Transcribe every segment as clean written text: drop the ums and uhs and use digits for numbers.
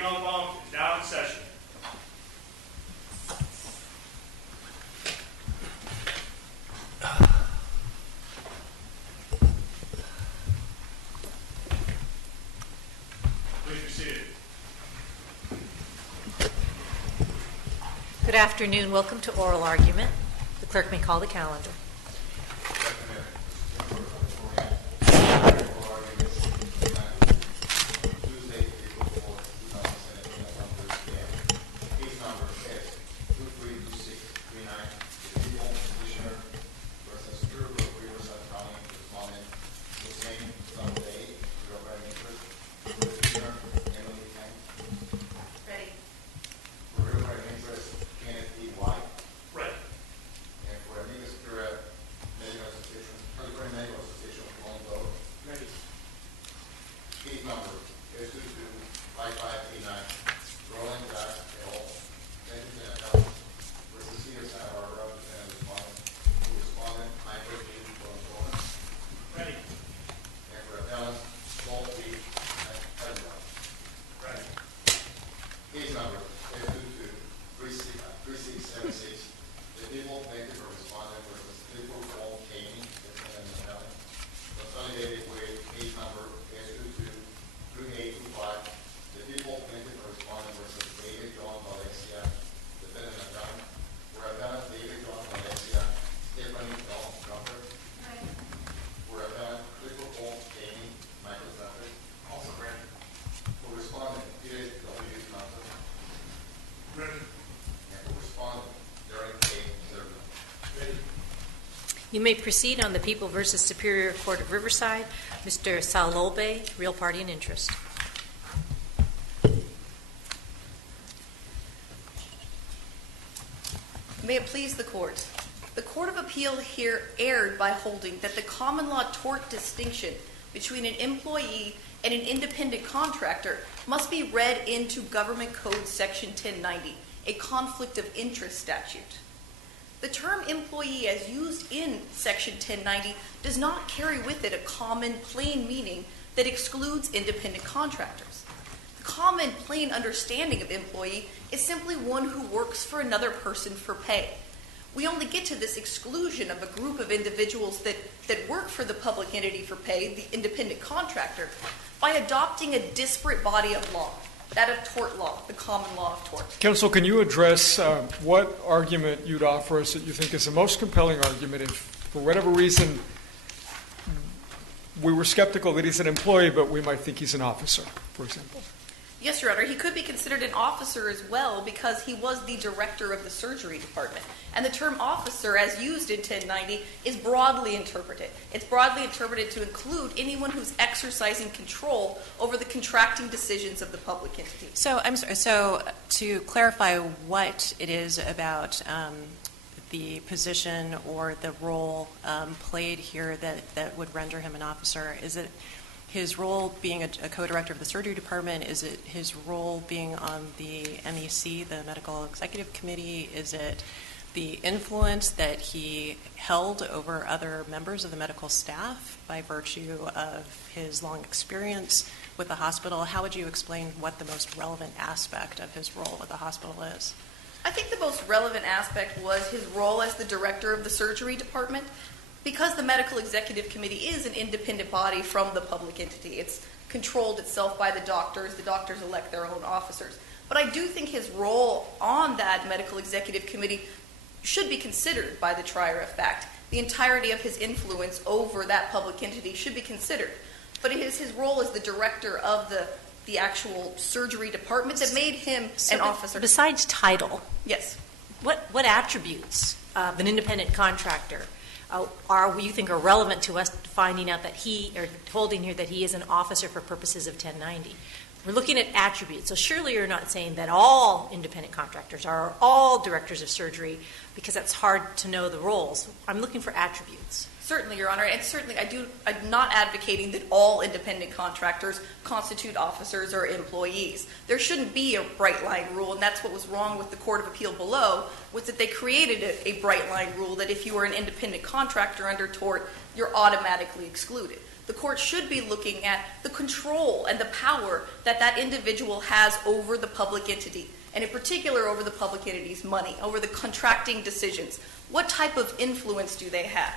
meeting on the phone is now in session. Please be seated. Good afternoon. Welcome to oral argument. The clerk may call the calendar. You may proceed on the People v. Superior Court of Riverside. Mr. Salolbe, real party and interest. May it please the Court. The Court of Appeal here erred by holding that the common law tort distinction between an employee and an independent contractor must be read into Government Code Section 1090, a conflict of interest statute. The term employee as used in Section 1090 does not carry with it a common, plain meaning that excludes independent contractors. The common, plain understanding of employee is simply one who works for another person for pay. We only get to this exclusion of a group of individuals that work for the public entity for pay, the independent contractor, by adopting a disparate body of law. That of tort law, the common law of tort. Counsel, can you address what argument you'd offer us that you think is the most compelling argument if, for whatever reason, we were skeptical that he's an employee, but we might think he's an officer, for example? Yes, Your Honor. He could be considered an officer as well because he was the director of the surgery department. And the term officer, as used in 1090, is broadly interpreted. It's broadly interpreted to include anyone who's exercising control over the contracting decisions of the public entity. So, I'm sorry. So, to clarify what it is about the position or the role played here that would render him an officer, is it his role being a co-director of the surgery department? Is it his role being on the MEC, the Medical Executive Committee? Is it the influence that he held over other members of the medical staff by virtue of his long experience with the hospital? How would you explain what the most relevant aspect of his role with the hospital is? I think the most relevant aspect was his role as the director of the surgery department. Because the Medical Executive Committee is an independent body from the public entity, it's controlled itself by the doctors elect their own officers. But I do think his role on that Medical Executive Committee should be considered by the trier of fact. The entirety of his influence over that public entity should be considered. But it is his role as the director of the actual surgery department that made him an officer. Besides title, Yes. what attributes of an independent contractor you think are relevant to us finding out that holding here that he is an officer for purposes of 1090? We're looking at attributes. So surely you're not saying that all independent contractors are all directors of surgery, because that's hard to know the roles. I'm looking for attributes. Certainly, Your Honor, and certainly I'm not advocating that all independent contractors constitute officers or employees. There shouldn't be a bright line rule, and that's what was wrong with the Court of Appeal below, was that they created a bright line rule that if you were an independent contractor under tort, you're automatically excluded. the court should be looking at the control and the power that that individual has over the public entity, and in particular over the public entity's money, over the contracting decisions. What type of influence do they have?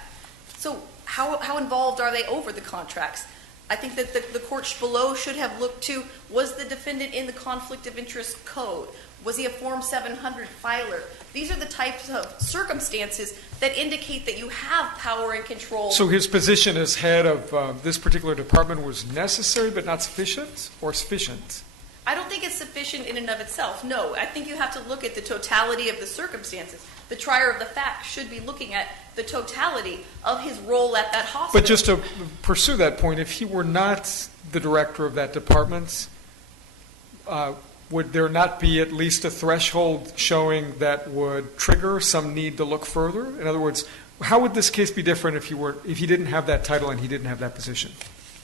So how involved are they over the contracts? I think that the court below should have looked to, was the defendant in the conflict of interest code? Was he a Form 700 filer? These are the types of circumstances that indicate that you have power and control. So his position as head of this particular department was necessary but not sufficient, or sufficient? I don't think it's sufficient in and of itself, no. I think you have to look at the totality of the circumstances. The trier of the fact should be looking at the totality of his role at that hospital. But just to pursue that point, if he were not the director of that department, would there not be at least a threshold showing that would trigger some need to look further? In other words, how would this case be different if he didn't have that title and he didn't have that position?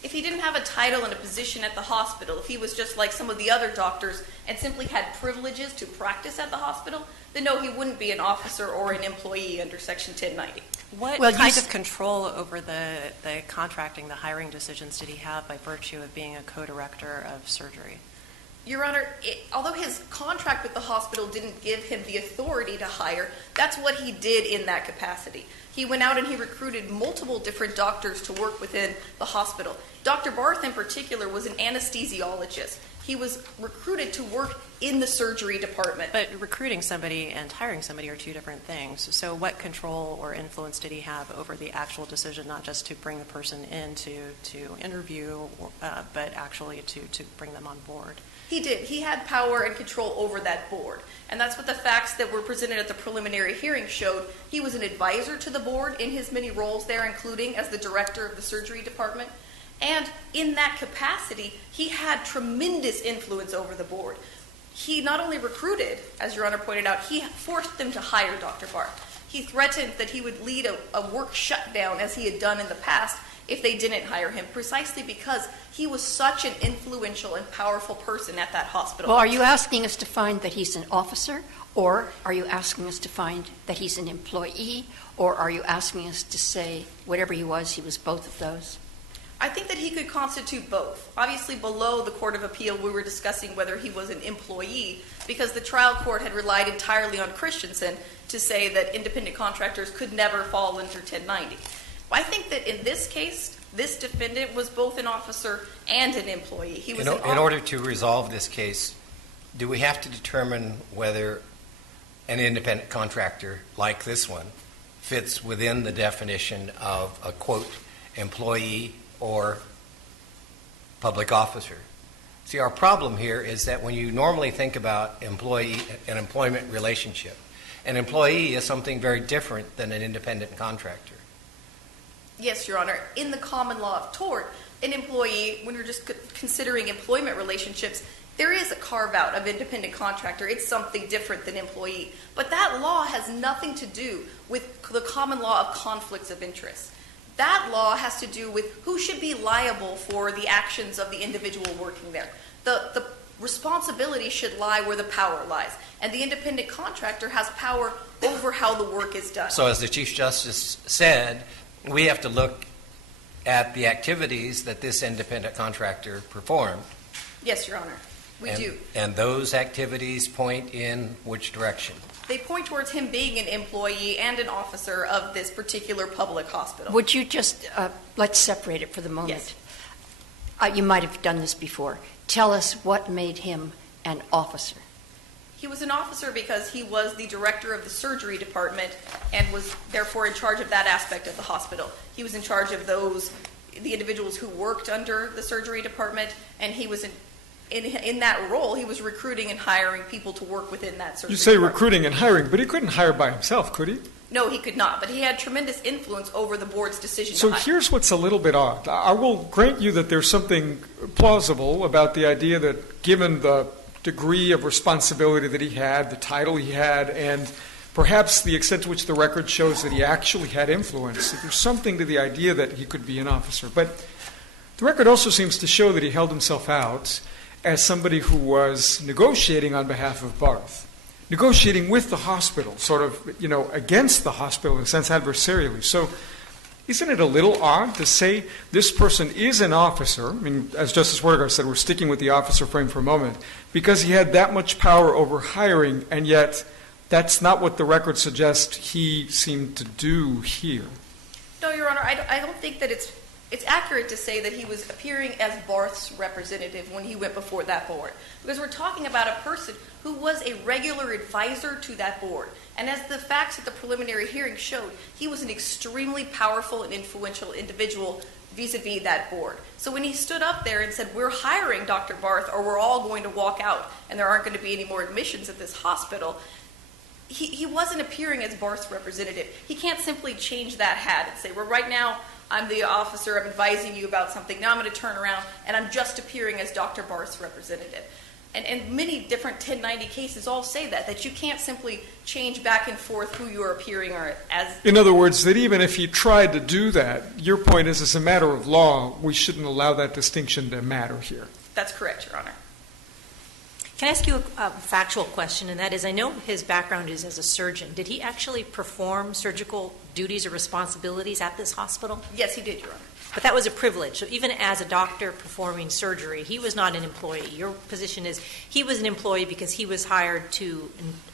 If he didn't have a title and a position at the hospital, if he was just like some of the other doctors and simply had privileges to practice at the hospital, then no, he wouldn't be an officer or an employee under Section 1090. What Well, kind of control over the contracting, the hiring decisions did he have by virtue of being a co-director of surgery? Your Honor, although his contract with the hospital didn't give him the authority to hire, that's what he did in that capacity. He went out and he recruited multiple different doctors to work within the hospital. Dr. Barth, in particular, was an anesthesiologist. He was recruited to work in the surgery department. But recruiting somebody and hiring somebody are two different things. So what control or influence did he have over the actual decision, not just to bring the person in to interview, but actually to bring them on board? He did. He had power and control over that board. And that's what the facts that were presented at the preliminary hearing showed. He was an advisor to the board in his many roles there, including as the director of the surgery department. And in that capacity, he had tremendous influence over the board. He not only recruited, as Your Honor pointed out, he forced them to hire Dr. Barth. He threatened that he would lead a work shutdown, as he had done in the past, if they didn't hire him, precisely because he was such an influential and powerful person at that hospital. Well, are you asking us to find that he's an officer, or are you asking us to find that he's an employee, or are you asking us to say whatever he was both of those? I think that he could constitute both. Obviously, below the Court of Appeal, we were discussing whether he was an employee, because the trial court had relied entirely on Christensen to say that independent contractors could never fall under 1090. I think that in this case, this defendant was both an officer and an employee. He was in order to resolve this case, do we have to determine whether an independent contractor like this one fits within the definition of a, quote, employee or public officer? See, our problem here is that when you normally think about an employment relationship, an employee is something very different than an independent contractor. Yes, Your Honor. In the common law of tort, an employee, when you're just considering employment relationships, there is a carve-out of independent contractor. It's something different than employee. But that law has nothing to do with the common law of conflicts of interest. That law has to do with who should be liable for the actions of the individual working there. The responsibility should lie where the power lies. And the independent contractor has power over how the work is done. So as the Chief Justice said, we have to look at the activities that this independent contractor performed. Yes, Your Honor, we do. And those activities point in which direction? They point towards him being an employee and an officer of this particular public hospital. Would you just, let's separate it for the moment. Yes. You might have done this before. Tell us what made him an officer. He was an officer because he was the director of the surgery department and was therefore in charge of that aspect of the hospital. He was in charge of the individuals who worked under the surgery department, and he was in that role, he was recruiting and hiring people to work within that surgery You say department. recruiting and hiring, but he couldn't hire by himself, could he? No, he could not, but he had tremendous influence over the board's decision So to hire. here's what's a little bit odd. I will grant you that there's something plausible about the idea that given the degree of responsibility that he had, the title he had, and perhaps the extent to which the record shows that he actually had influence, that there's something to the idea that he could be an officer. But the record also seems to show that he held himself out as somebody who was negotiating on behalf of Barth, negotiating with the hospital, sort of, against the hospital in a sense adversarially. So Isn't it a little odd to say this person is an officer? I mean, as Justice Werdegar said, we're sticking with the officer frame for a moment, because he had that much power over hiring, and yet that's not what the record suggests he seemed to do here. No, Your Honor, I don't think that it's accurate to say that he was appearing as Barth's representative when he went before that board, because we're talking about a person who was a regular advisor to that board. And as the facts at the preliminary hearing showed, he was an extremely powerful and influential individual vis-a-vis that board. So when he stood up there and said, we're hiring Dr. Barth or we're all going to walk out and there aren't going to be any more admissions at this hospital, he wasn't appearing as Barth's representative. He can't simply change that hat and say, well, right now I'm the officer, I'm advising you about something, now I'm going to turn around and I'm just appearing as Dr. Barth's representative. And many different 1090 cases all say that you can't simply change back and forth who you're appearing or as. In other words, that even if he tried to do that, your point is, as a matter of law, we shouldn't allow that distinction to matter here. That's correct, Your Honor. Can I ask you a factual question, and that is, I know his background is as a surgeon. Did he actually perform surgical duties or responsibilities at this hospital? Yes, he did, Your Honor. But that was a privilege. So even as a doctor performing surgery, he was not an employee. Your position is he was an employee because he was hired to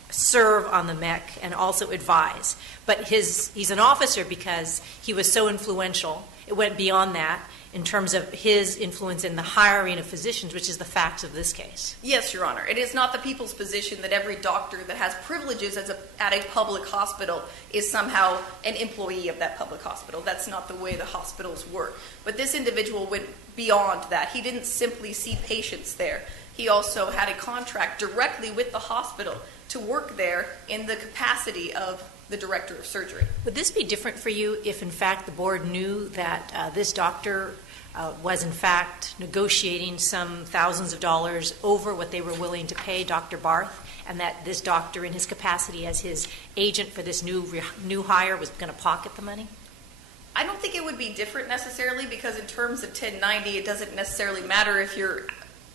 serve on the MEC and also advise. But he's an officer because he was so influential. It went beyond that in terms of his influence in the hiring of physicians, which is the facts of this case. Yes, Your Honor. It is not the people's position that every doctor that has privileges at a public hospital is somehow an employee of that public hospital. That's not the way the hospitals work. But this individual went beyond that. He didn't simply see patients there. He also had a contract directly with the hospital to work there in the capacity of the director of surgery. Would this be different for you if, in fact, the board knew that this doctor was, in fact, negotiating some thousands of dollars over what they were willing to pay Dr. Barth, and that this doctor, in his capacity as his agent for this new hire, was going to pocket the money? I don't think it would be different necessarily, because in terms of 1090, it doesn't necessarily matter if you're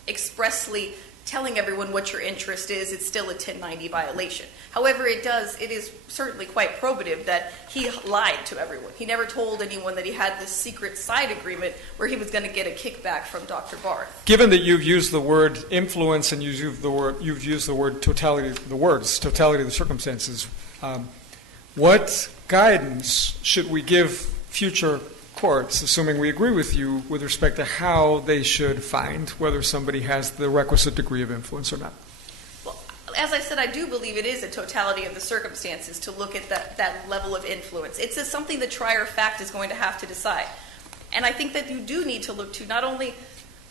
expressly telling everyone what your interest is. It's still a 1090 violation. However, it is certainly quite probative that he lied to everyone. He never told anyone that he had this secret side agreement where he was going to get a kickback from Dr. Barth. Given that you've used the word influence and you've used the word totality of the circumstances, what guidance should we give future courts, assuming we agree with you, with respect to how they should find whether somebody has the requisite degree of influence or not? Well, as I said, I do believe it is a totality of the circumstances to look at that level of influence. It's something the trier of fact is going to have to decide. And I think that you do need to look to not only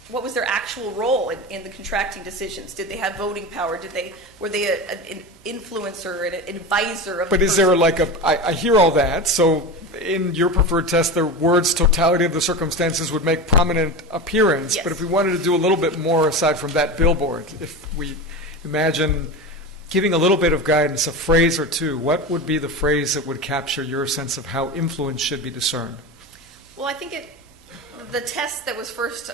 what was their actual role in the contracting decisions. Did they have voting power? Were they an influencer, an advisor of But is there I hear all that, so in your preferred test, the words totality of the circumstances would make prominent appearance. Yes. But if we wanted to do a little bit more aside from that billboard, if we imagine giving a little bit of guidance, a phrase or two, what would be the phrase that would capture your sense of how influence should be discerned? Well, I think the test that was first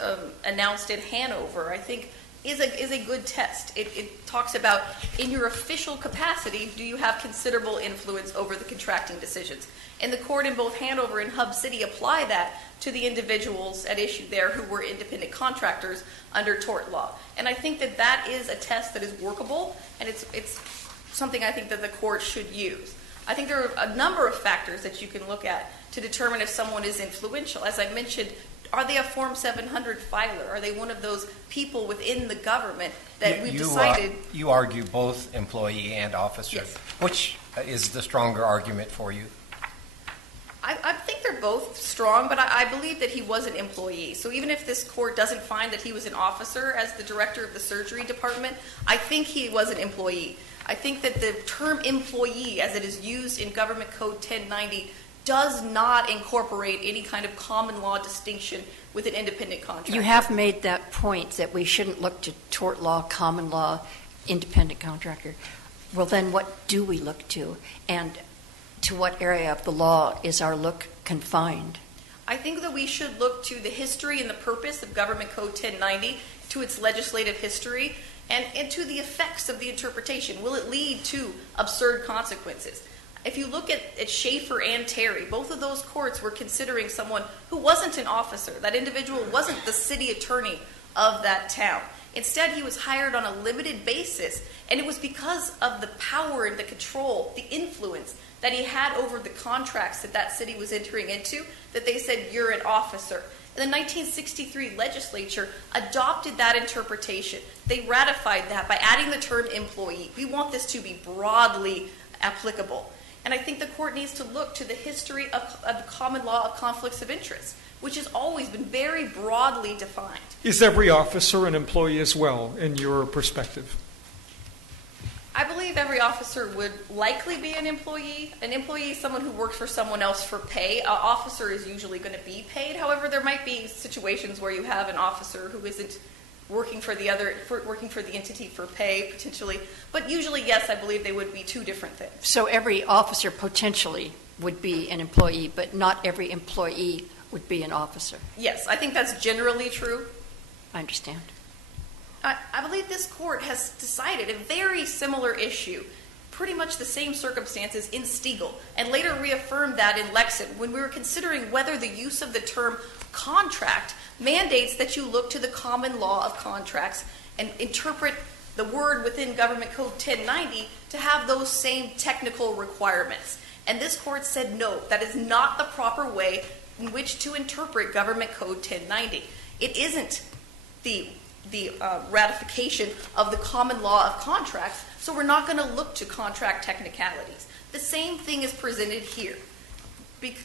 announced in Hanover, I think, is a good test. It talks about, in your official capacity, do you have considerable influence over the contracting decisions? And the court in both Hanover and Hub City apply that to the individuals at issue there who were independent contractors under tort law. And I think that is a test that is workable, and it's something I think that the court should use. I think there are a number of factors that you can look at to determine if someone is influential. As I mentioned, are they a Form 700 filer? Are they one of those people within the government that we've decided? You argue both employee and officer. Yes. Which is the stronger argument for you? I think they're both strong, but I believe that he was an employee. So even if this court doesn't find that he was an officer as the director of the surgery department, I think he was an employee. I think that the term employee, as it is used in Government Code 1090, does not incorporate any kind of common law distinction with an independent contractor. You have made that point that we shouldn't look to tort law, common law, independent contractor. Well, then what do we look to? And to what area of the law is our look confined? I think that we should look to the history and the purpose of Government Code 1090, to its legislative history, and to the effects of the interpretation. Will it lead to absurd consequences? If you look at Schaefer and Terry, both of those courts were considering someone who wasn't an officer. That individual wasn't the city attorney of that town. Instead, he was hired on a limited basis, and it was because of the power and the control, the influence that he had over the contracts that that city was entering into, that they said, you're an officer. And the 1963 legislature adopted that interpretation. They ratified that by adding the term employee. We want this to be broadly applicable. And I think the court needs to look to the history of the common law of conflicts of interest, which has always been very broadly defined. Is every officer an employee as well, in your perspective? I believe every officer would likely be an employee. An employee is someone who works for someone else for pay. An officer is usually going to be paid. However, there might be situations where you have an officer who isn't working for the entity for pay, potentially. But usually, yes, I believe they would be two different things. So every officer potentially would be an employee, but not every employee would be an officer. Yes, I think that's generally true. I understand. I believe this court has decided a very similar issue, pretty much the same circumstances in Stiegel, and later reaffirmed that in Lexon when we were considering whether the use of the term contract mandates that you look to the common law of contracts and interpret the word within Government Code 1090 to have those same technical requirements. And this court said, no, that is not the proper way in which to interpret Government Code 1090. It isn't the ratification of the common law of contracts, so we're not going to look to contract technicalities. The same thing is presented here.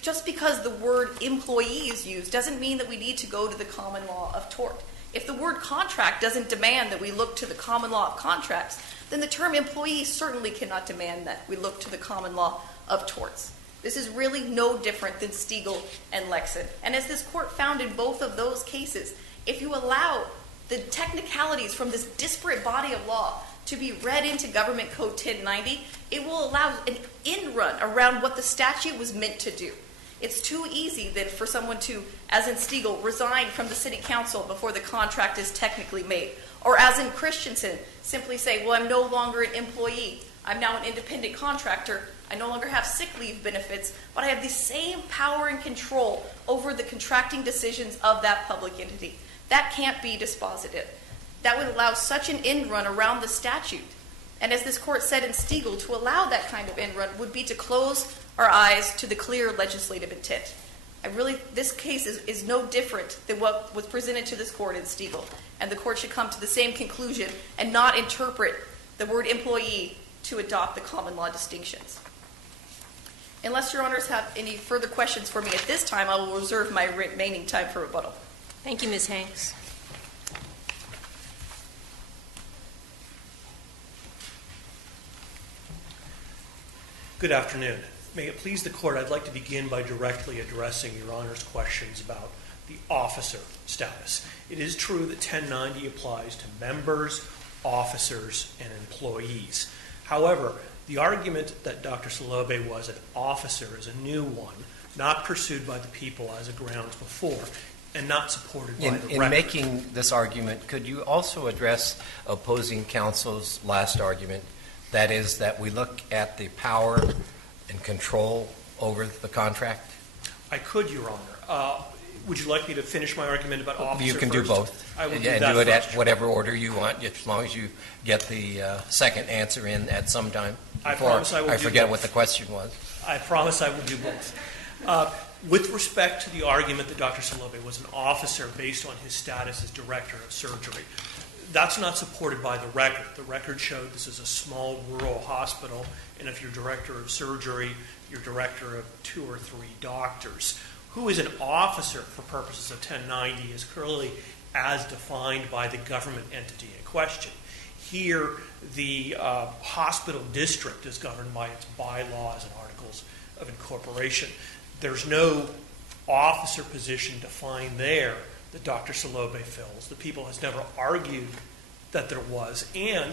Just because the word employee is used doesn't mean that we need to go to the common law of tort. If the word contract doesn't demand that we look to the common law of contracts, then the term employee certainly cannot demand that we look to the common law of torts. This is really no different than Stiegel and Lexon. And as this court found in both of those cases, if you allow the technicalities from this disparate body of law to be read into Government Code 1090, it will allow an in-run around what the statute was meant to do. It's too easy then for someone to, as in Stiegel, resign from the city council before the contract is technically made. Or as in Christensen, simply say, well, I'm no longer an employee. I'm now an independent contractor. I no longer have sick leave benefits, but I have the same power and control over the contracting decisions of that public entity. That can't be dispositive. That would allow such an in-run around the statute. And as this court said in Stiegel, to allow that kind of in-run would be to close our eyes to the clear legislative intent. This case is no different than what was presented to this court in Stiegel. And the court should come to the same conclusion and not interpret the word employee to adopt the common law distinctions. Unless your honors have any further questions for me at this time, I will reserve my remaining time for rebuttal. Thank you, Ms. Hanks. Good afternoon. May it please the court, I'd like to begin by directly addressing your honor's questions about the officer status. It is true that 1090 applies to members, officers, and employees. However, the argument that Dr. Salobe was an officer is a new one, not pursued by the people as a grounds before, and not supported by the record. In making this argument, could you also address opposing counsel's last argument, that is that we look at the power and control over the contract? I could, Your Honor. Would you like me to finish my argument about officer You can first? do both. I will do and that do it first. at whatever order you want, as long as you get the second answer in at some time. I promise I will do forget both. what the question was. I promise I will do both. With respect to the argument that Dr. Salobe was an officer based on his status as director of surgery, that's not supported by the record. The record showed this is a small rural hospital, and if you're director of surgery, you're director of 2 or 3 doctors. Who is an officer for purposes of 1090 is clearly as defined by the government entity in question. Here, the hospital district is governed by its bylaws and articles of incorporation. There's no officer position defined there that Dr. Salobe fills. The people has never argued that there was, and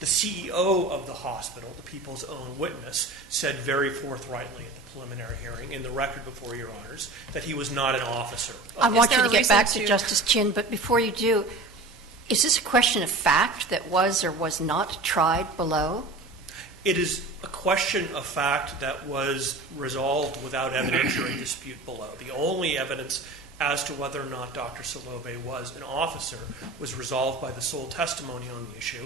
the CEO of the hospital, the people's own witness, said very forthrightly at the preliminary hearing in the record before your honors that he was not an officer. I want you there to a get reason back to to- Justice Chin, but before you do, is this a question of fact that was or was not tried below? It is a question of fact that was resolved without evidentiary dispute below. The only evidence as to whether or not Dr. Salobe was an officer was resolved by the sole testimony on the issue,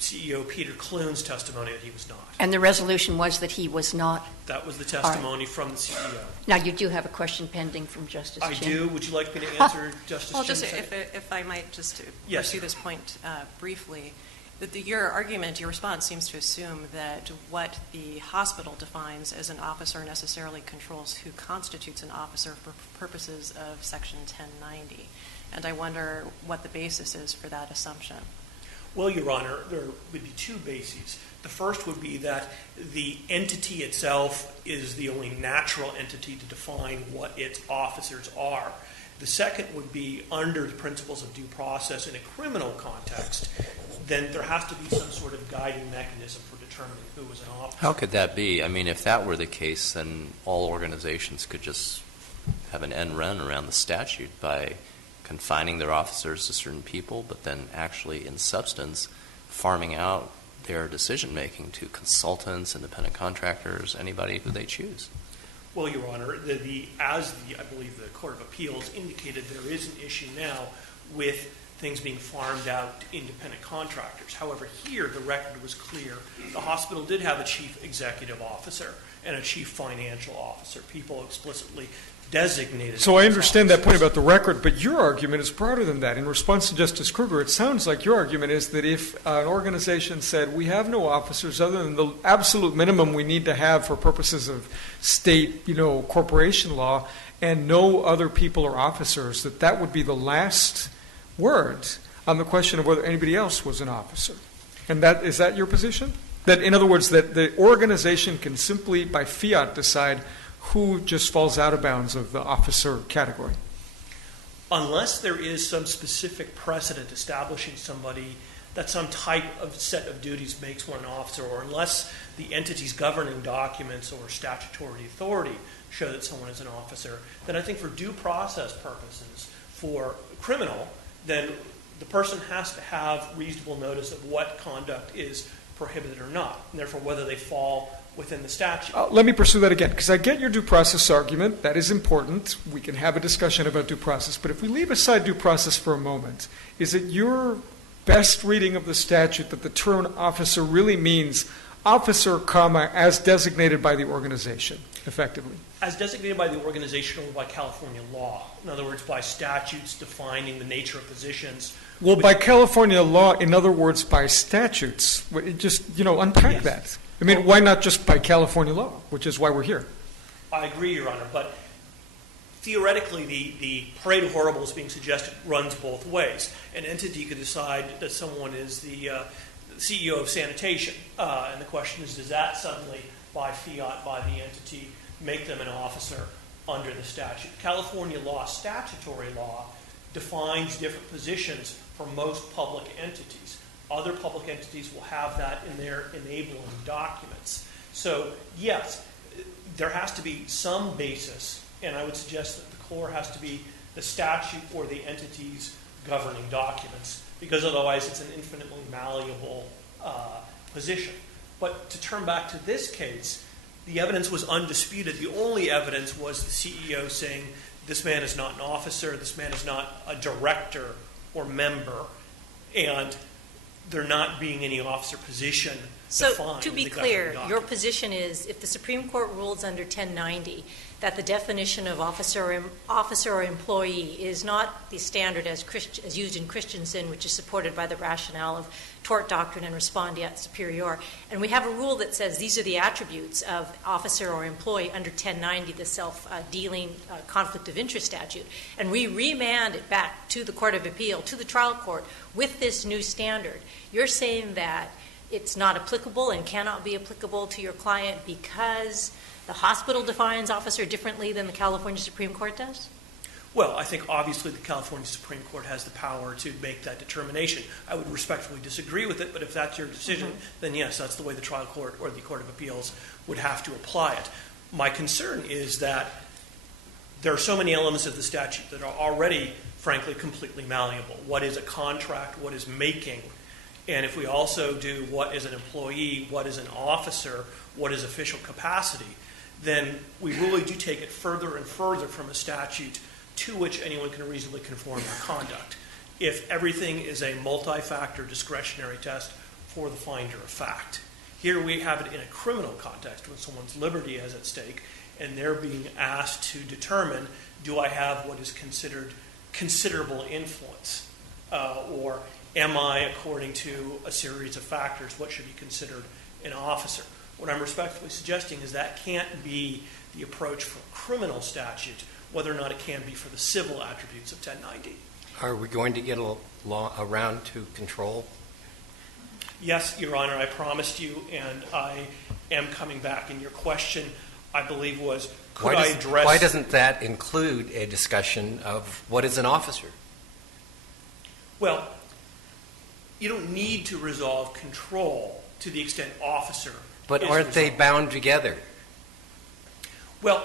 CEO Peter Clune's testimony that he was not. And the resolution was that he was not. That was the testimony from the CEO. Now, you do have a question pending from Justice I Chin. do. Would you like me to answer Justice Well, Chin's just second? if I might just Yes. pursue this point briefly, that your argument, your response seems to assume that what the hospital defines as an officer necessarily controls who constitutes an officer for purposes of Section 1090. And I wonder what the basis is for that assumption. Well, Your Honor, there would be two bases. The first would be that the entity itself is the only natural entity to define what its officers are. The second would be under the principles of due process in a criminal context, then there has to be some sort of guiding mechanism for determining who is an officer. How could that be? I mean, if that were the case, then all organizations could just have an end run around the statute by confining their officers to certain people, but then actually, in substance, farming out their decision-making to consultants, independent contractors, anybody who they choose. Well, Your Honor, I believe the Court of Appeals indicated, there is an issue now with things being farmed out to independent contractors. However, here the record was clear. The hospital did have a chief executive officer and a chief financial officer. People explicitly designated. So I as understand that point officers. about the record, but your argument is broader than that. In response to Justice Kruger, it sounds like your argument is that if an organization said, we have no officers other than the absolute minimum we need to have for purposes of state, corporation law, and no other people or officers, that would be the last word on the question of whether anybody else was an officer. And is that your position? That, in other words, that the organization can simply, by fiat, decide who just falls out of bounds of the officer category? Unless there is some specific precedent establishing somebody that some type of set of duties makes one an officer, or unless the entity's governing documents or statutory authority show that someone is an officer, then I think for due process purposes, for criminal, then the person has to have reasonable notice of what conduct is prohibited or not, and therefore whether they fall within the statute. Let me pursue that again, because I get your due process argument. That is important. We can have a discussion about due process. But if we leave aside due process for a moment, is it your best reading of the statute that the term officer really means officer, as designated by the organization, effectively? As designated by the organization or by California law. In other words, by statutes defining the nature of positions. Well, by California law, in other words, by statutes. Just, unpack Yes. that. I mean, why not just by California law, which is why we're here? I agree, Your Honor, but theoretically the parade of horribles being suggested runs both ways. An entity could decide that someone is the CEO of sanitation, and the question is, does that suddenly, by fiat, by the entity, make them an officer under the statute? California law, statutory law, defines different positions for most public entities. Other public entities will have that in their enabling documents. So, yes, there has to be some basis, and I would suggest that the core has to be the statute or the entity's governing documents, because otherwise it's an infinitely malleable position. But to turn back to this case, the evidence was undisputed. The only evidence was the CEO saying, this man is not an officer, this man is not a director or member, and there not being any officer position defined. So, to be in the clear, governing your document. position is if the Supreme Court rules under 1090 that the definition of officer or employee is not the standard as used in Christensen, which is supported by the rationale of tort doctrine and respondeat superior, and we have a rule that says these are the attributes of officer or employee under 1090, the self-dealing conflict of interest statute, and we remand it back to the Court of Appeal, to the trial court, with this new standard. You're saying that it's not applicable and cannot be applicable to your client because the hospital defines officer differently than the California Supreme Court does? Well, I think obviously the California Supreme Court has the power to make that determination. I would respectfully disagree with it, but if that's your decision, then yes, that's the way the trial court or the Court of Appeals would have to apply it. My concern is that there are so many elements of the statute that are already, frankly, completely malleable. What is a contract? What is making? And if we also do what is an employee, what is an officer, what is official capacity, then we really do take it further and further from a statute to which anyone can reasonably conform their conduct. If everything is a multi-factor discretionary test for the finder of fact. Here we have it in a criminal context when someone's liberty is at stake and they're being asked to determine, do I have what is considered considerable influence? Or am I, according to a series of factors, what should be considered an officer? What I'm respectfully suggesting is that can't be the approach for a criminal statute, whether or not it can be for the civil attributes of 1090. Are we going to get around to control? Yes, Your Honor, I promised you, and I am coming back. And your question, I believe, was, could I address... Why doesn't that include a discussion of what is an officer? Well, you don't need to resolve control to the extent officer But is aren't they resolved. bound together? Well,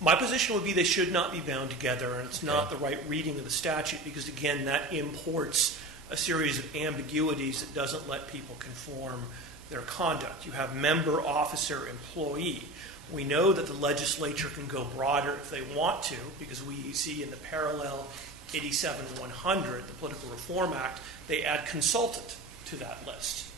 my position would be they should not be bound together, and it's not the right reading of the statute because, again, that imports a series of ambiguities that doesn't let people conform their conduct. You have member, officer, employee. We know that the legislature can go broader if they want to because we see in the parallel 87-100, the Political Reform Act, they add consultant to that list.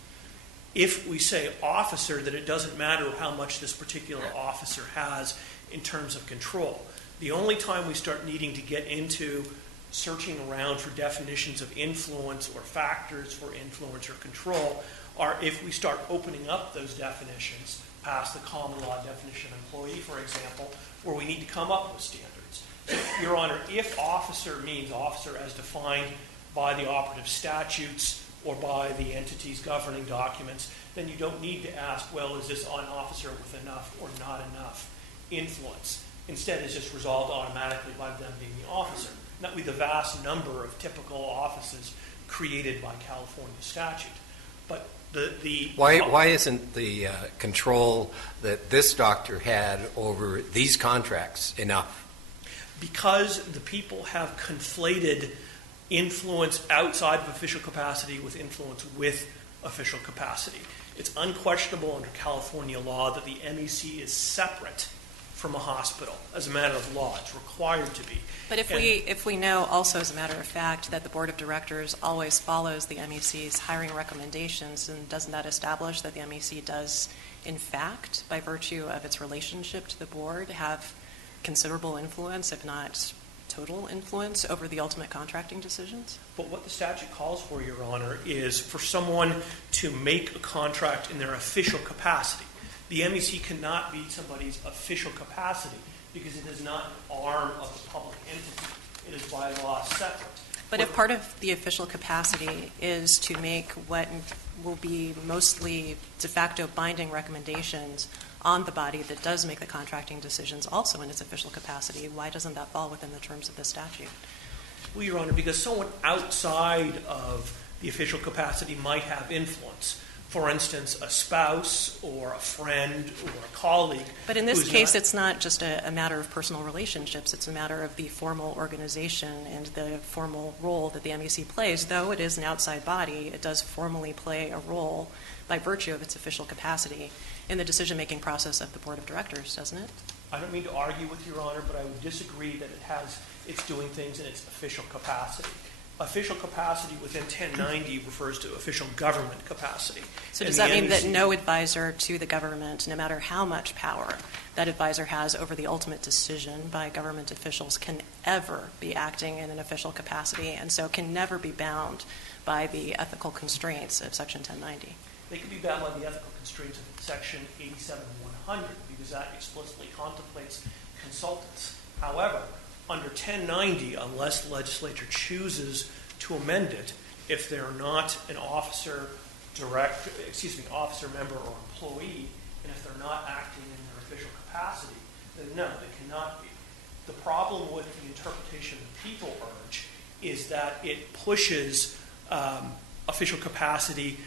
If we say officer, that it doesn't matter how much this particular officer has in terms of control. The only time we start needing to get into searching around for definitions of influence or factors for influence or control are if we start opening up those definitions past the common law definition of employee, for example, where we need to come up with standards. So, Your Honor, if officer means officer as defined by the operative statutes or by the entities governing documents, then you don't need to ask, well, is this an officer with enough or not enough influence? Instead, it's just resolved automatically by them being the officer. Not with the vast number of typical offices created by California statute. But Why isn't the control that this doctor had over these contracts enough? Because the people have conflated influence outside of official capacity with influence with official capacity. It's unquestionable under California law that the MEC is separate from a hospital. As a matter of law, it's required to be. But if we know also as a matter of fact that the Board of Directors always follows the MEC's hiring recommendations, and doesn't that establish that the MEC does, in fact, by virtue of its relationship to the Board, have considerable influence, if not total influence, over the ultimate contracting decisions? But what the statute calls for, Your Honor, is for someone to make a contract in their official capacity. The MEC cannot be somebody's official capacity because it is not an arm of the public entity. It is by law separate. But if part of the official capacity is to make what will be mostly de facto binding recommendations on the body that does make the contracting decisions also in its official capacity, why doesn't that fall within the terms of the statute? Well, Your Honor, because someone outside of the official capacity might have influence. For instance, a spouse or a friend or a colleague. But in this case, it's not just a matter of personal relationships. It's a matter of the formal organization and the formal role that the MEC plays. Though it is an outside body, it does formally play a role by virtue of its official capacity in the decision-making process of the Board of Directors, doesn't it? I don't mean to argue with Your Honor, but I would disagree that it's doing things in its official capacity. Official capacity within 1090 refers to official government capacity. So does that mean that no advisor to the government, no matter how much power that advisor has over the ultimate decision by government officials, can ever be acting in an official capacity and so can never be bound by the ethical constraints of Section 1090? They can be bound by the ethical constraints of Section 87-100 because that explicitly contemplates consultants. However, under 1090, unless the legislature chooses to amend it, if they're not an officer, officer, member, or employee, and if they're not acting in their official capacity, then no, they cannot be. The problem with the interpretation the people urge is that it pushes official capacity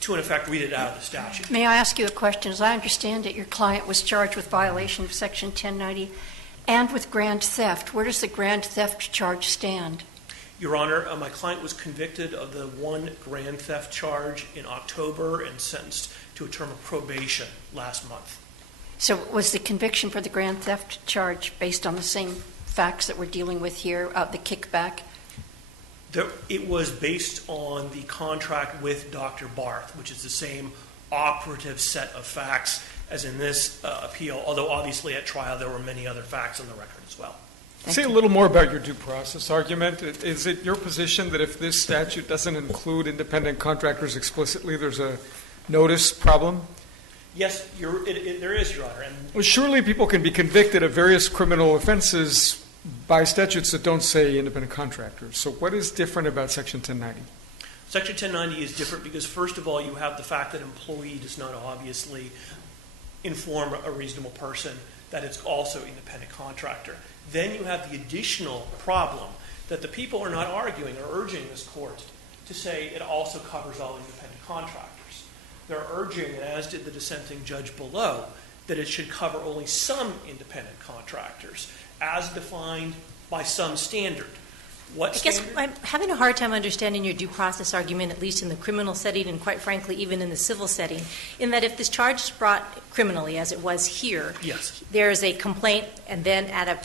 to, in effect, read it out of the statute. May I ask you a question? As I understand it, your client was charged with violation of Section 1090 and with grand theft. Where does the grand theft charge stand? Your Honor, my client was convicted of the one grand theft charge in October and sentenced to a term of probation last month. So was the conviction for the grand theft charge based on the same facts that we're dealing with here, the kickback? It was based on the contract with Dr. Barth, which is the same operative set of facts as in this appeal, although obviously at trial there were many other facts on the record as well. Thank Say you. a little more about your due process argument. Is it your position that if this statute doesn't include independent contractors explicitly, there's a notice problem? Yes, there is, Your Honor. And Well, surely people can be convicted of various criminal offenses by statutes that don't say independent contractors. So what is different about Section 1090? Section 1090 is different because, first of all, you have the fact that employee does not obviously inform a reasonable person that it's also independent contractor. Then you have the additional problem that the people are not arguing or urging this court to say it also covers all independent contractors. They're urging, as did the dissenting judge below, that it should cover only some independent contractors, as defined by some standard. What I guess standard? I'm having a hard time understanding your due process argument, at least in the criminal setting and quite frankly even in the civil setting, in that if this charge is brought criminally, as it was here, Yes. there is a complaint and then at a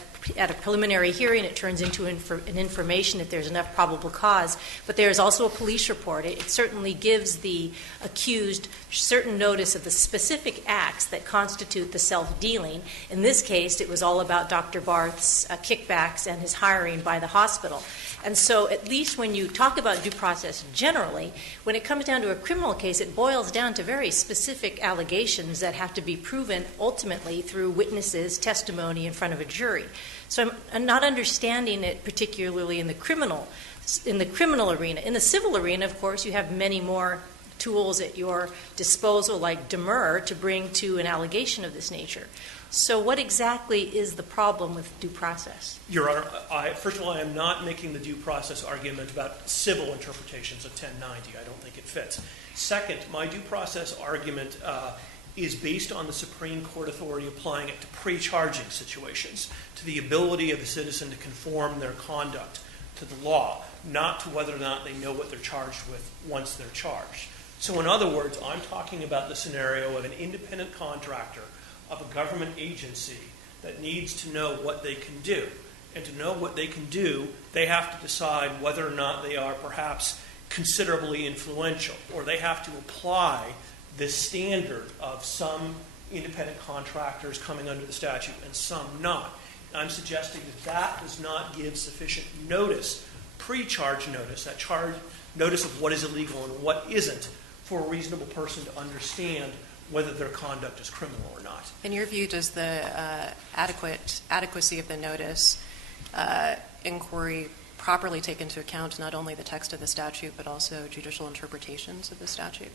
preliminary hearing it turns into an information if there's enough probable cause, but there is also a police report. It certainly gives the accused certain notice of the specific acts that constitute the self-dealing. In this case, it was all about Dr. Barth's kickbacks and his hiring by the hospital. And so at least when you talk about due process generally, when it comes down to a criminal case, it boils down to very specific allegations that have to be proven ultimately through witnesses' testimony in front of a jury. So I'm not understanding it particularly in the criminal arena. In the civil arena, of course, you have many more tools at your disposal, like demur, to bring to an allegation of this nature. So what exactly is the problem with due process? Your Honor, first of all, I am not making the due process argument about civil interpretations of 1090. I don't think it fits. Second, my due process argument is based on the Supreme Court authority applying it to pre-charging situations, to the ability of the citizen to conform their conduct to the law, not to whether or not they know what they're charged with once they're charged. So in other words, I'm talking about the scenario of an independent contractor of a government agency that needs to know what they can do. And to know what they can do, they have to decide whether or not they are perhaps considerably influential, or they have to apply this standard of some independent contractors coming under the statute and some not. And I'm suggesting that that does not give sufficient notice, pre-charge notice, that charge notice of what is illegal and what isn't, for a reasonable person to understand whether their conduct is criminal or not. In your view, does the adequacy of the notice inquiry properly take into account not only the text of the statute but also judicial interpretations of the statute?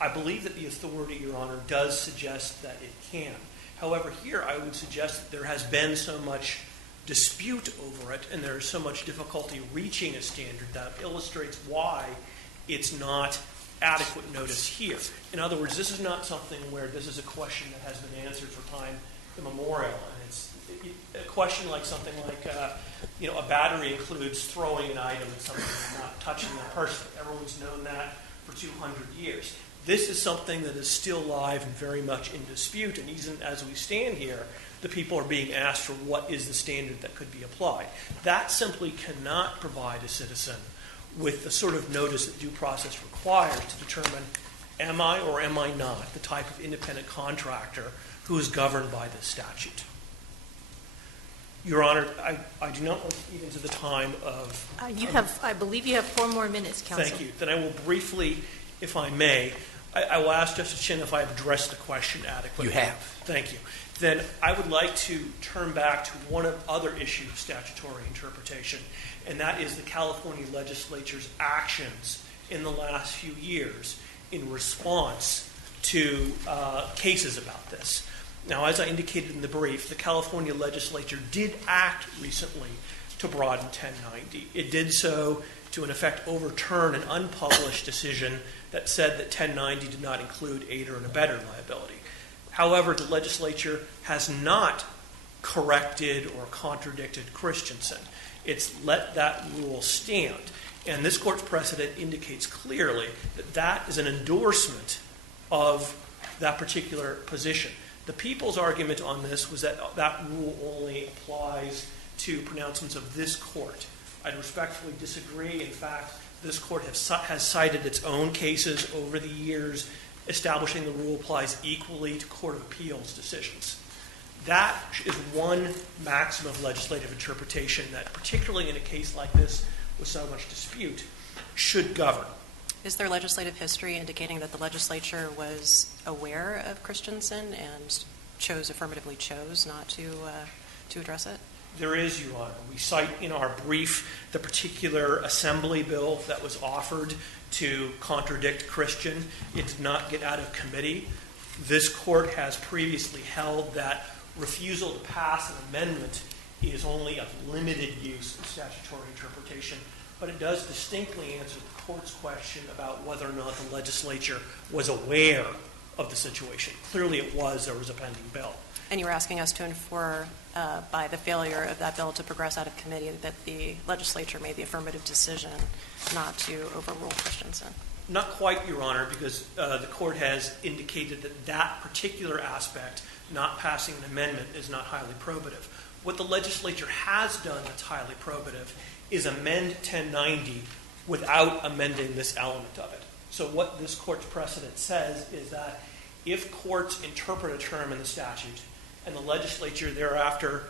I believe that the authority, Your Honor, does suggest that it can. However, here I would suggest that there has been so much dispute over it and there is so much difficulty reaching a standard that illustrates why it's not adequate notice here. In other words, this is not something where this is a question that has been answered for time immemorial. And it's a question like something like, a battery includes throwing an item at somebody and not touching the person. Everyone's known that for 200 years. This is something that is still live and very much in dispute. And even as we stand here, the people are being asked for what is the standard that could be applied. That simply cannot provide a citizen with the sort of notice that due process requires to determine, am I or am I not the type of independent contractor who is governed by this statute? Your Honor, I do not want to eat into the time of... I believe you have 4 more minutes, counsel. Thank you. Then I will briefly, if I may, I will ask Justice Chin if I have addressed the question adequately. You have. Thank you. Then I would like to turn back to one other issue of statutory interpretation, and that is the California legislature's actions in the last few years in response to cases about this. Now, as I indicated in the brief, the California legislature did act recently to broaden 1090. It did so to, in effect, overturn an unpublished decision that said that 1090 did not include aider and abettor liability. However, the legislature has not corrected or contradicted Christensen. It's let that rule stand. And this court's precedent indicates clearly that that is an endorsement of that particular position. The people's argument on this was that that rule only applies to pronouncements of this court. I'd respectfully disagree. In fact, this court has cited its own cases over the years establishing the rule applies equally to Court of Appeals decisions. That is one maxim of legislative interpretation that, particularly in a case like this with so much dispute, should govern. Is there legislative history indicating that the legislature was aware of Christensen and affirmatively chose not to address it? There is, Your Honor. We cite in our brief the particular assembly bill that was offered to contradict Christian. It did not get out of committee. This court has previously held that refusal to pass an amendment is only of limited use in statutory interpretation, but it does distinctly answer the court's question about whether or not the legislature was aware of the situation. Clearly it was. There was a pending bill. And you were asking us to infer, by the failure of that bill to progress out of committee, that the legislature made the affirmative decision not to overrule Christensen. Not quite, Your Honor, because the court has indicated that that particular aspect, not passing an amendment, is not highly probative. What the legislature has done that's highly probative is amend 1090 without amending this element of it. So what this court's precedent says is that if courts interpret a term in the statute and the legislature thereafter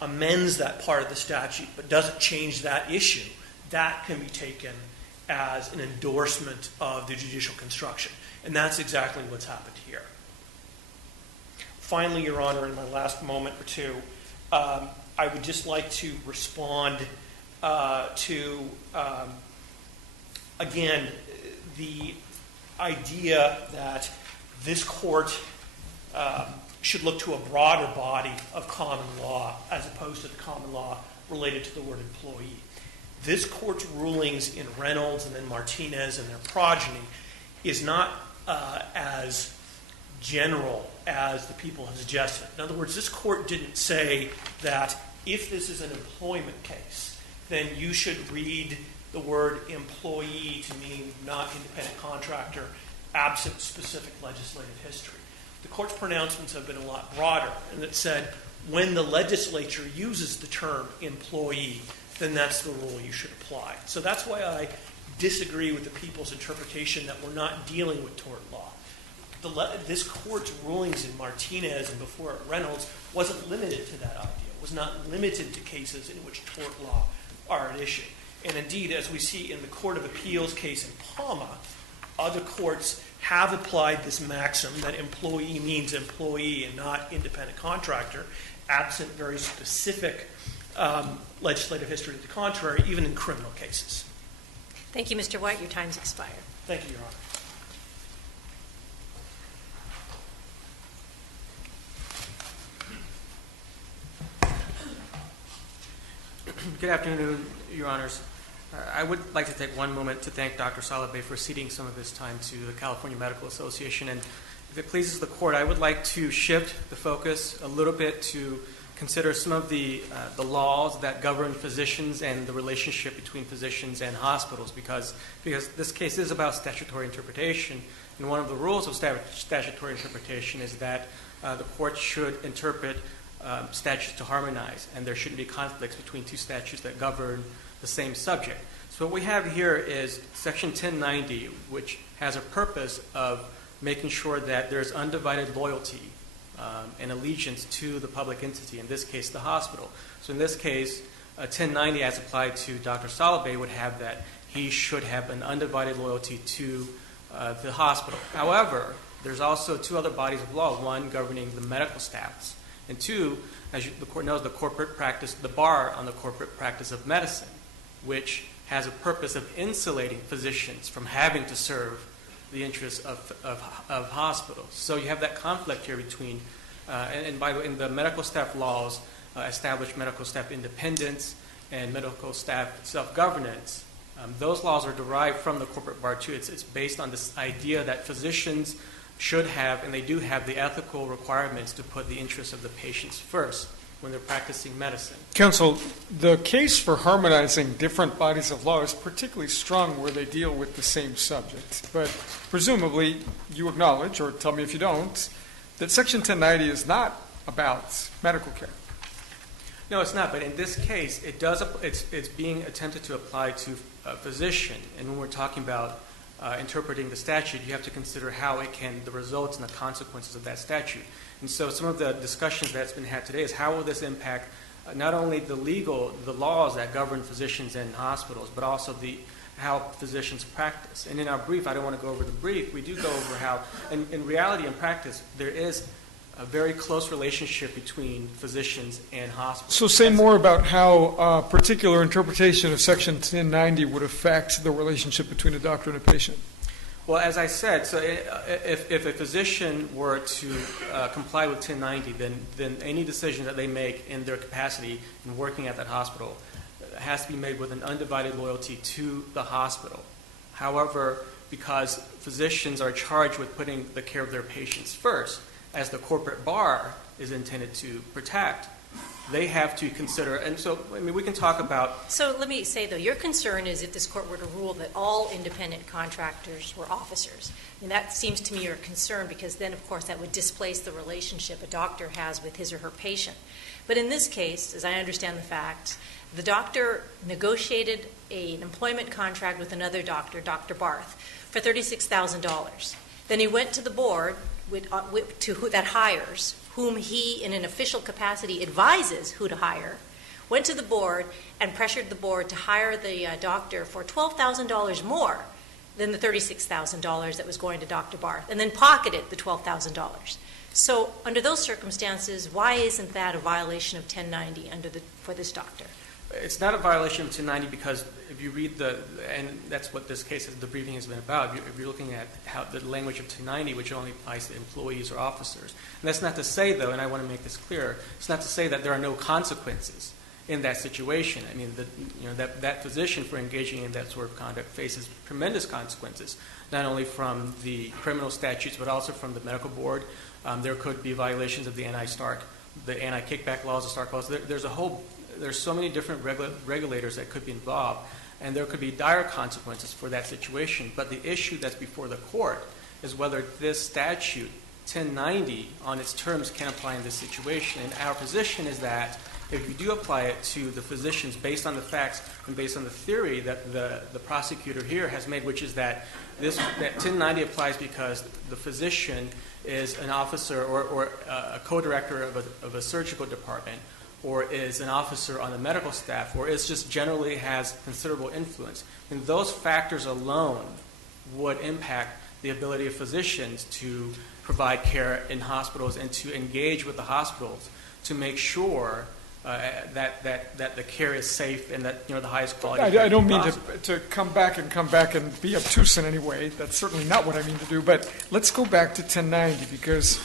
amends that part of the statute but doesn't change that issue, that can be taken as an endorsement of the judicial construction. And that's exactly what's happened here. Finally, Your Honor, in my last moment or two, I would just like to respond to, again, the idea that this court should look to a broader body of common law as opposed to the common law related to the word employee. This court's rulings in Reynolds and then Martinez and their progeny is not as general as the people have suggested. In other words, this court didn't say that if this is an employment case, then you should read the word employee to mean not independent contractor, absent specific legislative history. The court's pronouncements have been a lot broader, and it said when the legislature uses the term employee, then that's the rule you should apply. So that's why I disagree with the people's interpretation that we're not dealing with tort law. This court's rulings in Martinez and before at Reynolds wasn't limited to that idea. It was not limited to cases in which tort law are at issue. And indeed, as we see in the Court of Appeals case in Palma, other courts have applied this maxim that employee means employee and not independent contractor, absent very specific legislative history to the contrary, even in criminal cases. Thank you, Mr. White. Your time's expired. Thank you, Your Honor. Good afternoon, Your Honors. I would like to take one moment to thank Dr. Salabay for ceding some of his time to the California Medical Association. And if it pleases the court, I would like to shift the focus a little bit to consider some of the laws that govern physicians and the relationship between physicians and hospitals, because this case is about statutory interpretation. And one of the rules of statutory interpretation is that the court should interpret statutes to harmonize, and there shouldn't be conflicts between two statutes that govern the same subject. So what we have here is Section 1090, which has a purpose of making sure that there's undivided loyalty and allegiance to the public entity, in this case, the hospital. So in this case, 1090 as applied to Dr. Salabay would have that he should have an undivided loyalty to the hospital. However, there's also two other bodies of law, one governing the medical staffs, and two, as the court knows, the corporate practice, the bar on the corporate practice of medicine, which has a purpose of insulating physicians from having to serve the interests of hospitals. So you have that conflict here between, and by the way, in the medical staff laws, establish medical staff independence and medical staff self-governance. Those laws are derived from the corporate bar too. It's based on this idea that physicians should have, and they do have, the ethical requirements to put the interests of the patients first. when they're practicing medicine. Counsel, the case for harmonizing different bodies of law is particularly strong where they deal with the same subject. But presumably, you acknowledge, or tell me if you don't, that Section 1090 is not about medical care. No, it's not. But in this case, it's being attempted to apply to a physician. And when we're talking about interpreting the statute, you have to consider the results and the consequences of that statute. And so some of the discussions that's been had today is how will this impact not only the laws that govern physicians in hospitals, but also how physicians practice. And in our brief, I don't want to go over the brief, we do go over how, in reality and practice, there is a very close relationship between physicians and hospitals. So say more about how a particular interpretation of Section 1090 would affect the relationship between a doctor and a patient. Well, as I said, so if a physician were to comply with 1090, then any decision that they make in their capacity in working at that hospital has to be made with an undivided loyalty to the hospital. However, because physicians are charged with putting the care of their patients first, as the corporate bar is intended to protect, they have to consider, and so, I mean, we can talk about... So let me say, though, your concern is if this court were to rule that all independent contractors were officers. And that seems to me your concern, because then, of course, that would displace the relationship a doctor has with his or her patient. But in this case, as I understand the facts, the doctor negotiated an employment contract with another doctor, Dr. Barth, for $36,000. Then he went to the board that hires, whom he, in an official capacity, advises who to hire, went to the board and pressured the board to hire the doctor for $12,000 more than the $36,000 that was going to Dr. Barth, and then pocketed the $12,000. So under those circumstances, why isn't that a violation of 1090 for this doctor? It's not a violation of 1090 because if you read and that's what this case, the briefing has been about, if you're looking at how the language of 1090, which only applies to employees or officers. And that's not to say, though, and I want to make this clear, it's not to say that there are no consequences in that situation. I mean, that physician for engaging in that sort of conduct faces tremendous consequences, not only from the criminal statutes, but also from the medical board. There could be violations of the anti-Stark, the anti-kickback laws, the Stark laws. There's so many different regulators that could be involved, and there could be dire consequences for that situation. But the issue that's before the court is whether this statute, 1090, on its terms can apply in this situation. And our position is that if you do apply it to the physicians based on the facts and based on the theory that the prosecutor here has made, which is that 1090 applies because the physician is an officer or a co-director of a surgical department, or is an officer on the medical staff, or is just generally has considerable influence. And those factors alone would impact the ability of physicians to provide care in hospitals and to engage with the hospitals to make sure that the care is safe and that the highest quality. I don't mean to come back and be obtuse in any way. That's certainly not what I mean to do. But let's go back to 1090 because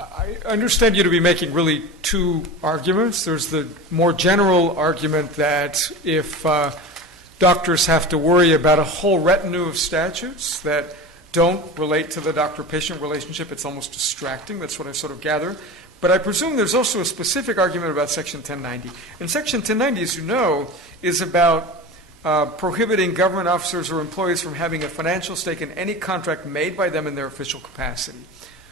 I understand you to be making really two arguments. There's the more general argument that if doctors have to worry about a whole retinue of statutes that don't relate to the doctor-patient relationship, it's almost distracting. That's what I sort of gather. But I presume there's also a specific argument about Section 1090. And Section 1090, as you know, is about prohibiting government officers or employees from having a financial stake in any contract made by them in their official capacity.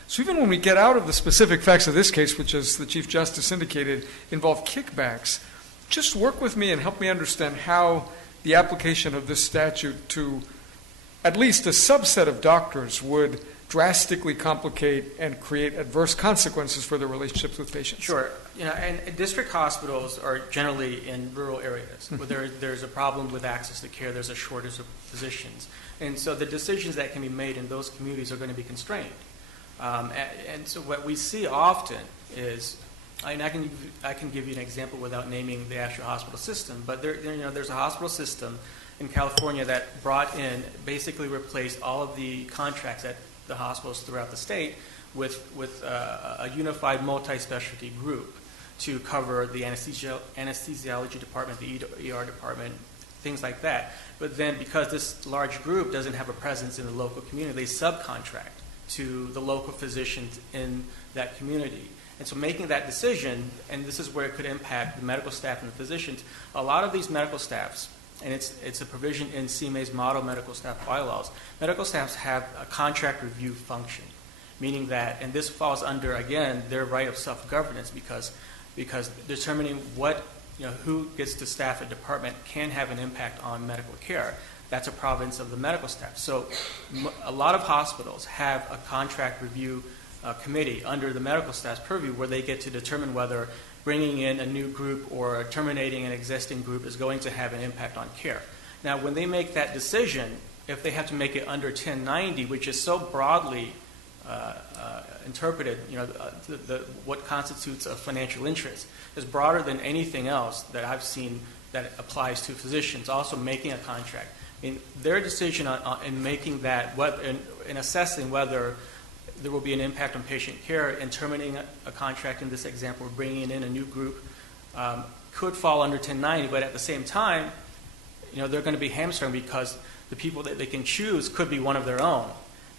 So even when we get out of the specific facts of this case, which, as the Chief Justice indicated, involve kickbacks, just work with me and help me understand how the application of this statute to at least a subset of doctors would drastically complicate and create adverse consequences for their relationships with patients. Sure. And district hospitals are generally in rural areas where there's a problem with access to care, there's a shortage of physicians. And so the decisions that can be made in those communities are going to be constrained. And so what we see often is, I can give you an example without naming the actual hospital system, but there's a hospital system in California that basically replaced all of the contracts at the hospitals throughout the state with a unified multi-specialty group to cover the anesthesiology department, the ER department, things like that. But then because this large group doesn't have a presence in the local community, they subcontract to the local physicians in that community. And so making that decision, and this is where it could impact the medical staff and the physicians, a lot of these medical staffs, and it's a provision in CMA's model medical staff bylaws, medical staffs have a contract review function, meaning that, and this falls under, again, their right of self-governance because determining what, who gets to staff a department can have an impact on medical care. That's a province of the medical staff. So a lot of hospitals have a contract review committee under the medical staff's purview where they get to determine whether bringing in a new group or terminating an existing group is going to have an impact on care. Now, when they make that decision, if they have to make it under 1090, which is so broadly interpreted, what constitutes a financial interest is broader than anything else that I've seen that applies to physicians, also making a contract. I mean, their decision in making that, in assessing whether there will be an impact on patient care and terminating a contract, in this example, or bringing in a new group, could fall under 1090, but at the same time, they're going to be hamstrung because the people that they can choose could be one of their own.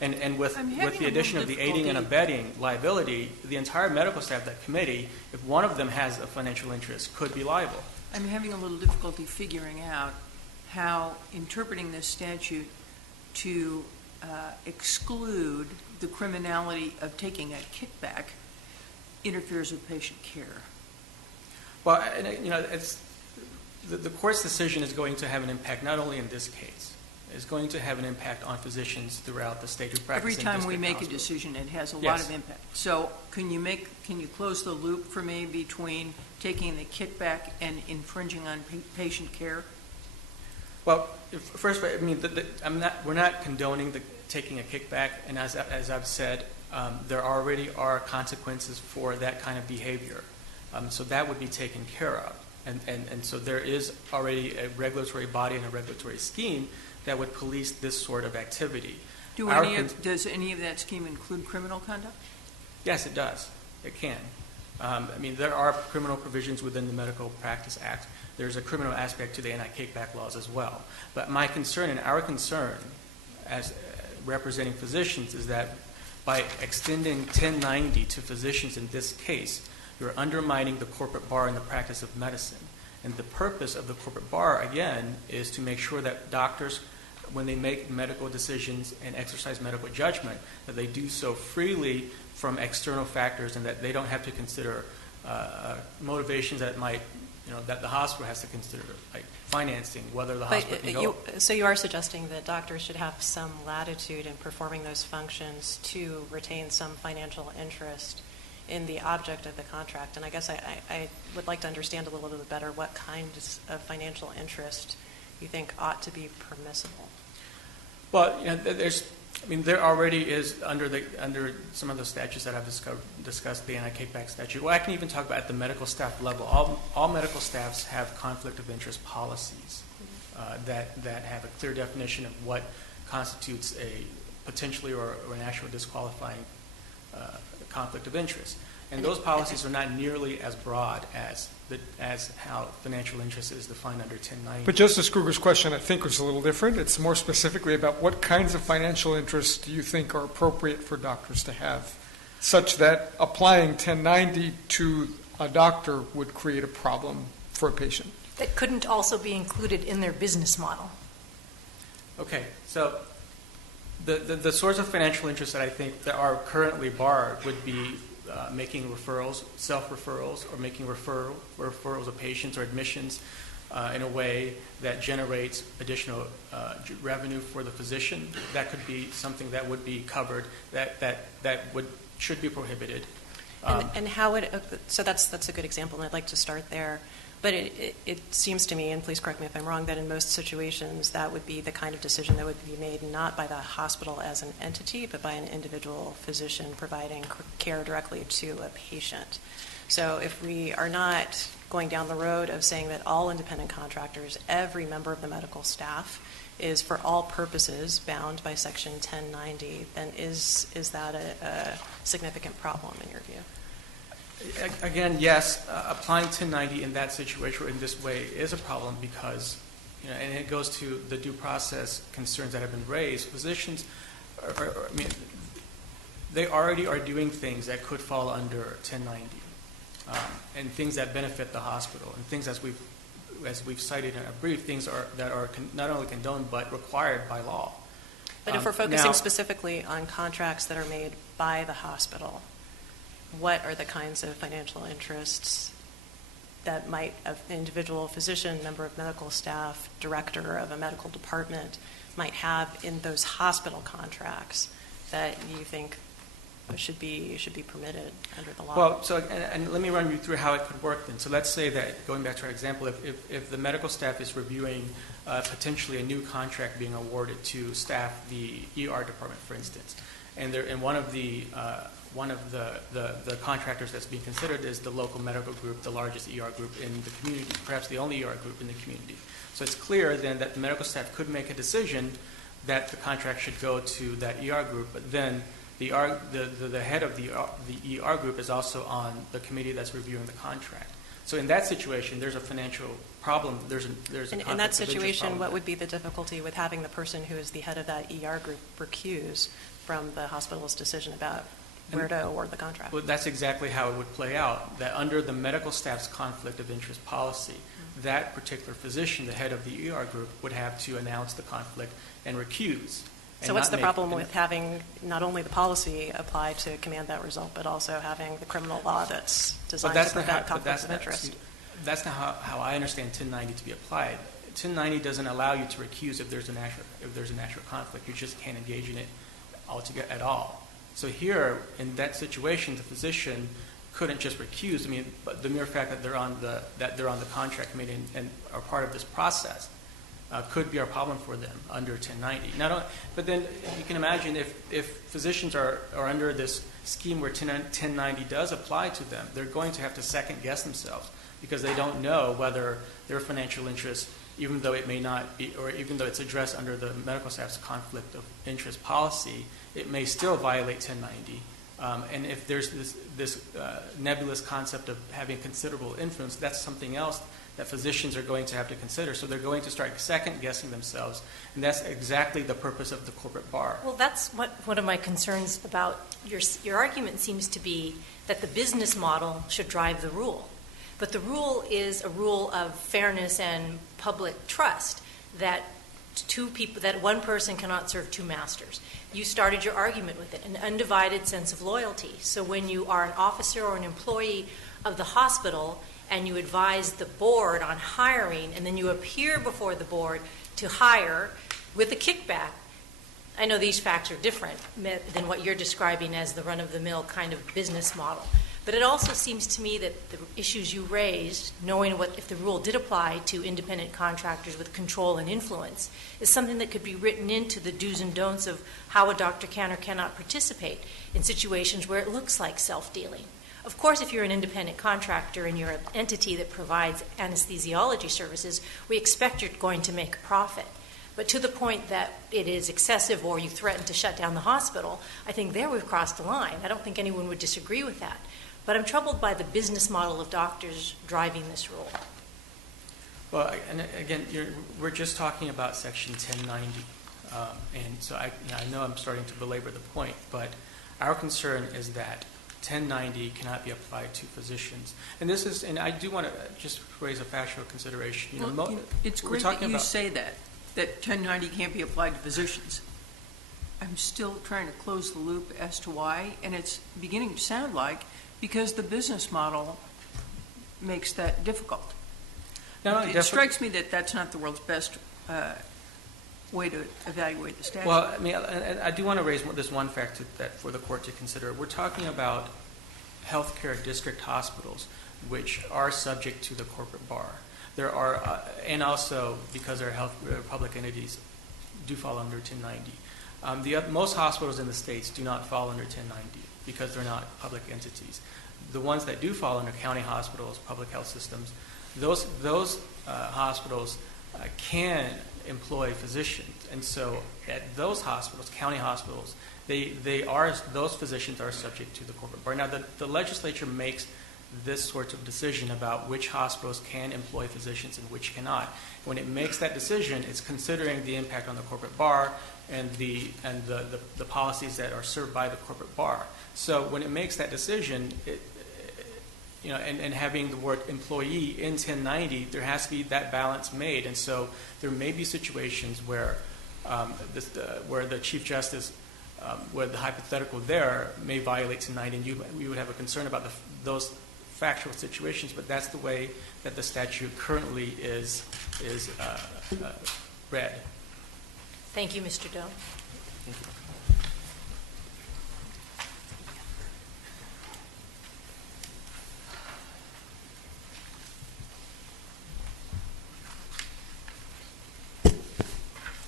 And with the addition of the aiding and abetting liability, the entire medical staff, that committee, if one of them has a financial interest, could be liable. I'm having a little difficulty figuring out how interpreting this statute to exclude the criminality of taking a kickback interferes with patient care. Well, the court's decision is going to have an impact not only in this case. It's going to have an impact on physicians throughout the state who practice in Every time we district make hospitals. a decision, it has a lot Yes. of impact. So can you close the loop for me between taking the kickback and infringing on patient care? Well, first, I mean, we're not condoning taking a kickback, and as I've said, there already are consequences for that kind of behavior. So that would be taken care of. And so there is already a regulatory body and a regulatory scheme that would police this sort of activity. Does any of that scheme include criminal conduct? Yes, it does. It can. I mean, there are criminal provisions within the Medical Practice Act. There's a criminal aspect to the anti-kickback laws as well. But my concern and our concern as representing physicians is that by extending 1090 to physicians in this case, you're undermining the corporate bar in the practice of medicine. And the purpose of the corporate bar, again, is to make sure that doctors, when they make medical decisions and exercise medical judgment, that they do so freely from external factors and that they don't have to consider motivations that might, that the hospital has to consider, like financing, whether the hospital can go. So you are suggesting that doctors should have some latitude in performing those functions to retain some financial interest in the object of the contract. And I guess I would like to understand a little bit better what kinds of financial interest you think ought to be permissible. Well, there already is under some of the statutes that I've discussed, the anti-kickback statute. Well, I can even talk about at the medical staff level. All medical staffs have conflict of interest policies that have a clear definition of what constitutes a potentially or an actual disqualifying conflict of interest. And those policies are not nearly as broad as how financial interest is defined under 1090. But Justice Kruger's question, I think, was a little different. It's more specifically about what kinds of financial interests do you think are appropriate for doctors to have, such that applying 1090 to a doctor would create a problem for a patient. That couldn't also be included in their business model. Okay, so the sorts of financial interests that I think that are currently barred would be making referrals, self-referrals, or making referrals of patients or admissions in a way that generates additional revenue for the physician. That could be something that would be covered, that should be prohibited. And how would so that's a good example, and I'd like to start there. But it seems to me, and please correct me if I'm wrong, that in most situations that would be the kind of decision that would be made not by the hospital as an entity, but by an individual physician providing care directly to a patient. So if we are not going down the road of saying that all independent contractors, every member of the medical staff, is for all purposes bound by Section 1090, then is that a significant problem in your view? Again, yes, applying 1090 in that situation or in this way is a problem because, and it goes to the due process concerns that have been raised. Physicians, they already are doing things that could fall under 1090, and things that benefit the hospital, and things as we've cited in a brief, things that are not only condoned but required by law. But if we're focusing now, specifically on contracts that are made by the hospital, what are the kinds of financial interests that might an individual physician, member of medical staff, director of a medical department might have in those hospital contracts that you think should be permitted under the law? Well, so and let me run you through how it could work then. So let's say that, going back to our example, if the medical staff is reviewing potentially a new contract being awarded to staff the ER department, for instance, and one of the contractors that's being considered is the local medical group, the largest ER group in the community, perhaps the only ER group in the community. So it's clear then that the medical staff could make a decision that the contract should go to that ER group, but then the head of the ER group is also on the committee that's reviewing the contract. So in that situation, there's a financial problem. There's a conflict In that of interest situation, problem. what would be the difficulty with having the person who is the head of that ER group recuse from the hospital's decision about where to award the contract? Well, that's exactly how it would play out, that under the medical staff's conflict of interest policy, that particular physician, the head of the ER group, would have to announce the conflict and recuse. So what's the problem with having not only the policy apply to command that result, but also having the criminal law that's designed to prevent conflicts of interest? That's not how I understand 1090 to be applied. 1090 doesn't allow you to recuse if there's a natural conflict. You just can't engage in it altogether at all. So here, in that situation, the physician couldn't just recuse. I mean, but the mere fact that they're on the contract committee and are part of this process could be a problem for them under 1090. But then you can imagine if physicians are under this scheme where 1090 does apply to them, they're going to have to second guess themselves because they don't know whether their financial interests, even though it may not be, or even though it's addressed under the medical staff's conflict of interest policy, it may still violate 1090. And if there's this nebulous concept of having considerable influence, that's something else that physicians are going to have to consider. So they're going to start second-guessing themselves, and that's exactly the purpose of the corporate bar. Well, that's one of my concerns about your argument seems to be that the business model should drive the rule. But the rule is a rule of fairness and public trust, that one person cannot serve two masters. You started your argument with it, an undivided sense of loyalty. So when you are an officer or an employee of the hospital and you advise the board on hiring, and then you appear before the board to hire with a kickback, I know these facts are different than what you're describing as the run-of-the-mill kind of business model. But it also seems to me that the issues you raised, knowing if the rule did apply to independent contractors with control and influence, is something that could be written into the do's and don'ts of how a doctor can or cannot participate in situations where it looks like self-dealing. Of course, if you're an independent contractor and you're an entity that provides anesthesiology services, we expect you're going to make a profit. But to the point that it is excessive or you threaten to shut down the hospital, I think there we've crossed the line. I don't think anyone would disagree with that. But I'm troubled by the business model of doctors driving this rule. Well, and again, we're just talking about Section 1090. And so I know I'm starting to belabor the point, but our concern is that 1090 cannot be applied to physicians. And I do want to just raise a factual consideration. It's great that you say that 1090 can't be applied to physicians. I'm still trying to close the loop as to why, and it's beginning to sound like because the business model makes that difficult. It strikes me that that's not the world's best way to evaluate the statute. Well, I mean, I do want to raise this one fact that for the court to consider. We're talking about healthcare district hospitals, which are subject to the corporate bar. There are, and also because they're public entities, do fall under 1090. Most hospitals in the states do not fall under 1090 because they're not public entities. The ones that do fall under county hospitals, public health systems, those hospitals can employ physicians, and so at those hospitals, county hospitals, those physicians are subject to the corporate bar. Now, the legislature makes this sort of decision about which hospitals can employ physicians and which cannot. When it makes that decision, it's considering the impact on the corporate bar and the policies that are served by the corporate bar. So when it makes that decision, and having the word employee in 1090, there has to be that balance made. And so there may be situations where where the Chief Justice, where the hypothetical there may violate 1090, and we would have a concern about those factual situations, but that's the way that the statute currently is read. Thank you, Mr. Doe. Thank you.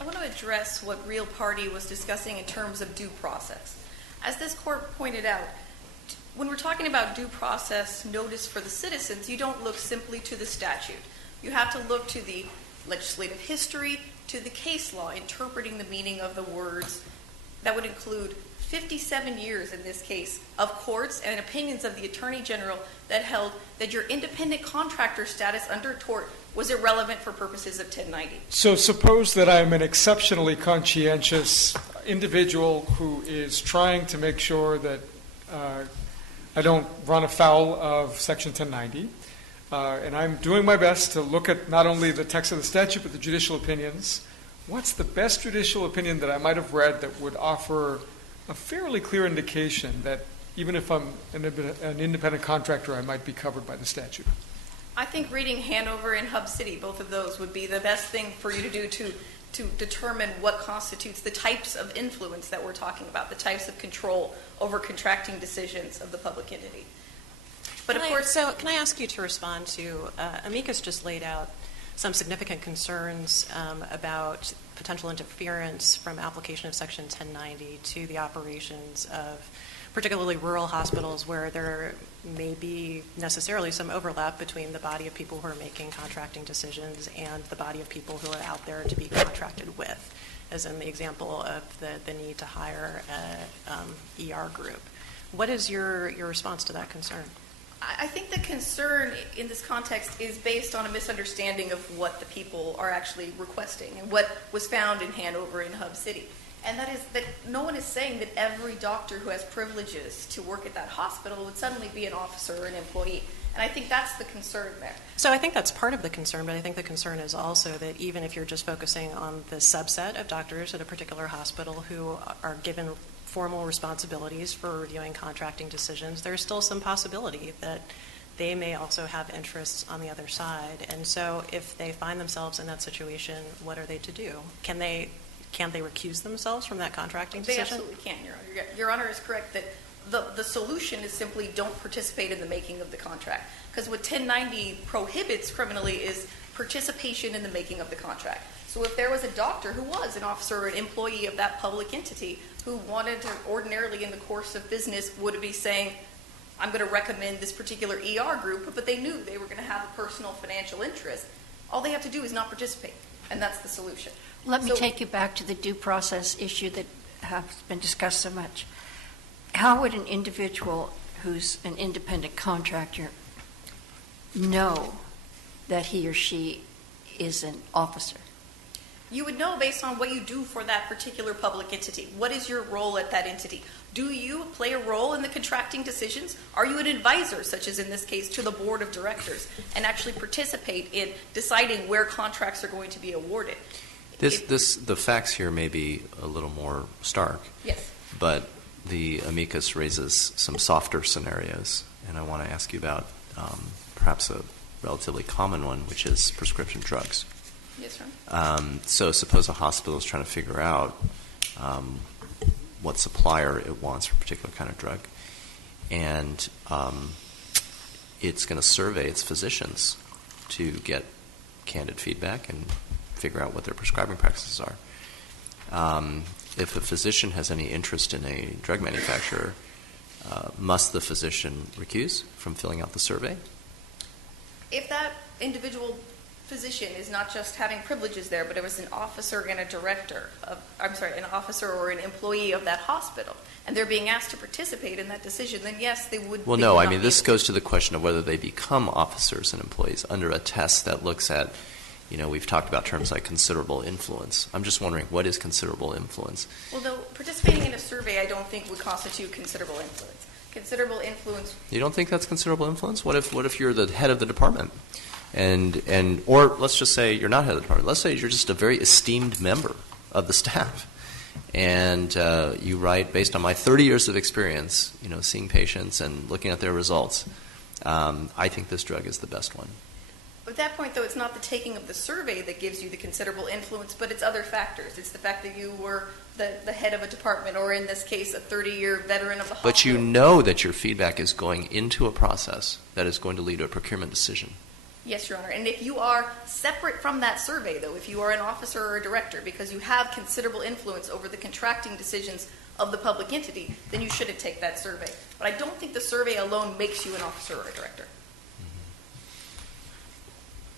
I want to address what Real Party was discussing in terms of due process. As this court pointed out, when we're talking about due process notice for the citizens, you don't look simply to the statute. You have to look to the legislative history, to the case law, interpreting the meaning of the words. That would include 57 years in this case of courts and opinions of the Attorney General that held that your independent contractor status under tort was irrelevant for purposes of 1090. So suppose that I'm an exceptionally conscientious individual who is trying to make sure that I don't run afoul of Section 1090, and I'm doing my best to look at not only the text of the statute but the judicial opinions. What's the best judicial opinion that I might have read that would offer a fairly clear indication that even if I'm an independent contractor, I might be covered by the statute? I think reading Hanover and Hub City, both of those would be the best thing for you to do to determine what constitutes the types of influence that we're talking about, the types of control over contracting decisions of the public entity. But of course, can I ask you to respond to, Amicus just laid out some significant concerns about potential interference from application of Section 1090 to the operations of particularly rural hospitals where there may be necessarily some overlap between the body of people who are making contracting decisions and the body of people who are out there to be contracted with, as in the example of the need to hire a ER group. What is your response to that concern? I think the concern in this context is based on a misunderstanding of what the people are actually requesting and what was found in Hanover and Hub City. And that is that no one is saying that every doctor who has privileges to work at that hospital would suddenly be an officer or an employee. And I think that's the concern there. So I think that's part of the concern, but I think the concern is also that even if you're just focusing on the subset of doctors at a particular hospital who are given formal responsibilities for reviewing contracting decisions, there's still some possibility that they may also have interests on the other side. And so if they find themselves in that situation, what are they to do? Can they recuse themselves from that contracting decision? They absolutely can, Your Honor. Your Honor is correct that the solution is simply don't participate in the making of the contract. Because what 1090 prohibits criminally is participation in the making of the contract. So if there was a doctor who was an officer or an employee of that public entity who wanted to ordinarily in the course of business would be saying, I'm going to recommend this particular ER group, but they knew they were going to have a personal financial interest, all they have to do is not participate. And that's the solution. Let me take you back to the due process issue that has been discussed so much. How would an individual who's an independent contractor know that he or she is an officer? You would know based on what you do for that particular public entity. What is your role at that entity? Do you play a role in the contracting decisions? Are you an advisor, such as in this case, to the board of directors and actually participate in deciding where contracts are going to be awarded? The facts here may be a little more stark. Yes. But the amicus raises some softer scenarios, and I want to ask you about perhaps a relatively common one, which is prescription drugs. Yes, sir. So suppose a hospital is trying to figure out what supplier it wants for a particular kind of drug, and it's going to survey its physicians to get candid feedback and figure out what their prescribing practices are. If a physician has any interest in a drug manufacturer, must the physician recuse from filling out the survey? If that individual physician is not just having privileges there, but it was an officer and a director an officer or an employee of that hospital, and they're being asked to participate in that decision, then yes, they would. Well, they no, would I not mean, be this able to. goes to the question of whether they become officers and employees under a test that looks at, we've talked about terms like considerable influence. I'm just wondering, what is considerable influence? Well, no, participating in a survey, I don't think would constitute considerable influence. Considerable influence. You don't think that's considerable influence? What if you're the head of the department? Or let's just say you're not head of the department. Let's say you're just a very esteemed member of the staff. And you write, based on my 30 years of experience, seeing patients and looking at their results, I think this drug is the best one. At that point, though, it's not the taking of the survey that gives you the considerable influence, but it's other factors. It's the fact that you were the head of a department, or in this case, a 30-year veteran of the hospital. But you know that your feedback is going into a process that is going to lead to a procurement decision. Yes, Your Honor. And if you are separate from that survey, though, if you are an officer or a director, because you have considerable influence over the contracting decisions of the public entity, then you shouldn't take that survey. But I don't think the survey alone makes you an officer or a director.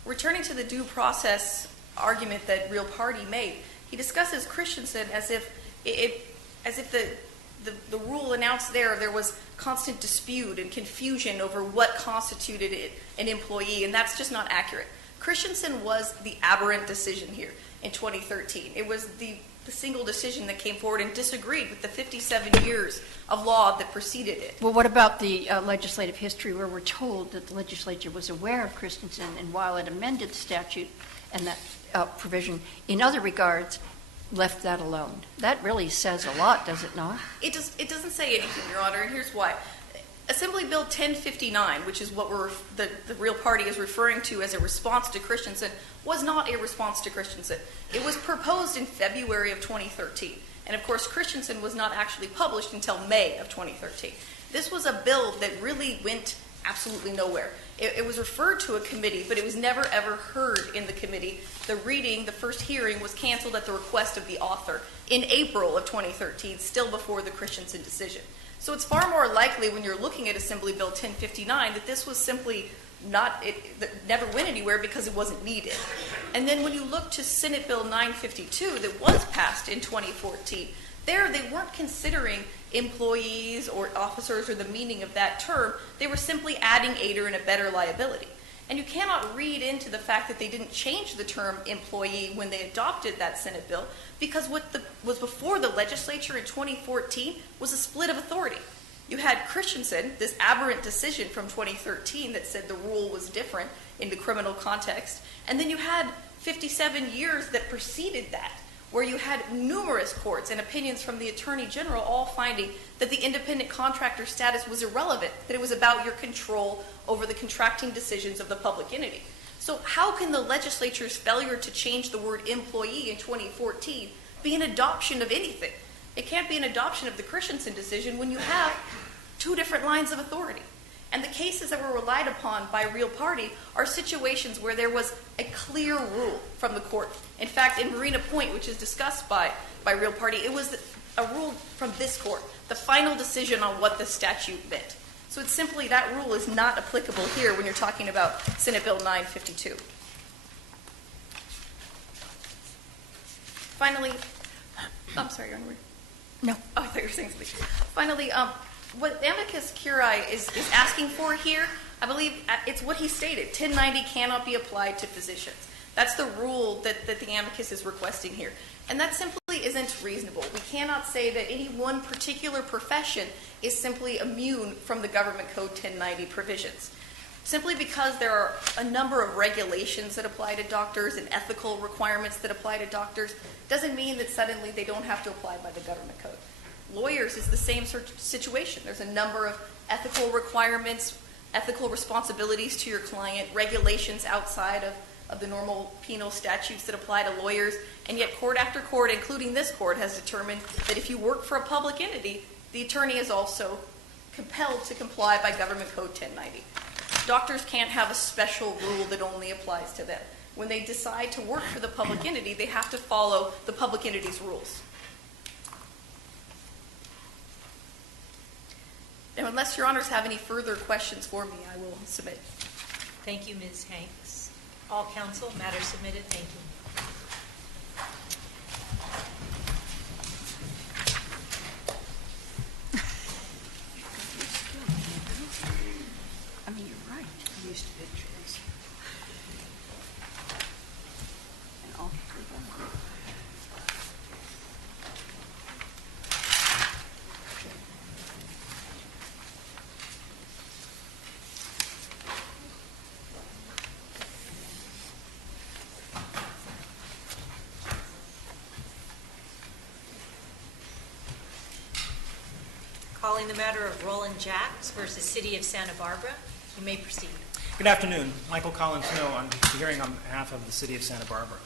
Returning to the due process argument that Real Party made, he discusses Christensen as if the rule announced there was constant dispute and confusion over what constituted an employee, and that's just not accurate. Christensen was the aberrant decision here in 2013. It was the single decision that came forward and disagreed with the 57 years of law that preceded it. Well, what about the legislative history where we're told that the legislature was aware of Christensen, and while it amended the statute and that provision, in other regards, left that alone? That really says a lot, does it not? It doesn't say anything, Your Honor, and here's why. Assembly Bill 1059, which is what the Real Party is referring to as a response to Christensen, was not a response to Christensen. It was proposed in February of 2013. And of course, Christensen was not actually published until May of 2013. This was a bill that really went absolutely nowhere. It was referred to a committee, but it was never ever heard in the committee. The first hearing was canceled at the request of the author in April of 2013, still before the Christensen decision. So it's far more likely when you're looking at Assembly Bill 1059 that this was simply that never went anywhere because it wasn't needed. And then when you look to Senate Bill 952 that was passed in 2014, there they weren't considering employees or officers or the meaning of that term. They were simply adding aider and abettor liability. And you cannot read into the fact that they didn't change the term employee when they adopted that Senate bill, because what was before the legislature in 2014 was a split of authority. You had Christensen, this aberrant decision from 2013 that said the rule was different in the criminal context, and then you had 57 years that preceded that, where you had numerous courts and opinions from the Attorney General all finding that the independent contractor status was irrelevant, that it was about your control over the contracting decisions of the public entity. So how can the legislature's failure to change the word employee in 2014 be an adoption of anything? It can't be an adoption of the Christensen decision when you have two different lines of authority. And the cases that were relied upon by Real Party are situations where there was a clear rule from the court. In fact, in Marina Point, which is discussed by Real Party, it was a rule from this court, the final decision on what the statute meant. So it's simply that rule is not applicable here when you're talking about Senate Bill 952. Finally, I'm sorry, Your Honor. No. Oh, I thought you were saying something. Finally, what amicus curiae is asking for here, I believe it's what he stated. 1090 cannot be applied to physicians. That's the rule that the amicus is requesting here. And that simply isn't reasonable. We cannot say that any one particular profession is simply immune from the Government Code 1090 provisions. Simply because there are a number of regulations that apply to doctors and ethical requirements that apply to doctors doesn't mean that suddenly they don't have to apply by the Government Code. Lawyers is the same situation. There's a number of ethical requirements, ethical responsibilities to your client, regulations outside of the normal penal statutes that apply to lawyers, and yet court after court, including this court, has determined that if you work for a public entity, the attorney is also compelled to comply by Government Code 1090. Doctors can't have a special rule that only applies to them. When they decide to work for the public entity, they have to follow the public entity's rules. Now, unless Your Honors have any further questions for me, I will submit. Thank you, Ms. Hanks. All counsel, matter submitted. Thank you. I mean, you're right. I'm used to pictures. And all three of them. Calling the matter of Roland Jacks versus City of Santa Barbara. You may proceed. Good afternoon. Michael Collins Snow. I'm hearing on behalf of the City of Santa Barbara.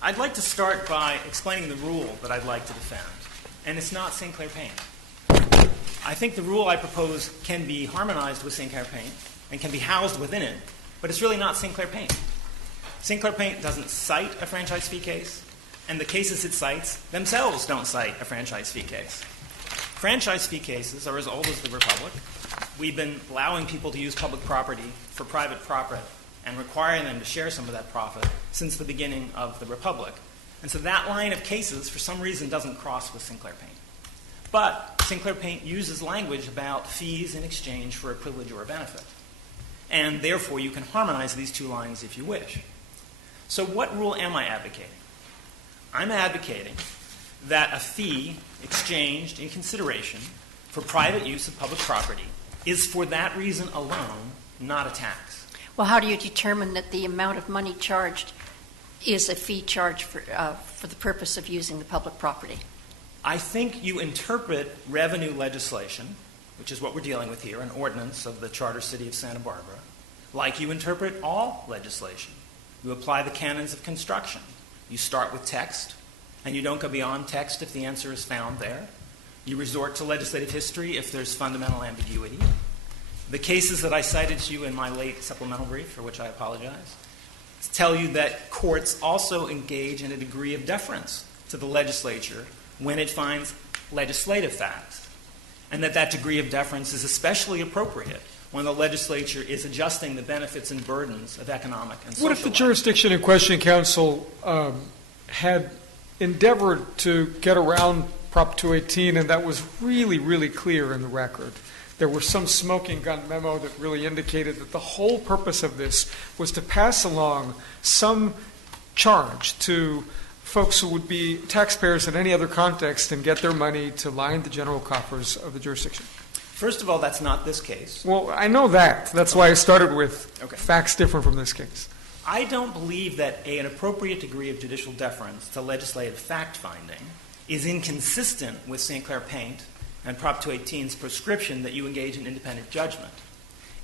I'd like to start by explaining the rule that I'd like to defend, and it's not St. Clair Paint. I think the rule I propose can be harmonized with St. Clair Paint and can be housed within it, but it's really not St. Clair Paint. St. Clair Paint doesn't cite a franchise fee case, and the cases it cites themselves don't cite a franchise fee case. Franchise fee cases are as old as the Republic. We've been allowing people to use public property for private profit and requiring them to share some of that profit since the beginning of the Republic. And so that line of cases, for some reason, doesn't cross with St. Clair Paint. But St. Clair Paint uses language about fees in exchange for a privilege or a benefit. And therefore, you can harmonize these two lines if you wish. So what rule am I advocating? I'm advocating that a fee exchanged in consideration for private use of public property is for that reason alone not a tax. Well, how do you determine that the amount of money charged is a fee charged for the purpose of using the public property? I think you interpret revenue legislation, which is what we're dealing with here, an ordinance of the Charter City of Santa Barbara, like you interpret all legislation. You apply the canons of construction. You start with text, and you don't go beyond text if the answer is found there. You resort to legislative history if there's fundamental ambiguity. The cases that I cited to you in my late supplemental brief, for which I apologize, tell you that courts also engage in a degree of deference to the legislature when it finds legislative facts, and that degree of deference is especially appropriate when the legislature is adjusting the benefits and burdens of economic and social What if the life. jurisdiction in question, counsel, had endeavored to get around Prop 218, and that was really, really clear in the record? There was some smoking gun memo that really indicated that the whole purpose of this was to pass along some charge to folks who would be taxpayers in any other context and get their money to line the general coffers of the jurisdiction. First of all, that's not this case. Well, I know that. That's why I started with Okay. facts different from this case. I don't believe that an appropriate degree of judicial deference to legislative fact-finding is inconsistent with St. Clair Paint and Prop 218's prescription that you engage in independent judgment.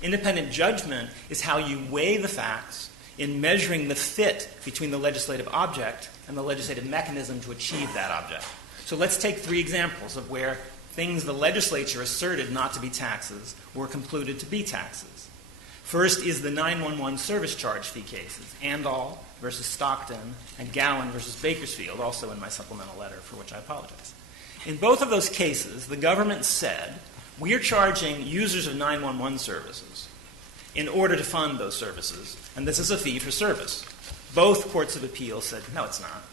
Independent judgment is how you weigh the facts in measuring the fit between the legislative object and the legislative mechanism to achieve that object. So let's take 3 examples of where things the legislature asserted not to be taxes were concluded to be taxes. First is the 911 service charge fee cases, Andall versus Stockton and Gowan versus Bakersfield, also in my supplemental letter, for which I apologize. In both of those cases, the government said, we are charging users of 911 services in order to fund those services, and this is a fee for service. Both courts of appeal said, no, it's not.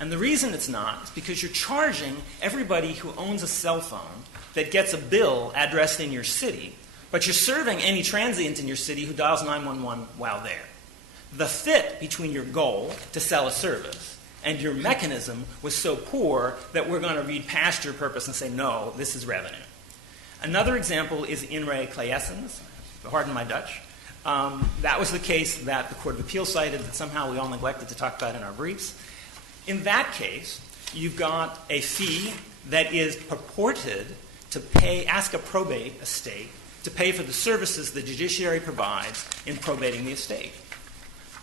And the reason it's not is because you're charging everybody who owns a cell phone that gets a bill addressed in your city, but you're serving any transient in your city who dials 911 while there. The fit between your goal to sell a service and your mechanism was so poor that we're going to read past your purpose and say, no, this is revenue. Another example is In re Claessens, pardon my Dutch. That was the case that the Court of Appeal cited that somehow we all neglected to talk about in our briefs. In that case, you've got a fee that is purported to ask a probate estate to pay for the services the judiciary provides in probating the estate.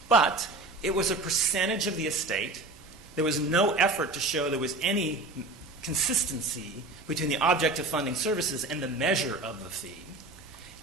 But it was a percentage of the estate. There was no effort to show there was any consistency between the object of funding services and the measure of the fee.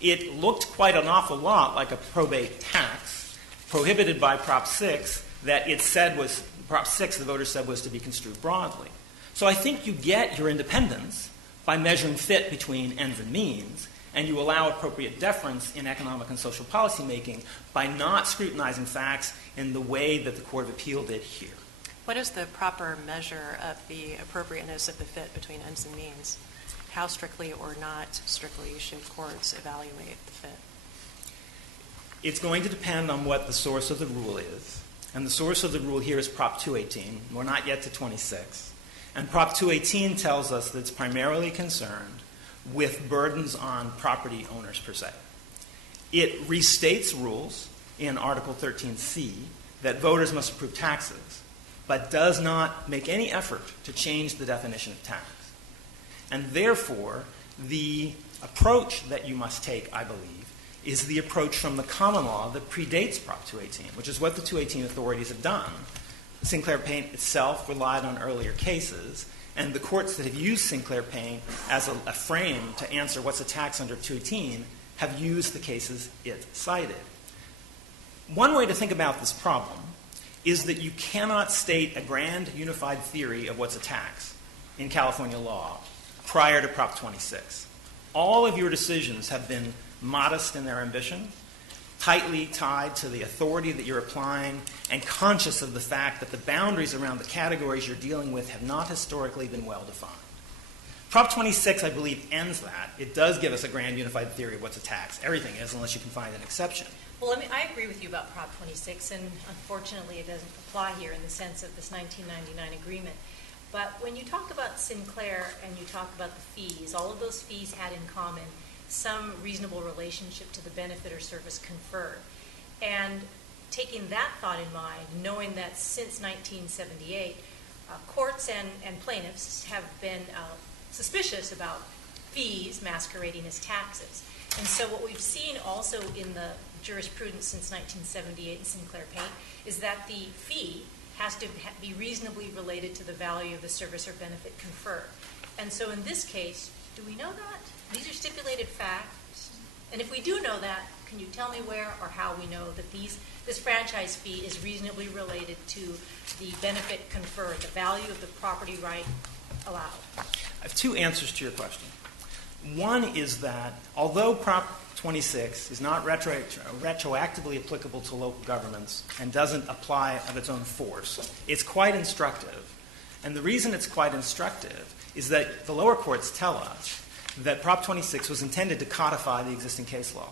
It looked quite an awful lot like a probate tax prohibited by Prop 6 that it said was, Prop 6 the voters said was to be construed broadly. So I think you get your independence by measuring fit between ends and means, and you allow appropriate deference in economic and social policy making by not scrutinizing facts in the way that the Court of Appeal did here. What is the proper measure of the appropriateness of the fit between ends and means? How strictly or not strictly should courts evaluate the fit? It's going to depend on what the source of the rule is. And the source of the rule here is Prop 218. We're not yet to 26. And Prop 218 tells us that it's primarily concerned with burdens on property owners per se. It restates rules in Article 13C that voters must approve taxes, but does not make any effort to change the definition of tax. And therefore, the approach that you must take, I believe, is the approach from the common law that predates Prop 218, which is what the 218 authorities have done. Sinclair Paint itself relied on earlier cases, and the courts that have used Sinclair Paint as a frame to answer what's a tax under 218 have used the cases it cited. One way to think about this problem is that you cannot state a grand unified theory of what's a tax in California law prior to Prop 26. All of your decisions have been modest in their ambition, tightly tied to the authority that you're applying, and conscious of the fact that the boundaries around the categories you're dealing with have not historically been well defined. Prop 26, I believe, ends that. It does give us a grand unified theory of what's a tax. Everything is, unless you can find an exception. Well, I agree with you about Prop 26, and unfortunately it doesn't apply here in the sense of this 1999 agreement. But when you talk about Sinclair and you talk about the fees, all of those fees had in common some reasonable relationship to the benefit or service conferred. And taking that thought in mind, knowing that since 1978, courts and plaintiffs have been suspicious about fees masquerading as taxes. And so what we've seen also in the jurisprudence since 1978 in Sinclair Paint is that the fee has to be reasonably related to the value of the service or benefit conferred. And so in this case, do we know that? These are stipulated facts. And if we do know that, can you tell me where or how we know that this franchise fee is reasonably related to the benefit conferred, the value of the property right allowed? I have two answers to your question. One is that although Prop 26 is not retroactively applicable to local governments and doesn't apply of its own force, it's quite instructive. And the reason it's quite instructive is that the lower courts tell us that Prop 26 was intended to codify the existing case law.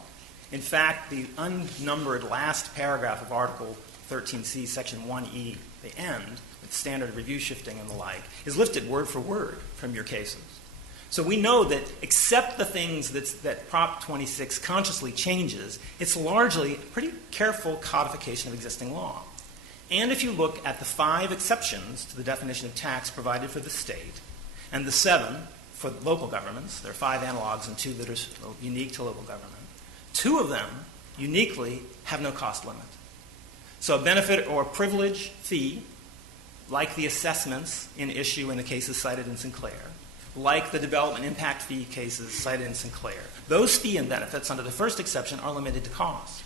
In fact, the unnumbered last paragraph of Article 13C, Section 1E, the end, with standard review shifting and the like, is lifted word for word from your cases. So we know that except the things that Prop 26 consciously changes, it's largely a pretty careful codification of existing law. And if you look at the 5 exceptions to the definition of tax provided for the state, and the 7 for local governments, there are 5 analogs and 2 that are unique to local government, 2 of them uniquely have no cost limit. So a benefit or privilege fee, like the assessments in issue in the cases cited in Sinclair, like the development impact fee cases cited in Sinclair, those fee and benefits under the first exception are limited to cost.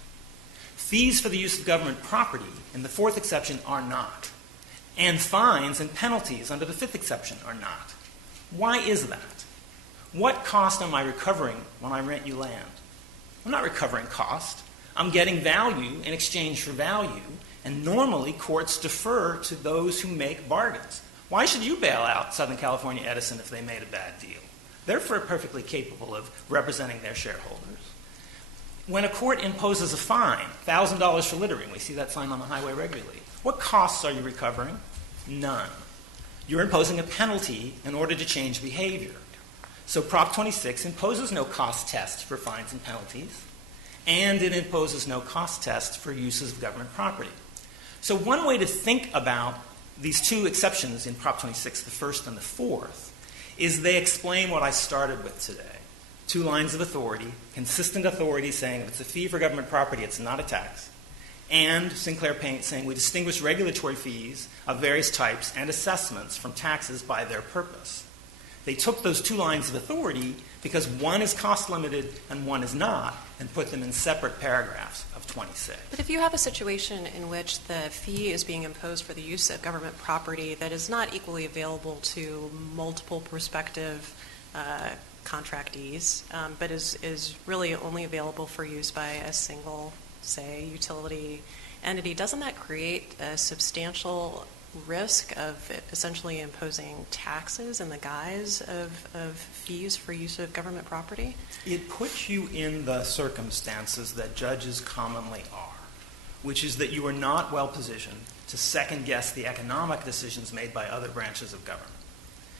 Fees for the use of government property in the 4th exception are not. And fines and penalties under the 5th exception are not. Why is that? What cost am I recovering when I rent you land? I'm not recovering cost. I'm getting value in exchange for value, and normally courts defer to those who make bargains. Why should you bail out Southern California Edison if they made a bad deal? They're perfectly capable of representing their shareholders. When a court imposes a fine, $1,000 for littering, we see that sign on the highway regularly, what costs are you recovering? None. You're imposing a penalty in order to change behavior. So Prop 26 imposes no cost test for fines and penalties, and it imposes no cost test for uses of government property. So one way to think about these 2 exceptions in Prop 26, the 1st and the 4th, is they explain what I started with today. 2 lines of authority, consistent authority saying if it's a fee for government property, it's not a tax, and Sinclair Paint saying we distinguish regulatory fees of various types and assessments from taxes by their purpose. They took those 2 lines of authority because one is cost limited and one is not, and put them in separate paragraphs of 26. But if you have a situation in which the fee is being imposed for the use of government property that is not equally available to multiple prospective contractees, but is really only available for use by a single, say, utility entity. Doesn't that create a substantial risk of essentially imposing taxes in the guise of fees for use of government property? It puts you in the circumstances that judges commonly are, which is that you are not well positioned to second-guess the economic decisions made by other branches of government.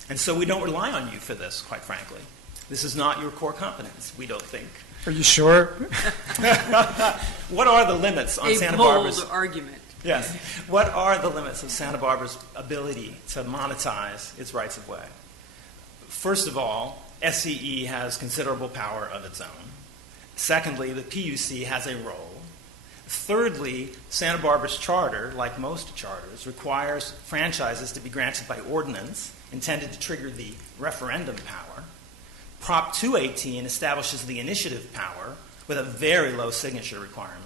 And so we don't rely on you for this, quite frankly. This is not your core competence, we don't think. Are you sure? What are the limits on Santa bold Barbara's argument. Yes. What are the limits of Santa Barbara's ability to monetize its rights of way? First of all, SCE has considerable power of its own. Secondly, the PUC has a role. Thirdly, Santa Barbara's charter, like most charters, requires franchises to be granted by ordinance intended to trigger the referendum power. Prop 218 establishes the initiative power with a very low signature requirement.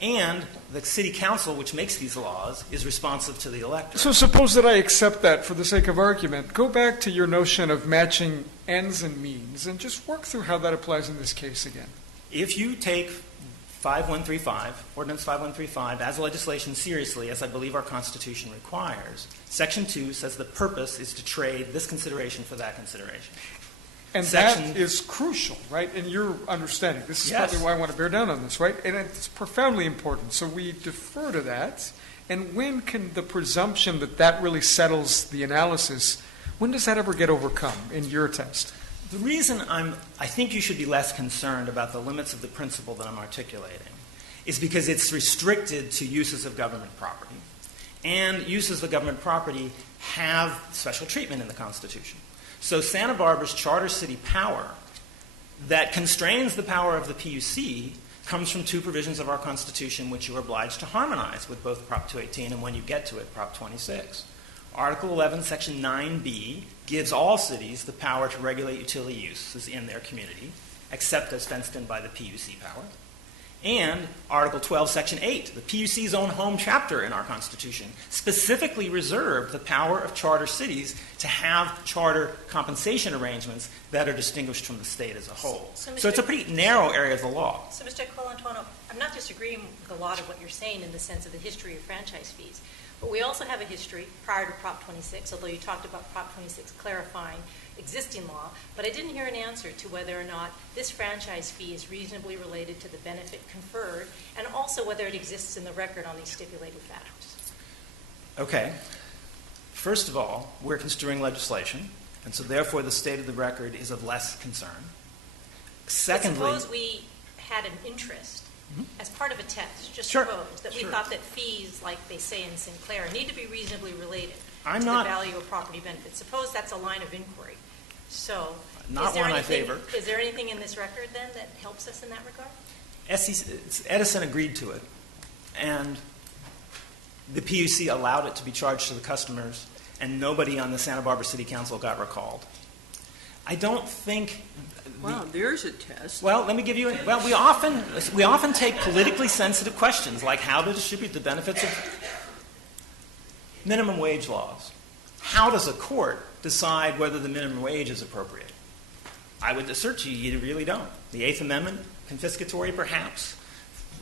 And the city council, which makes these laws, is responsive to the electorate. So suppose that I accept that for the sake of argument. Go back to your notion of matching ends and means and just work through how that applies in this case again. If you take 5135, Ordinance 5135, as legislation seriously, as I believe our Constitution requires, Section 2 says the purpose is to trade this consideration for that consideration. And that is crucial, right, in your understanding. This is Yes. partly why I want to bear down on this, right? And it's profoundly important. So we defer to that. And when can the presumption that that really settles the analysis, when does that ever get overcome in your test? The reason I think you should be less concerned about the limits of the principle that I'm articulating is because it's restricted to uses of government property. And uses of government property have special treatment in the Constitution. So Santa Barbara's charter city power that constrains the power of the PUC comes from two provisions of our Constitution which you are obliged to harmonize with both Prop 218 and, when you get to it, Prop 26. Article 11, Section 9b gives all cities the power to regulate utility uses in their community, except as fenced in by the PUC power. And Article 12, Section 8, the PUC's own home chapter in our Constitution, specifically reserved the power of charter cities to have charter compensation arrangements that are distinguished from the state as a whole. So it's a pretty narrow area of the law. So, Mr. Colantuono, I'm not disagreeing with a lot of what you're saying in the sense of the history of franchise fees, but we also have a history prior to Prop 26, although you talked about Prop 26 clarifying existing law, but I didn't hear an answer to whether or not this franchise fee is reasonably related to the benefit conferred, and also whether it exists in the record on these stipulated factors. Okay. First of all, we're construing legislation, and so therefore the state of the record is of less concern. Secondly, but suppose we had an interest as part of a test, just Sure. suppose that we Sure. thought that fees, like they say in Sinclair, need to be reasonably related I'm to not- the value of property benefits. Suppose that's a line of inquiry. So, Not is there one I anything, favor. Is there anything in this record then that helps us in that regard? Edison agreed to it, and the PUC allowed it to be charged to the customers, and nobody on the Santa Barbara City Council got recalled. I don't think. Wow, there's a test. Well, let me give you. Well, we often take politically sensitive questions like how to distribute the benefits of minimum wage laws. How does a court decide whether the minimum wage is appropriate? I would assert to you, you really don't. The Eighth Amendment, confiscatory perhaps,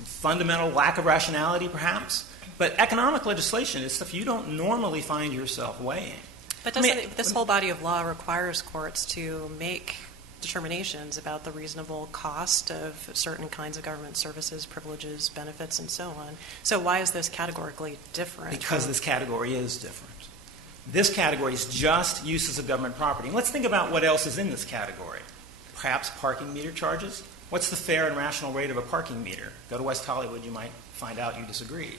fundamental lack of rationality perhaps, but economic legislation is stuff you don't normally find yourself weighing. But this whole body of law requires courts to make determinations about the reasonable cost of certain kinds of government services, privileges, benefits, and so on. So why is this categorically different? Because this category is different. This category is just uses of government property. And let's think about what else is in this category. Perhaps parking meter charges. What's the fair and rational rate of a parking meter? Go to West Hollywood, you might find out you disagree.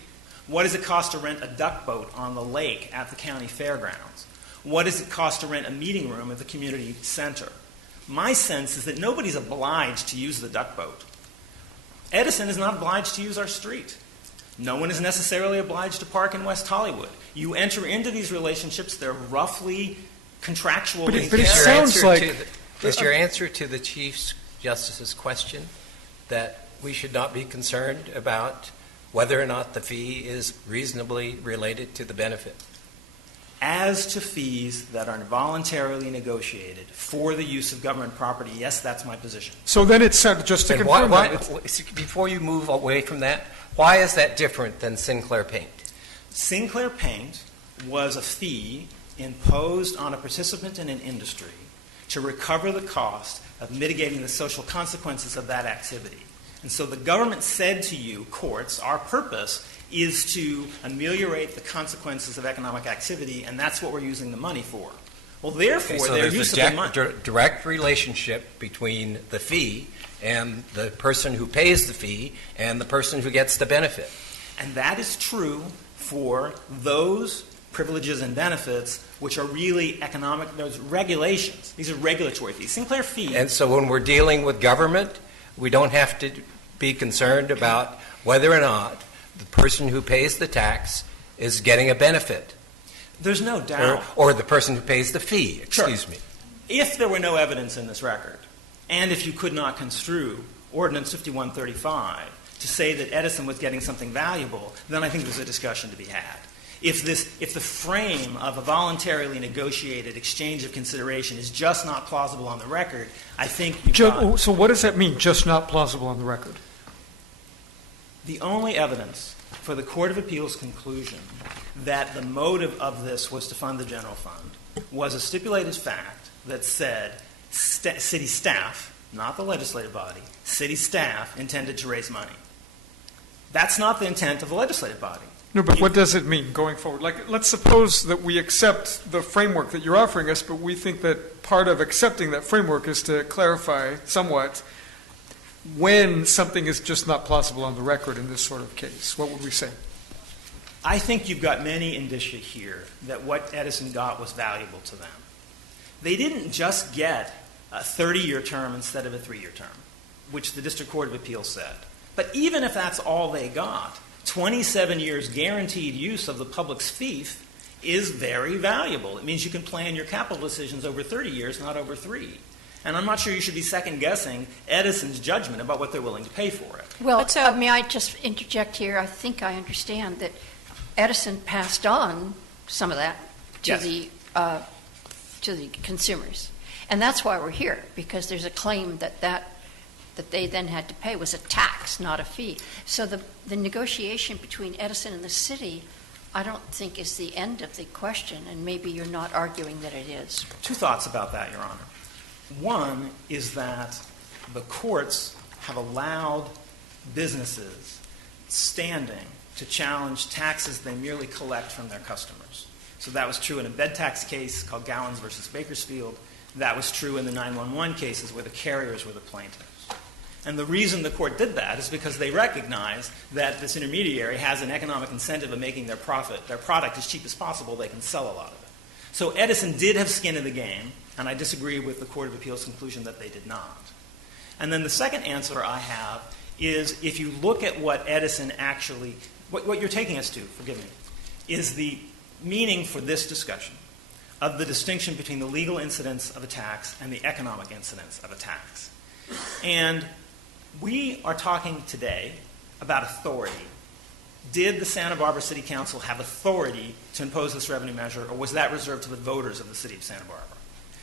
What does it cost to rent a duck boat on the lake at the county fairgrounds? What does it cost to rent a meeting room at the community center? My sense is that nobody's obliged to use the duck boat. Edison is not obliged to use our street. No one is necessarily obliged to park in West Hollywood. You enter into these relationships, they're roughly contractual. But it sounds like... Is your answer to the Chief Justice's question that we should not be concerned about whether or not the fee is reasonably related to the benefit? As to fees that are voluntarily negotiated for the use of government property, yes, that's my position. So then it's just to And confirm before you move away from that, why is that different than Sinclair Paint? Sinclair Paint was a fee imposed on a participant in an industry to recover the cost of mitigating the social consequences of that activity. And so the government said to you, courts, our purpose is to ameliorate the consequences of economic activity, and that's what we're using the money for. Well, therefore, Okay, so their there's use a of the money. direct relationship between the fee and the person who pays the fee and the person who gets the benefit. And that is true for those privileges and benefits which are really economic, those regulations. These are regulatory fees. Sinclair fee. And so when we're dealing with government, we don't have to be concerned about whether or not the person who pays the tax is getting a benefit. There's no doubt. Or the person who pays the fee, excuse me. If there were no evidence in this record, and if you could not construe Ordinance 5135 to say that Edison was getting something valuable, then I think there's a discussion to be had. If the frame of a voluntarily negotiated exchange of consideration is just not plausible on the record, I think you've got... So what does that mean, just not plausible on the record? The only evidence for the Court of Appeals' conclusion that the motive of this was to fund the general fund was a stipulated fact that said city staff, not the legislative body, city staff intended to raise money. That's not the intent of the legislative body. No, but what does it mean going forward? Like, let's suppose that we accept the framework that you're offering us, but we think that part of accepting that framework is to clarify somewhat when something is just not plausible on the record in this sort of case. What would we say? I think you've got many indicia here that what Edison got was valuable to them. They didn't just get a 30-year term instead of a 3-year term, which the District Court of Appeals said. But even if that's all they got, 27 years guaranteed use of the public's fief is very valuable. It means you can plan your capital decisions over 30 years, not over 3. And I'm not sure you should be second-guessing Edison's judgment about what they're willing to pay for it. Well, may I just interject here? I think I understand that Edison passed on some of that to the consumers. And that's why we're here, because there's a claim that they then had to pay was a tax, not a fee. So the negotiation between Edison and the city, I don't think is the end of the question, and maybe you're not arguing that it is. Two thoughts about that, Your Honor. One is that the courts have allowed businesses standing to challenge taxes they merely collect from their customers. So that was true in a bed tax case called Gowans versus Bakersfield. That was true in the 911 cases where the carriers were the plaintiffs. And the reason the court did that is because they recognized that this intermediary has an economic incentive of making their product as cheap as possible. They can sell a lot of it. So Edison did have skin in the game, and I disagree with the Court of Appeals' conclusion that they did not. And then the second answer I have is if you look at what Edison actually, what you're taking us to, forgive me, is the meaning for this discussion of the distinction between the legal incidence of a tax and the economic incidence of a tax. And we are talking today about authority. Did the Santa Barbara City Council have authority to impose this revenue measure, or was that reserved to the voters of the city of Santa Barbara?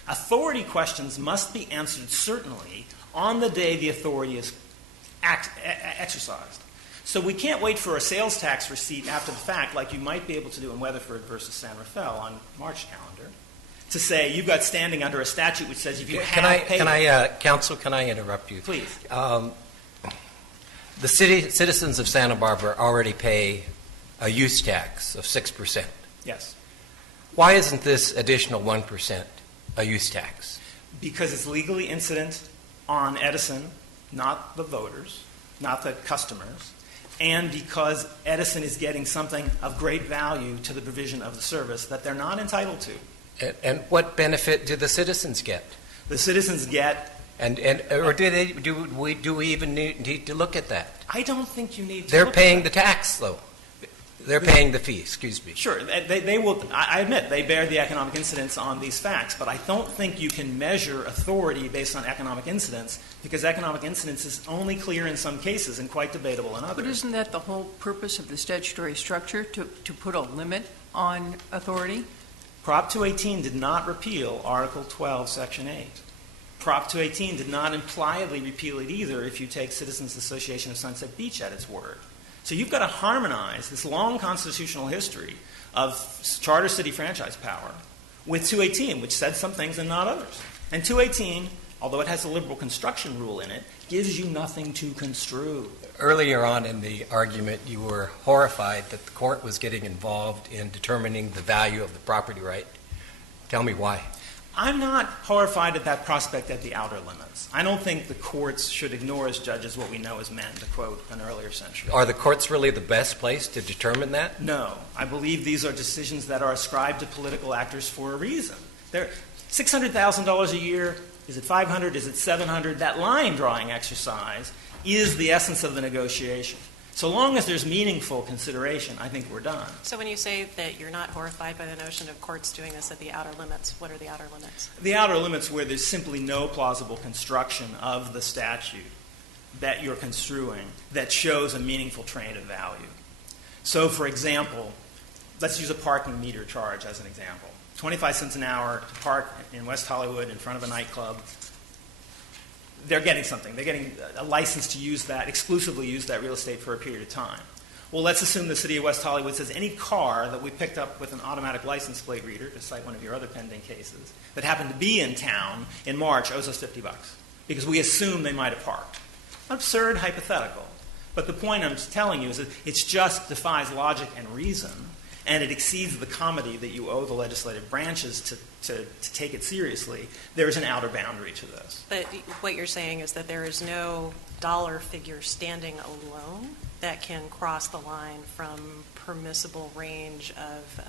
Authority questions must be answered certainly on the day the authority is exercised. So we can't wait for a sales tax receipt after the fact, like you might be able to do in Weatherford versus San Rafael on March calendar, to say you've got standing under a statute which says if you have paid... Counsel, can I interrupt you? Please. The citizens of Santa Barbara already pay a use tax of 6%. Yes. Why isn't this additional 1% a use tax? Because it's legally incident on Edison, not the voters, not the customers, and because Edison is getting something of great value to the provision of the service that they're not entitled to. And what benefit do the citizens get? The citizens get... Or do we even need to look at that? I don't think you need to. They're paying the tax, though. They're paying the fee, excuse me. Sure. They will. I admit they bear the economic incidence on these facts, but I don't think you can measure authority based on economic incidence because economic incidence is only clear in some cases and quite debatable in others. But isn't that the whole purpose of the statutory structure, to put a limit on authority? Prop 218 did not repeal Article 12, Section 8. Prop 218 did not impliedly repeal it either if you take Citizens Association of Sunset Beach at its word. So you've got to harmonize this long constitutional history of charter city franchise power with 218, which said some things and not others. And 218, although it has a liberal construction rule in it, gives you nothing to construe. Earlier on in the argument, you were horrified that the court was getting involved in determining the value of the property right. Tell me why. I'm not horrified at that prospect at the outer limits. I don't think the courts should ignore as judges what we know as men, to quote an earlier century. Are the courts really the best place to determine that? No. I believe these are decisions that are ascribed to political actors for a reason. They're $600,000 a year. Is it $500? Is it $700? That line drawing exercise is the essence of the negotiation. So long as there's meaningful consideration, I think we're done. So when you say that you're not horrified by the notion of courts doing this at the outer limits, what are the outer limits? The outer limits where there's simply no plausible construction of the statute that you're construing that shows a meaningful train of value. So, for example, let's use a parking meter charge as an example. 25 cents an hour to park in West Hollywood in front of a nightclub. They're getting something. They're getting a license to use that, exclusively use that real estate for a period of time. Well, let's assume the city of West Hollywood says any car that we picked up with an automatic license plate reader, to cite one of your other pending cases, that happened to be in town in March owes us $50 because we assume they might have parked. Absurd hypothetical. But the point I'm telling you is that it just defies logic and reason, and it exceeds the comedy that you owe the legislative branches to take it seriously. There's an outer boundary to this. But what you're saying is that there is no dollar figure standing alone that can cross the line from permissible range of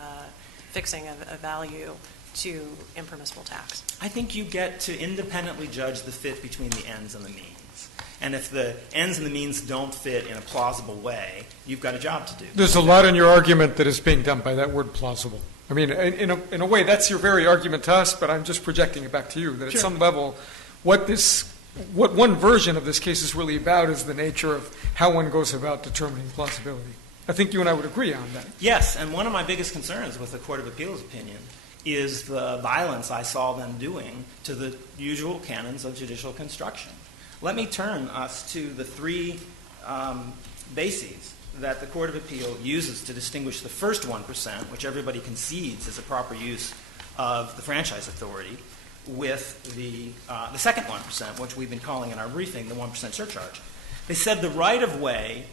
fixing a value to impermissible tax. I think you get to independently judge the fit between the ends and the means. And if the ends and the means don't fit in a plausible way, you've got a job to do. There's a lot in your argument that is being done by that word plausible. I mean, in a way, that's your very argument to us, but I'm just projecting it back to you, that at some level, what one version of this case is really about is the nature of how one goes about determining plausibility. I think you and I would agree on that. Yes, and one of my biggest concerns with the Court of Appeals opinion is the violence I saw them doing to the usual canons of judicial construction. Let me turn us to the three bases that the Court of Appeal uses to distinguish the first 1%, which everybody concedes is a proper use of the franchise authority, with the second 1%, which we've been calling in our briefing the 1% surcharge. They said the right-of-way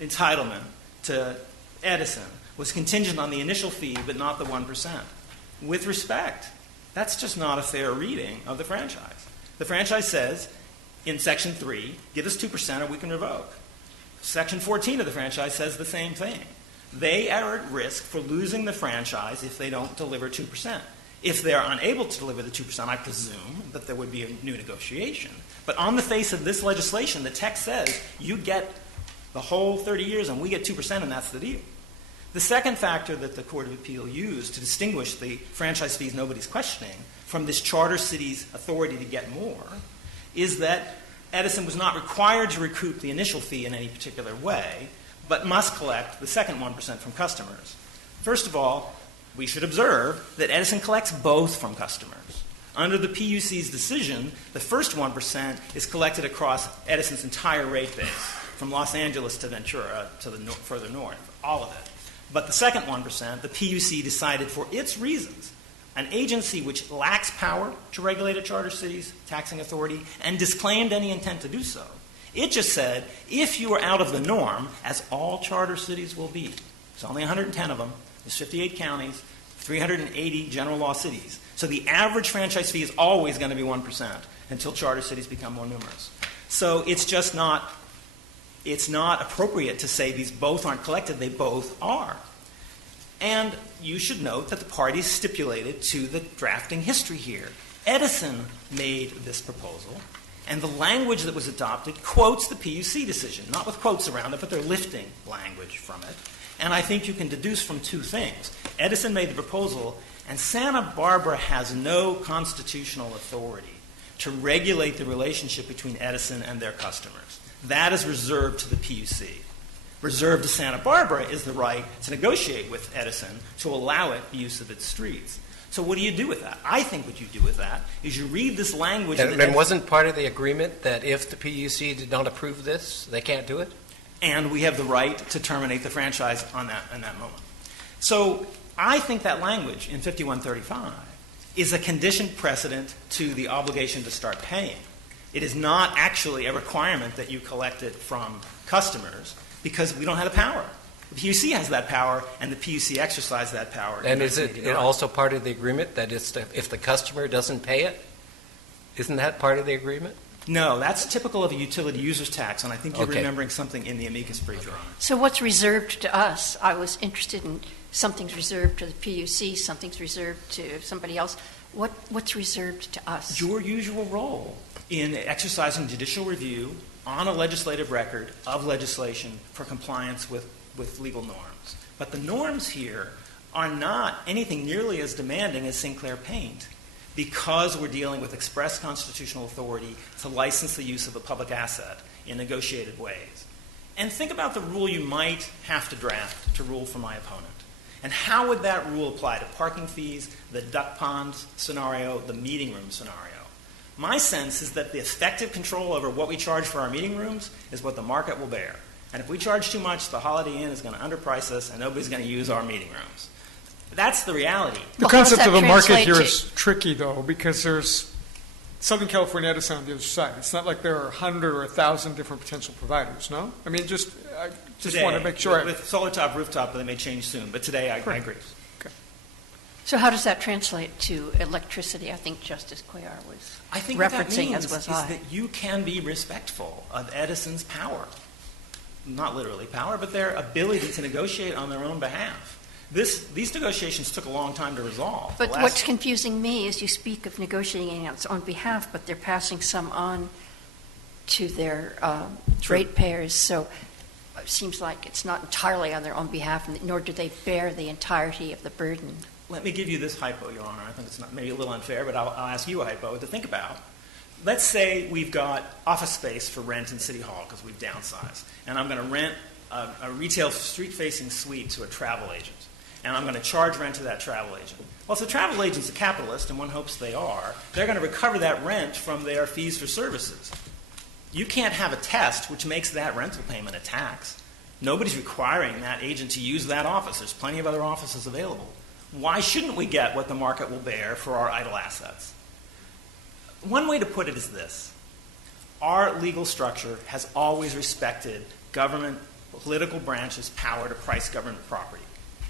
entitlement to Edison was contingent on the initial fee, but not the 1%. With respect, that's just not a fair reading of the franchise. The franchise says, in Section 3, give us 2% or we can revoke. Section 14 of the franchise says the same thing. They are at risk for losing the franchise if they don't deliver 2%. If they're unable to deliver the 2%, I presume that there would be a new negotiation. But on the face of this legislation, the text says you get the whole 30 years and we get 2% and that's the deal. The second factor that the Court of Appeal used to distinguish the franchise fees nobody's questioning from this charter city's authority to get more is that Edison was not required to recoup the initial fee in any particular way, but must collect the second 1% from customers. First of all, we should observe that Edison collects both from customers. Under the PUC's decision, the first 1% is collected across Edison's entire rate base, from Los Angeles to Ventura to the further north, all of it. But the second 1%, the PUC decided for its reasons, an agency which lacks power to regulate a charter city's taxing authority and disclaimed any intent to do so. It just said, if you are out of the norm, as all charter cities will be, there's only 110 of them, there's 58 counties, 380 general law cities. So the average franchise fee is always going to be 1% until charter cities become more numerous. So it's just not appropriate to say these both aren't collected. They both are. And you should note that the parties stipulated to the drafting history here. Edison made this proposal, and the language that was adopted quotes the PUC decision, not with quotes around it, but they're lifting language from it. And I think you can deduce from two things. Edison made the proposal, and Santa Barbara has no constitutional authority to regulate the relationship between Edison and their customers. That is reserved to the PUC. Reserved to Santa Barbara is the right to negotiate with Edison to allow it use of its streets. So what do you do with that? I think what you do with that is you read this language. And wasn't part of the agreement that if the PUC did not approve this, they can't do it? And we have the right to terminate the franchise in that moment. So I think that language in 5135 is a conditioned precedent to the obligation to start paying. It is not actually a requirement that you collect it from customers because we don't have the power. The PUC has that power, and the PUC exercised that power. And is it also part of the agreement that if the customer doesn't pay it, isn't that part of the agreement? No, that's typical of a utility user's tax, and I think you're remembering something in the amicus brief, Your Honor. So what's reserved to us? I was interested in something's reserved to the PUC, something's reserved to somebody else. What's reserved to us? Your usual role in exercising judicial review on a legislative record of legislation for compliance with legal norms. But the norms here are not anything nearly as demanding as Sinclair Paint because we're dealing with express constitutional authority to license the use of a public asset in negotiated ways. And think about the rule you might have to draft to rule for my opponent. And how would that rule apply to parking fees, the duck pond scenario, the meeting room scenario? My sense is that the effective control over what we charge for our meeting rooms is what the market will bear. And if we charge too much, the Holiday Inn is going to underprice us and nobody's going to use our meeting rooms. That's the reality. The concept of a market here is tricky, though, because there's Southern California Edison on the other side. It's not like there are 100 or 1,000 different potential providers, no? I mean, I just today, want to make sure. With solar top, rooftop, they may change soon, but today I agree. Okay. So how does that translate to electricity? I think Justice Cuellar was I think what that referencing, means as was is I. that you can be respectful of Edison's power. Not literally power, but their ability to negotiate on their own behalf. These negotiations took a long time to resolve. But what's confusing me is you speak of negotiating on its own behalf, but they're passing some on to their ratepayers. So it seems like it's not entirely on their own behalf, nor do they bear the entirety of the burden. Let me give you this hypo, Your Honor. I think it's not maybe a little unfair, but I'll ask you a hypo to think about. Let's say we've got office space for rent in City Hall because we've downsized, and I'm going to rent a retail street-facing suite to a travel agent, and I'm going to charge rent to that travel agent. Well, if the travel agent's a capitalist, and one hopes they are, they're going to recover that rent from their fees for services. You can't have a test which makes that rental payment a tax. Nobody's requiring that agent to use that office. There's plenty of other offices available. Why shouldn't we get what the market will bear for our idle assets? One way to put it is this. Our legal structure has always respected government, political branches' power to price government property.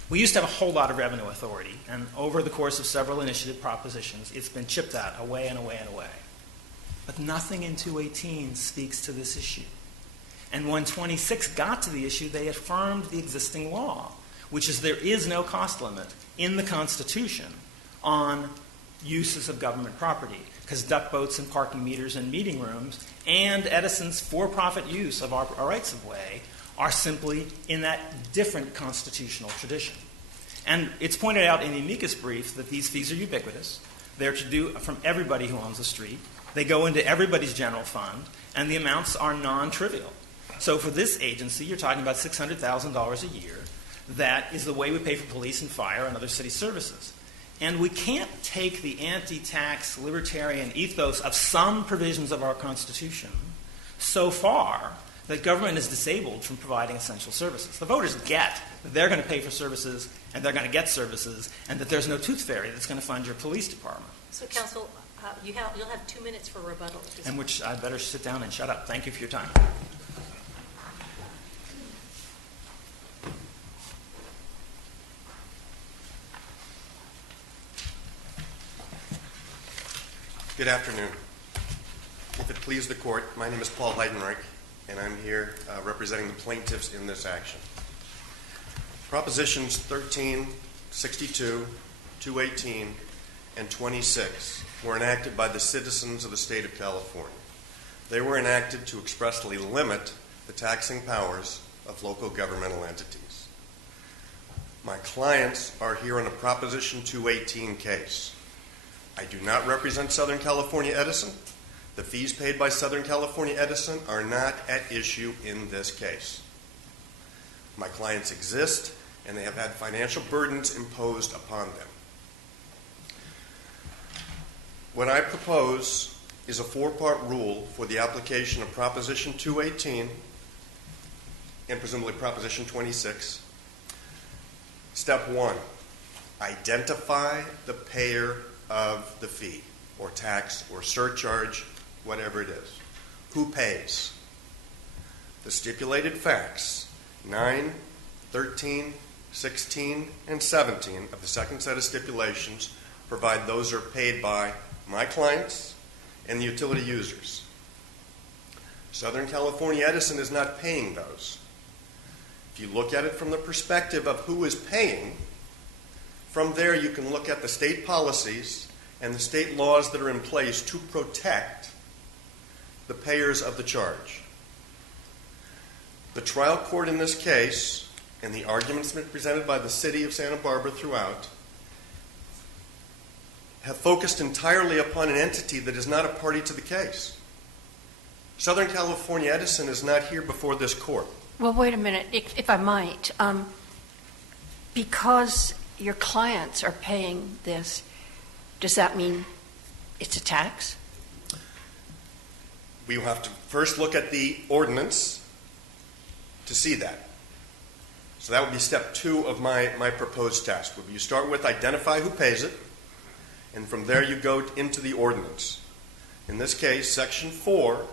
We used to have a whole lot of revenue authority, and over the course of several initiative propositions, it's been chipped out away and away and away. But nothing in 218 speaks to this issue. And when 26 got to the issue, they affirmed the existing law, which is there is no cost limit in the Constitution on uses of government property, because duck boats and parking meters and meeting rooms and Edison's for-profit use of our rights of way are simply in that different constitutional tradition. And it's pointed out in the amicus brief that these fees are ubiquitous. They're to do from everybody who owns a street. They go into everybody's general fund, and the amounts are non-trivial. So for this agency, you're talking about $600,000 a year. That is the way we pay for police and fire and other city services. And we can't take the anti-tax libertarian ethos of some provisions of our Constitution so far that government is disabled from providing essential services. The voters get that they're going to pay for services and they're going to get services and that there's no tooth fairy that's going to fund your police department. So, counsel, you'll have 2 minutes for rebuttal. And which I'd better sit down and shut up. Thank you for your time. Good afternoon. If it please the court, my name is Paul Heidenreich, and I'm here representing the plaintiffs in this action. Propositions 13, 62, 218, and 26 were enacted by the citizens of the state of California. They were enacted to expressly limit the taxing powers of local governmental entities. My clients are here on a Proposition 218 case. I do not represent Southern California Edison. The fees paid by Southern California Edison are not at issue in this case. My clients exist, and they have had financial burdens imposed upon them. What I propose is a four-part rule for the application of Proposition 218 and presumably Proposition 26. Step 1, identify the payer of the fee or tax or surcharge, whatever it is. Who pays? The stipulated facts, 9, 13, 16, and 17 of the second set of stipulations provide those are paid by my clients and the utility users. Southern California Edison is not paying those. If you look at it from the perspective of who is paying, from there you can look at the state policies and the state laws that are in place to protect the payers of the charge. The trial court in this case, and the arguments presented by the city of Santa Barbara throughout, have focused entirely upon an entity that is not a party to the case. Southern California Edison is not here before this court. Well, wait a minute, if I might. Because your clients are paying this, does that mean it's a tax? We will have to first look at the ordinance to see that. So that would be step 2 of my proposed test. You start with identify who pays it, and from there you go into the ordinance. In this case, Section 4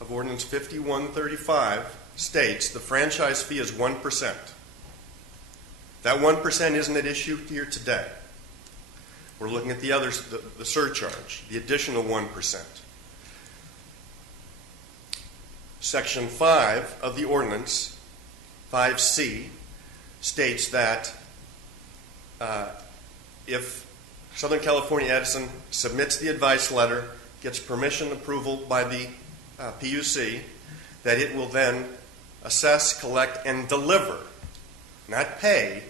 of Ordinance 5135 states the franchise fee is 1%. That 1% isn't at issue here today. We're looking at the others, the surcharge, the additional 1%. Section 5 of the ordinance, 5C, states that if Southern California Edison submits the advice letter, gets permission approval by the PUC, that it will then assess, collect, and deliver, not pay,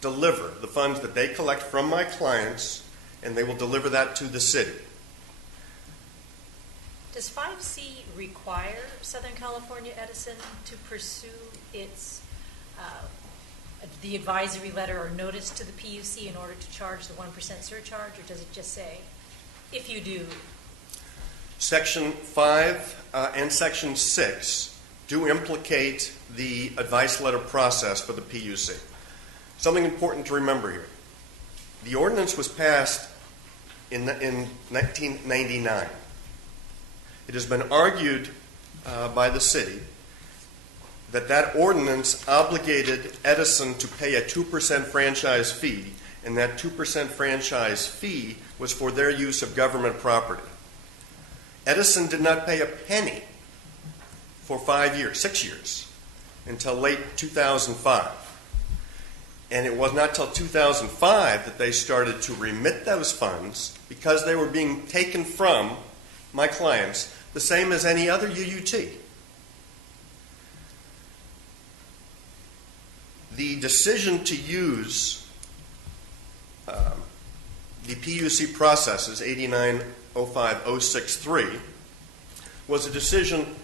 deliver the funds that they collect from my clients, and they will deliver that to the city. Does 5C require Southern California Edison to pursue its the advisory letter or notice to the PUC in order to charge the 1% surcharge, or does it just say, if you do? Section 5 and Section 6 do implicate the advice letter process for the PUC. Something important to remember here. The ordinance was passed in 1999. It has been argued by the city that ordinance obligated Edison to pay a 2% franchise fee, and that 2% franchise fee was for their use of government property. Edison did not pay a penny for 6 years, until late 2005. And it was not until 2005 that they started to remit those funds because they were being taken from my clients, the same as any other UUT. The decision to use the PUC processes, 8905-063, was a decision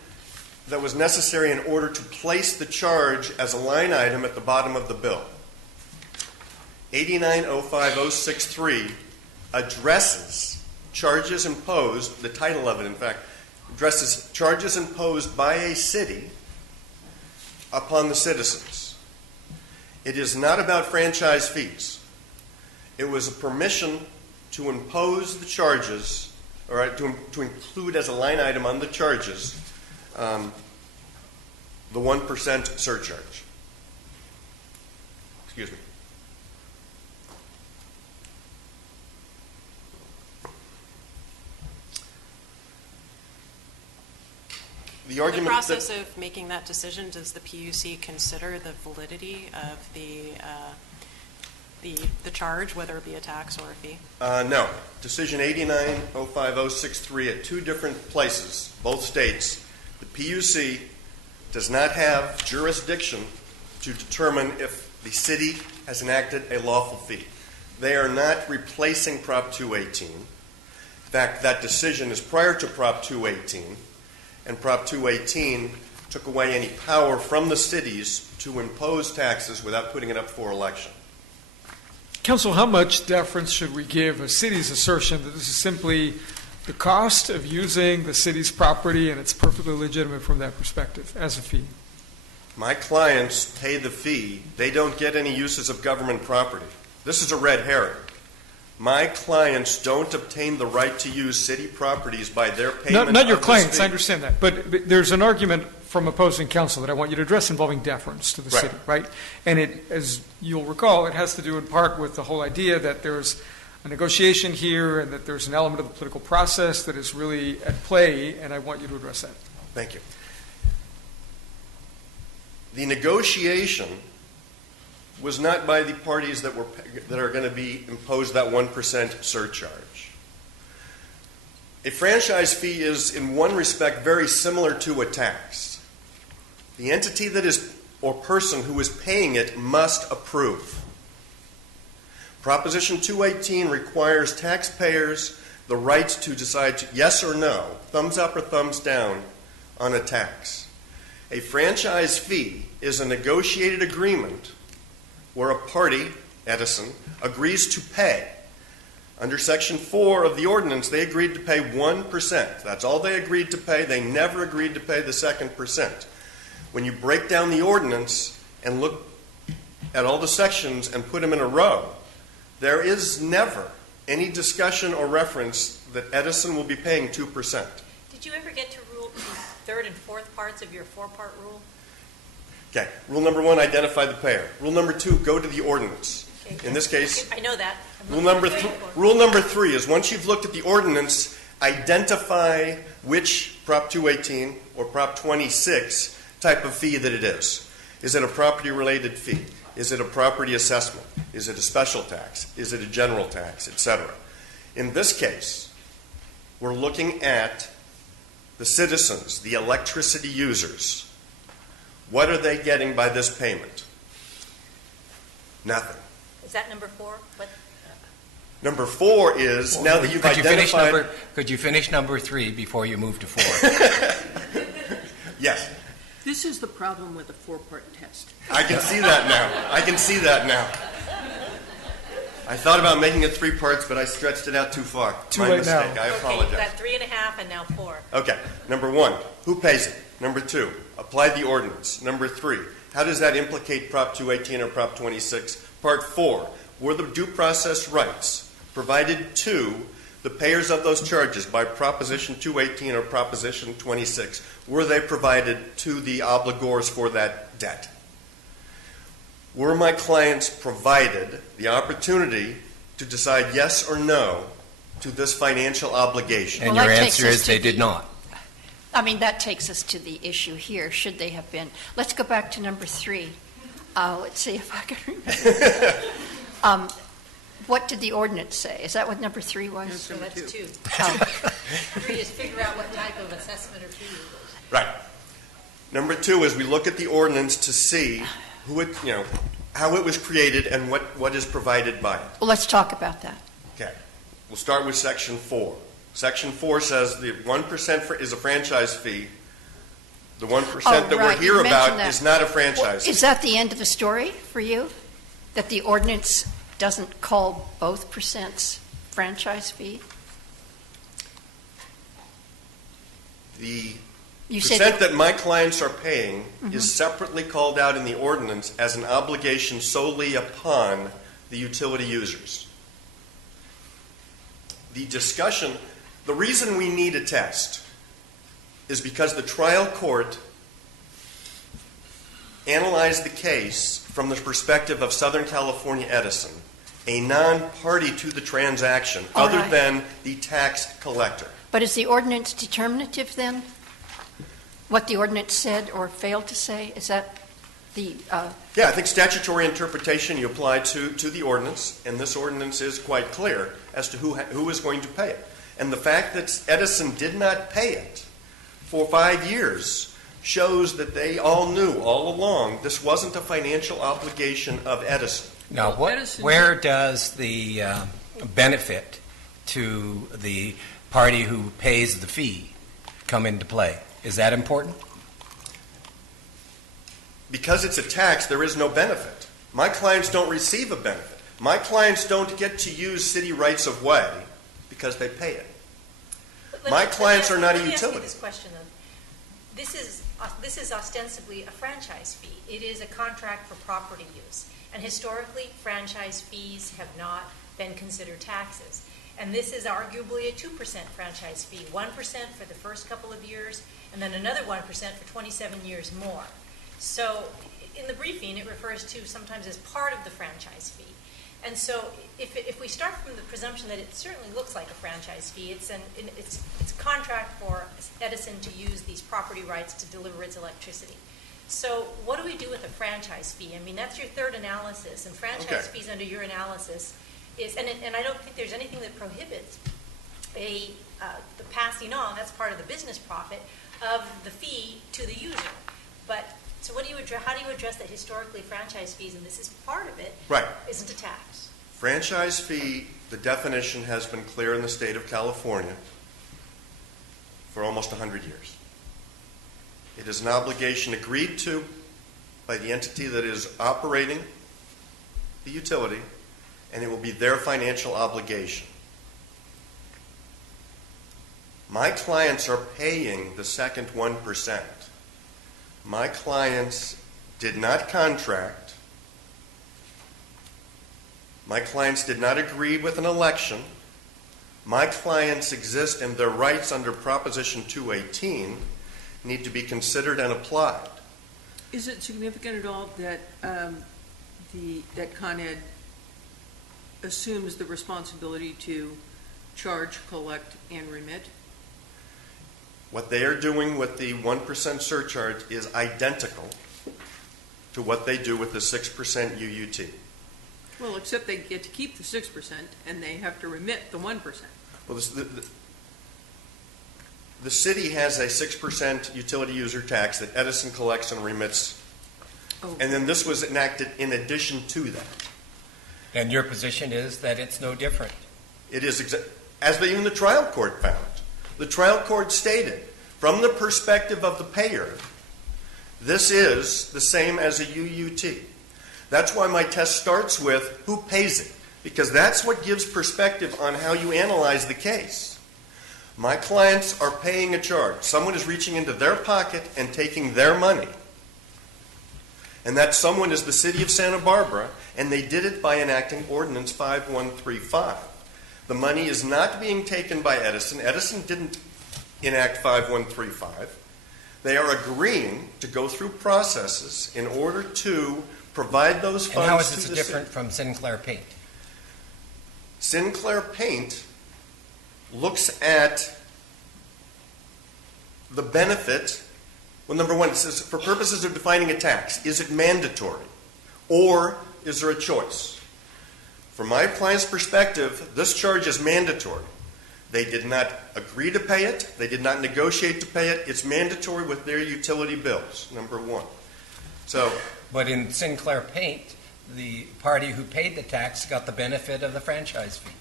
that was necessary in order to place the charge as a line item at the bottom of the bill. 8905-063 addresses charges imposed, the title of it, in fact, addresses charges imposed by a city upon the citizens. It is not about franchise fees. It was a permission to impose the charges, or to include as a line item on the charges, the 1% surcharge. Excuse me. The In the process of making that decision, does the PUC consider the validity of the charge, whether it be a tax or a fee? No. Decision 8905-063 at 2 different places, both states, the PUC does not have jurisdiction to determine if the city has enacted a lawful fee. They are not replacing Prop 218. In fact, that decision is prior to Prop 218, and Prop 218 took away any power from the cities to impose taxes without putting it up for election. Counsel, how much deference should we give a city's assertion that this is simply the cost of using the city's property, and it's perfectly legitimate from that perspective, as a fee. My clients pay the fee. They don't get any uses of government property. This is a red herring. My clients don't obtain the right to use city properties by their payment. Not your of this clients, fee. I understand that. But there's an argument from opposing counsel that I want you to address involving deference to the Right. city, right? And it, as you'll recall, it has to do in part with the whole idea that there's a negotiation here and that there's an element of the political process that is really at play, and I want you to address that. Thank you. The negotiation was not by the parties that are going to be imposed that 1% surcharge. A franchise fee is, in one respect, very similar to a tax. The entity that is, or person who is paying it, must approve. Proposition 218 requires taxpayers the right to decide yes or no, thumbs up or thumbs down, on a tax. A franchise fee is a negotiated agreement where a party, Edison, agrees to pay. Under Section 4 of the ordinance, they agreed to pay 1%. That's all they agreed to pay. They never agreed to pay the second percent. When you break down the ordinance and look at all the sections and put them in a row, there is never any discussion or reference that Edison will be paying 2%. Did you ever get to rule the third and fourth parts of your four-part rule? Okay. Rule number 1, identify the payer. Rule number 2, go to the ordinance. Okay. In this case, I know that. rule number 3 is once you've looked at the ordinance, identify which Prop 218 or Prop 26 type of fee that it is. Is it a property-related fee? Is it a property assessment? Is it a special tax? Is it a general tax, etc.? In this case, we're looking at the citizens, the electricity users. What are they getting by this payment? Nothing. Is that number 4? What? Number 4 is, now that you've identified... Could you finish number 3 before you move to 4? Yes. This is the problem with a four-part test. I can see that now. I thought about making it 3 parts, but I stretched it out too far. Too My late mistake. now. I Okay, apologize. you've got 3.5 and now 4. Okay. Number 1, who pays it? Number 2, apply the ordinance. Number 3, how does that implicate Prop 218 or Prop 26? Part 4, were the due process rights provided to the payers of those charges by Proposition 218 or Proposition 26, were they provided to the obligors for that debt? Were my clients provided the opportunity to decide yes or no to this financial obligation? And Well, your that answer takes us is they to did the- not. I mean, that takes us to the issue here. Should they have been? Let's go back to number 3. Let's see if I can remember. What did the ordinance say? Is that what number 3 was? So that's 2. Oh. 3 is figure out what type of assessment or fee it is. Right. Number 2 is we look at the ordinance to see who it, how it was created and what is provided by it. Well, let's talk about that. Okay. We'll start with Section 4. Section 4 says the 1% is a franchise fee. The 1% that right, we're here you about mentioned that. is not a franchise fee. Is that the end of the story for you? That the ordinance doesn't call both percents franchise fee? The You said percent that my clients are paying is separately called out in the ordinance as an obligation solely upon the utility users. The discussion, the reason we need a test is because the trial court analyzed the case from the perspective of Southern California Edison, a non-party to the transaction All other right. than the tax collector. But is the ordinance determinative then? What the ordinance said or failed to say? Is that the... Yeah, I think statutory interpretation you apply to the ordinance, and this ordinance is quite clear as to who is going to pay it. And the fact that Edison did not pay it for 5 years shows that they all knew all along this wasn't a financial obligation of Edison. Now, where does the benefit to the party who pays the fee come into play? Is that important? Because it's a tax, there is no benefit. My clients don't receive a benefit. My clients don't get to use city rights of way because they pay it. My clients are not a Let me ask you utility. this question, though. This is ostensibly a franchise fee. It is a contract for property use. And historically, franchise fees have not been considered taxes. And this is arguably a 2% franchise fee, 1% for the first couple of years, and then another 1% for 27 years more. So in the briefing, it refers to sometimes as part of the franchise fee. And so if we start from the presumption that it certainly looks like a franchise fee, it's a contract for Edison to use these property rights to deliver its electricity. So what do we do with a franchise fee? I mean, that's your third analysis, and franchise fees under your analysis is, and I don't think there's anything that prohibits the passing on, that's part of the business profit, of the fee to the user. But so how do you address that historically franchise fees, and this is part of it, Right. isn't a tax? Franchise fee, the definition has been clear in the state of California for almost 100 years. It is an obligation agreed to by the entity that is operating the utility, and it will be their financial obligation. My clients are paying the second 1%. My clients did not contract. My clients did not agree with an election. My clients exist, and their rights under Proposition 218 need to be considered and applied. Is it significant at all that that Con Ed assumes the responsibility to charge, collect, and remit? What they are doing with the 1% surcharge is identical to what they do with the 6% UUT. Well, except they get to keep the 6% and they have to remit the 1%. Well, the city has a 6% utility user tax that Edison collects and remits, and then this was enacted in addition to that. And your position is that it's no different. It is, as even the trial court found. The trial court stated, from the perspective of the payer, this is the same as a UUT. That's why my test starts with who pays it, because that's what gives perspective on how you analyze the case. My clients are paying a charge. Someone is reaching into their pocket and taking their money. And that someone is the city of Santa Barbara, and they did it by enacting Ordinance 5135. The money is not being taken by Edison. Edison didn't enact 5135. They are agreeing to go through processes in order to provide those funds to the city. And how is this different from Sinclair Paint? Sinclair Paint looks at the benefit. Well, number one, it says for purposes of defining a tax, is it mandatory or is there a choice? From my client's perspective, this charge is mandatory. They did not agree to pay it. They did not negotiate to pay it. It's mandatory with their utility bills, number one. But in Sinclair Paint, the party who paid the tax got the benefit of the franchise fee.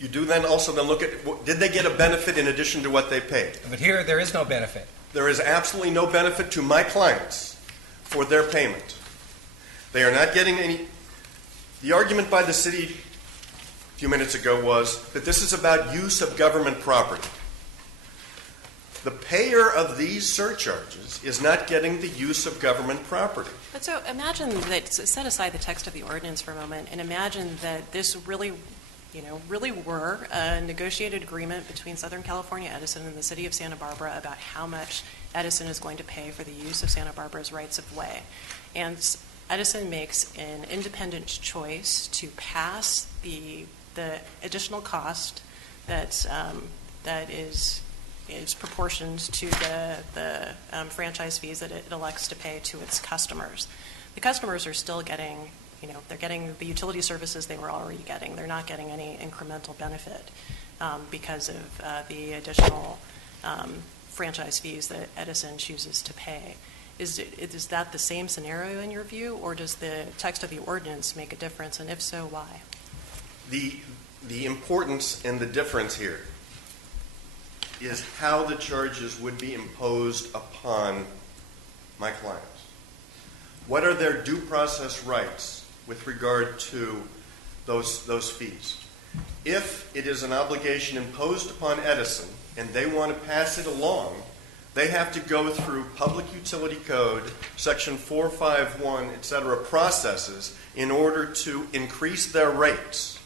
You do then also look at, did they get a benefit in addition to what they paid? But here, there is no benefit. There is absolutely no benefit to my clients for their payment. They are not getting any. The argument by the city a few minutes ago was that this is about use of government property. The payer of these surcharges is not getting the use of government property. But so imagine that, set aside the text of the ordinance for a moment, and imagine that this really were a negotiated agreement between Southern California Edison and the city of Santa Barbara about how much Edison is going to pay for the use of Santa Barbara's rights of way. And Edison makes an independent choice to pass the additional cost that is proportioned to the franchise fees that it elects to pay to its customers. The customers are still getting, they're getting the utility services they were already getting. They're not getting any incremental benefit because of the additional franchise fees that Edison chooses to pay. Is that the same scenario in your view, or does the text of the ordinance make a difference, and if so, why? The importance and the difference here is how the charges would be imposed upon my clients. What are their due process rights with regard to those fees? If it is an obligation imposed upon Edison and they want to pass it along, they have to go through Public Utility Code, Section 451, et cetera, processes in order to increase their rates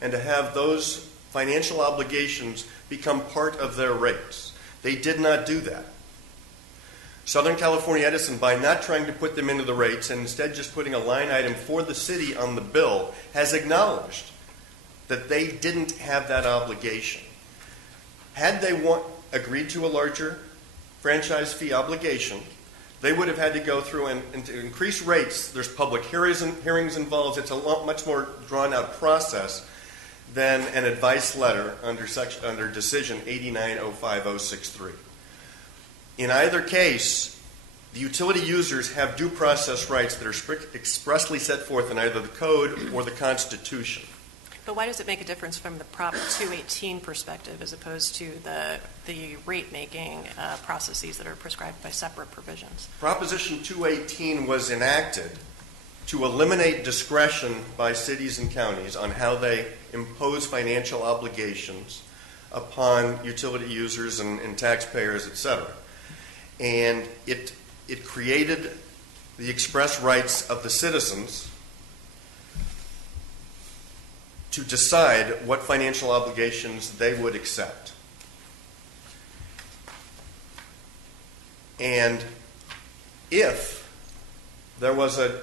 and to have those financial obligations become part of their rates. They did not do that. Southern California Edison, by not trying to put them into the rates and instead just putting a line item for the city on the bill, has acknowledged that they didn't have that obligation. Had they agreed to a larger franchise fee obligation, they would have had to go through and to increase rates. There's public hearings involved. It's a much more drawn-out process than an advice letter under Decision 8905063. In either case, the utility users have due process rights that are expressly set forth in either the code or the Constitution. But why does it make a difference from the Prop 218 perspective as opposed to the rate-making processes that are prescribed by separate provisions? Proposition 218 was enacted to eliminate discretion by cities and counties on how they impose financial obligations upon utility users and taxpayers, et cetera. And it created the express rights of the citizens to decide what financial obligations they would accept. And if there was a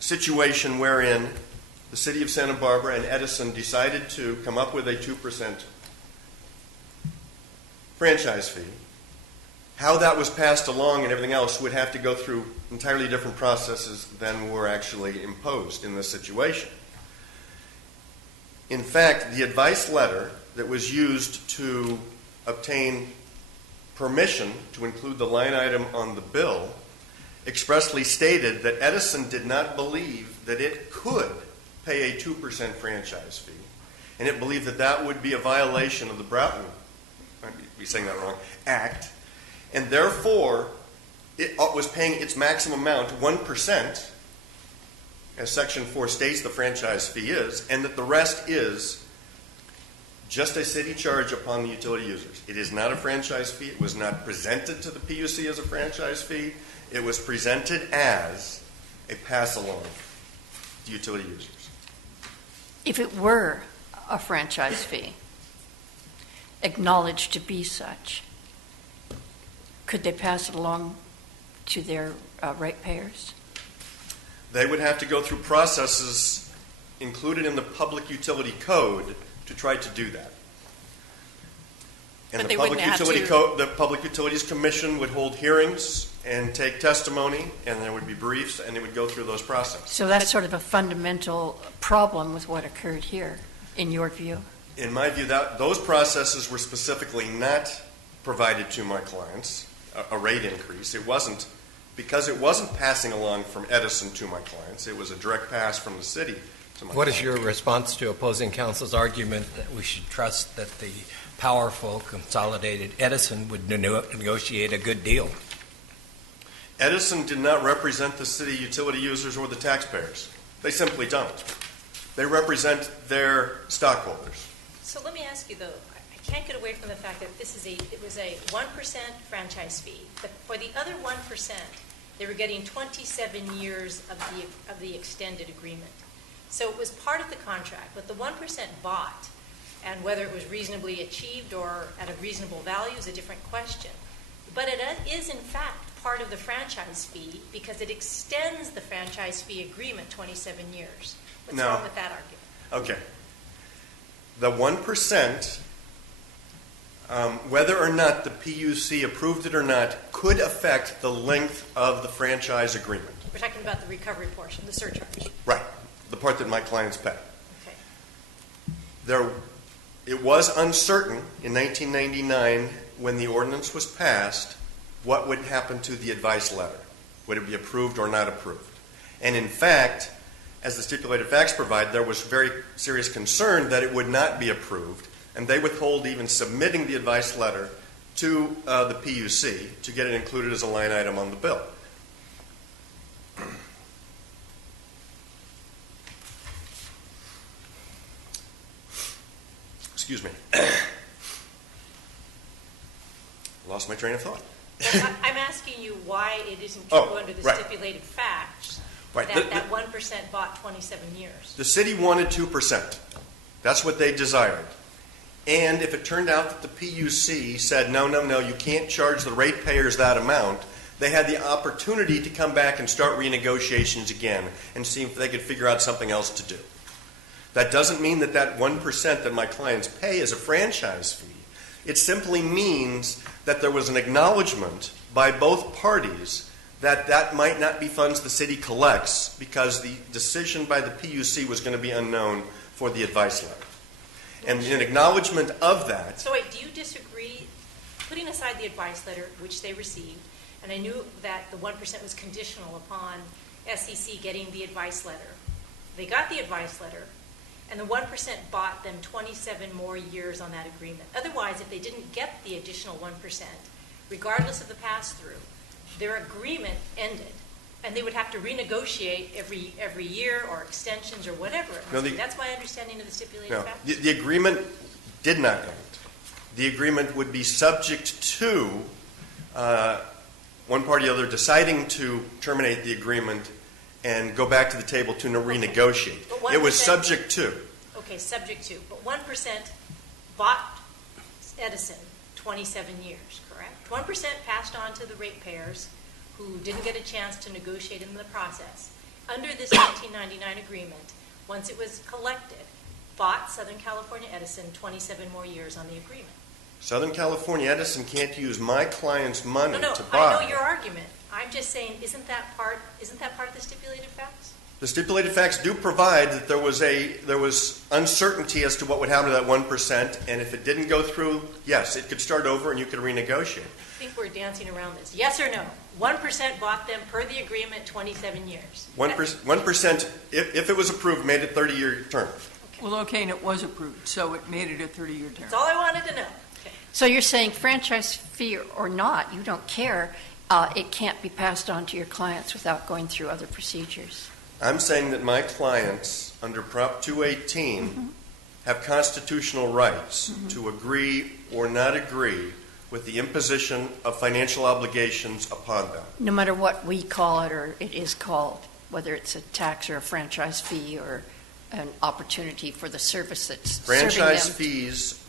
situation wherein the city of Santa Barbara and Edison decided to come up with a 2% franchise fee, how that was passed along and everything else would have to go through entirely different processes than were actually imposed in this situation. In fact, the advice letter that was used to obtain permission to include the line item on the bill expressly stated that Edison did not believe that it could pay a 2% franchise fee, and it believed that that would be a violation of the Broughton, I might be saying that wrong, Act, and therefore it was paying its maximum amount, 1%, as Section 4 states the franchise fee is, and that the rest is just a city charge upon the utility users. It is not a franchise fee. It was not presented to the PUC as a franchise fee. It was presented as a pass-along to utility users. If it were a franchise fee, acknowledged to be such, could they pass it along to their ratepayers? They would have to go through processes included in the Public Utility Code to try to do that. And But the they wouldn't have to- the Public Utilities Commission would hold hearings and take testimony, and there would be briefs, and it would go through those processes. So that's sort of a fundamental problem with what occurred here, in your view. In my view, those processes were specifically not provided to my clients, a rate increase. It wasn't, because it wasn't passing along from Edison to my clients. It was a direct pass from the city to my clients. What is your response to opposing counsel's argument that we should trust that the powerful, consolidated Edison would negotiate a good deal? Edison did not represent the city utility users or the taxpayers. They simply don't. They represent their stockholders. So let me ask you, though, I can't get away from the fact that it was a 1% franchise fee. But for the other 1%, they were getting 27 years of the extended agreement. So it was part of the contract, but the 1% bought, and whether it was reasonably achieved or at a reasonable value is a different question. But it is, in fact, part of the franchise fee because it extends the franchise fee agreement 27 years. What's wrong with that argument? Okay. The 1%, whether or not the PUC approved it or not, could affect the length of the franchise agreement. We're talking about the recovery portion, the surcharge. Right. The part that my clients pay. Okay. It was uncertain in 1999 when the ordinance was passed what would happen to the advice letter. Would it be approved or not approved? And in fact, as the stipulated facts provide, there was very serious concern that it would not be approved, and they withhold even submitting the advice letter to the PUC to get it included as a line item on the bill. excuse me, lost my train of thought. Well, I'm asking you why it isn't true under the right. stipulated facts Right. that that 1% bought 27 years. The city wanted 2%. That's what they desired. And if it turned out that the PUC said, no, you can't charge the ratepayers that amount, they had the opportunity to come back and start renegotiations again and see if they could figure out something else to do. That doesn't mean that that 1% that my clients pay is a franchise fee. It simply means that there was an acknowledgement by both parties that that might not be funds the city collects because the decision by the PUC was going to be unknown for the advice letter. And in acknowledgement of that... So wait, do you disagree, putting aside the advice letter, which they received, and I knew that the 1% was conditional upon SEC getting the advice letter. They got the advice letter, and the 1% bought them 27 more years on that agreement. Otherwise, if they didn't get the additional 1%, regardless of the pass-through, their agreement ended, and they would have to renegotiate every year or extensions or whatever. That's my understanding of the stipulated facts. The agreement did not end. The agreement would be subject to one party or the other deciding to terminate the agreement and go back to the table to renegotiate. It was subject to. Okay, subject to. But 1% bought Edison 27 years, correct? 1% passed on to the ratepayers who didn't get a chance to negotiate in the process. Under this 1999 agreement, once it was collected, bought Southern California Edison 27 more years on the agreement. Southern California Edison can't use my client's money to buy. I know your argument. I'm just saying, isn't that part of the stipulated facts? The stipulated facts do provide that there was uncertainty as to what would happen to that 1%, and if it didn't go through, yes, it could start over and you could renegotiate. I think we're dancing around this. Yes or no? 1% bought them per the agreement 27 years. 1%, if it was approved, made it 30-year term. Okay. Well, okay, and it was approved, so it made it a 30-year term. That's all I wanted to know. Okay. So you're saying franchise fee or not, you don't care, it can't be passed on to your clients without going through other procedures. I'm saying that my clients, under Prop 218, have constitutional rights to agree or not agree with the imposition of financial obligations upon them. No matter what we call it or it is called, whether it's a tax or a franchise fee or an opportunity for the service that's Franchise serving them. fees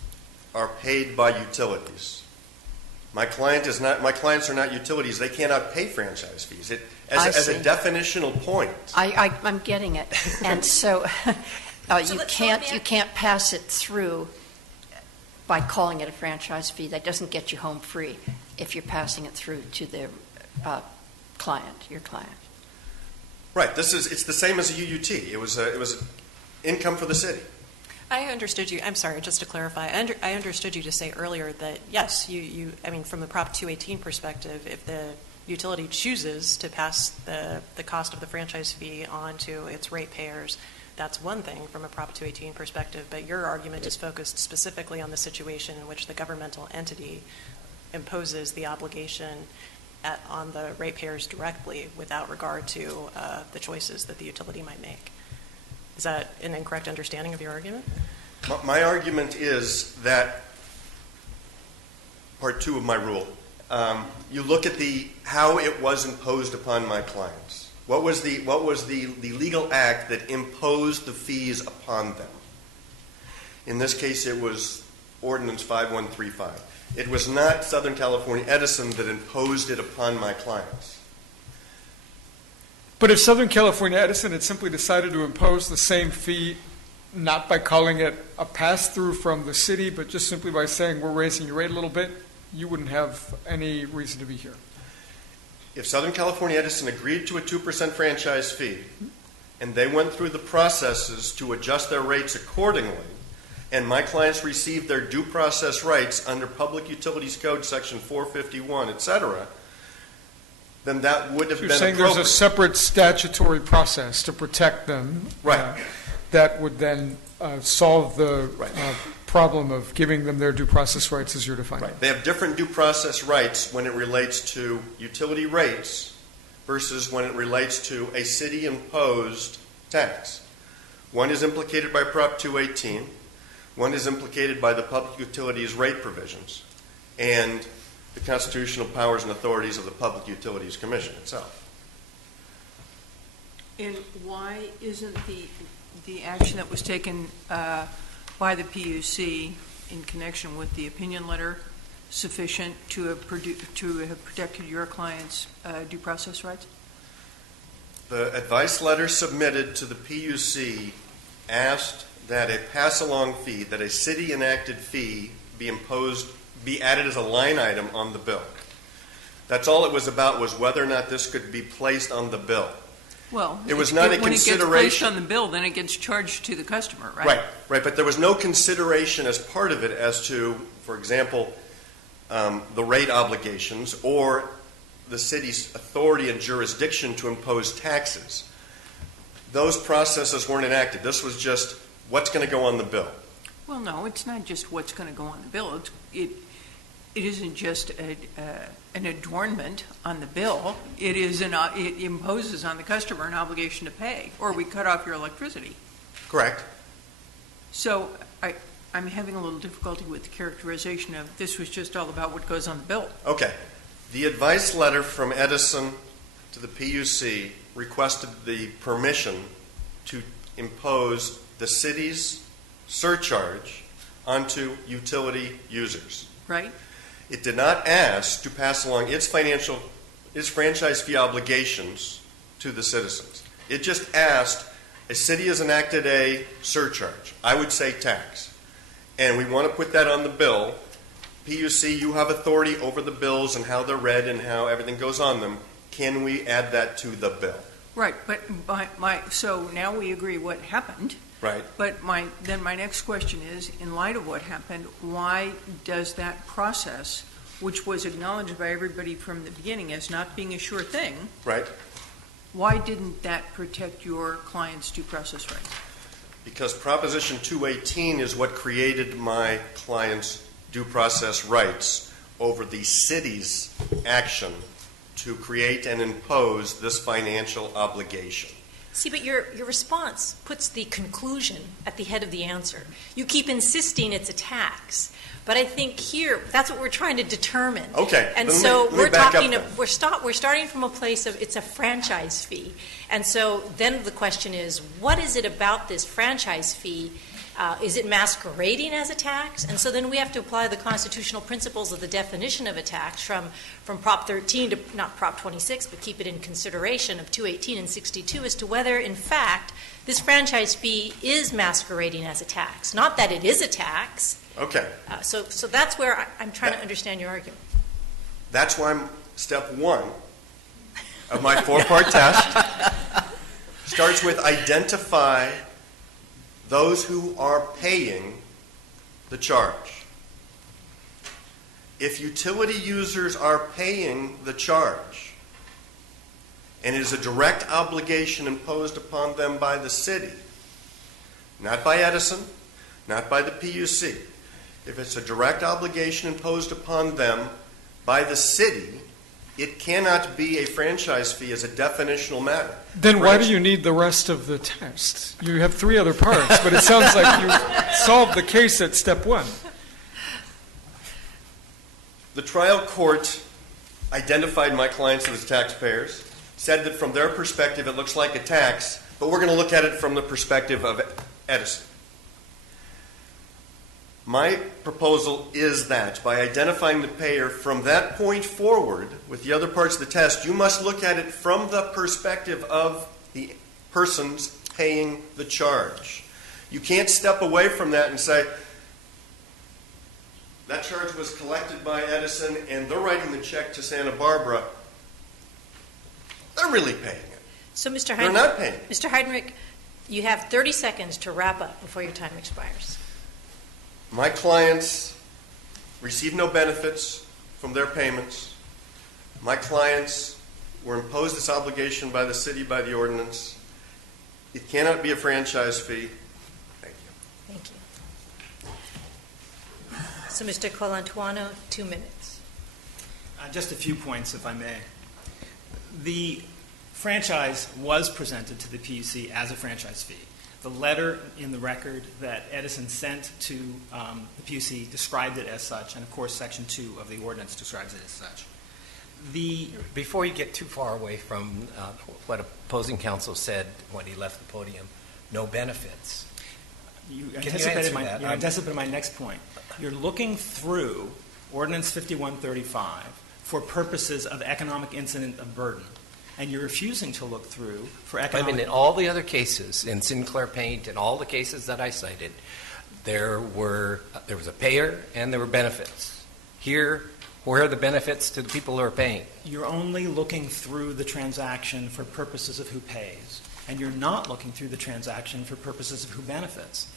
are paid by utilities. My clients are not utilities. They cannot pay franchise fees. As a definitional point. I'm getting it. And so you can't pass it through by calling it a franchise fee. That doesn't get you home free if you're passing it through to the client, your client. Right. It's the same as a UUT. It was income for the city. I understood you. I'm sorry, just to clarify. I understood you to say earlier that, yes, I mean, from the Prop 218 perspective, if the utility chooses to pass the cost of the franchise fee on to its ratepayers, that's one thing from a Prop 218 perspective, but your argument is focused specifically on the situation in which the governmental entity imposes the obligation on the ratepayers directly without regard to the choices that the utility might make. Is that an incorrect understanding of your argument? My argument is that part 2 of my rule. You look at how it was imposed upon my clients. What was the legal act that imposed the fees upon them? In this case, it was Ordinance 5135. It was not Southern California Edison that imposed it upon my clients. But if Southern California Edison had simply decided to impose the same fee, not by calling it a pass-through from the city, but just simply by saying we're raising your rate a little bit, you wouldn't have any reason to be here. If Southern California Edison agreed to a 2% franchise fee, and they went through the processes to adjust their rates accordingly, and my clients received their due process rights under Public Utilities Code Section 451, et cetera, then that would have been appropriate. You're saying there's a separate statutory process to protect them. Right. That would then solve the problem of giving them their due process rights as you're defining. Right. They have different due process rights when it relates to utility rates versus when it relates to a city-imposed tax. One is implicated by Prop 218. One is implicated by the Public Utilities rate provisions and the constitutional powers and authorities of the Public Utilities Commission itself. And why isn't the action that was taken by the PUC in connection with the opinion letter sufficient to have protected your client's due process rights? The advice letter submitted to the PUC asked that a pass-along fee, that a city-enacted fee be added as a line item on the bill. That's all it was about, was whether or not this could be placed on the bill. Well, it was not a when consideration. it gets placed on the bill, then it gets charged to the customer, right? Right. But there was no consideration as part of it as to, for example, the rate obligations or the city's authority and jurisdiction to impose taxes. Those processes weren't enacted. This was just what's going to go on the bill. Well, no, it's not just what's going to go on the bill. It isn't just an adornment on the bill. It imposes on the customer an obligation to pay, or we cut off your electricity. Correct. So I'm having a little difficulty with the characterization of this was just all about what goes on the bill. Okay. The advice letter from Edison to the PUC requested the permission to impose the city's surcharge onto utility users. Right. It did not ask to pass along its franchise fee obligations to the citizens. It just asked, a city has enacted a surcharge, I would say tax, and we want to put that on the bill. PUC, you have authority over the bills and how they're read and how everything goes on them. Can we add that to the bill? Right, but so now we agree what happened. Right. But my next question is, in light of what happened, why does that process, which was acknowledged by everybody from the beginning as not being a sure thing, right? Why didn't that protect your client's due process rights? Because Proposition 218 is what created my client's due process rights over the city's action to create and impose this financial obligation. See, but your response puts the conclusion at the head of the answer. You keep insisting it's a tax, but I think here that's what we're trying to determine. Okay. And let so me we're back talking. up then. We're starting from a place of it's a franchise fee, and so then the question is, what is it about this franchise fee? Is it masquerading as a tax? And so then we have to apply the constitutional principles of the definition of a tax from Prop 13 to, not Prop 26, but keep it in consideration of 218 and 62 as to whether, in fact, this franchise fee is masquerading as a tax. Not that it is a tax. Okay. So that's where I'm trying to understand your argument. That's why step one of my four-part test starts with identify those who are paying the charge. If utility users are paying the charge, and it is a direct obligation imposed upon them by the city, not by Edison, not by the PUC, if it's a direct obligation imposed upon them by the city, it cannot be a franchise fee as a definitional matter. Then why do you need the rest of the test? You have 3 other parts, but it sounds like you solved the case at step 1. The trial court identified my clients as taxpayers, said that from their perspective it looks like a tax, but we're going to look at it from the perspective of Edison. My proposal is that by identifying the payer from that point forward with the other parts of the test, you must look at it from the perspective of the persons paying the charge. You can't step away from that and say, that charge was collected by Edison and they're writing the check to Santa Barbara. They're really paying it. So, Mr. They're Heinrich, not paying. Mr. Heinrich, you have 30 seconds to wrap up before your time expires. My clients receive no benefits from their payments. My clients were imposed this obligation by the city by the ordinance. It cannot be a franchise fee. Thank you. Thank you. So, Mr. Colantuono, 2 minutes. Just a few points, if I may. The franchise was presented to the PUC as a franchise fee. The letter in the record that Edison sent to the PUC described it as such, and of course Section 2 of the ordinance describes it as such. Before you get too far away from what opposing counsel said when he left the podium, no benefits. You Can anticipated you answer that? you anticipated my next point. You're looking through Ordinance 5135 for purposes of economic incident of burden, and you're refusing to look through for economic... I mean, in all the other cases, in Sinclair Paint and all the cases that I cited, there was a payer and there were benefits. Here, where are the benefits to the people who are paying? You're only looking through the transaction for purposes of who pays, and you're not looking through the transaction for purposes of who benefits.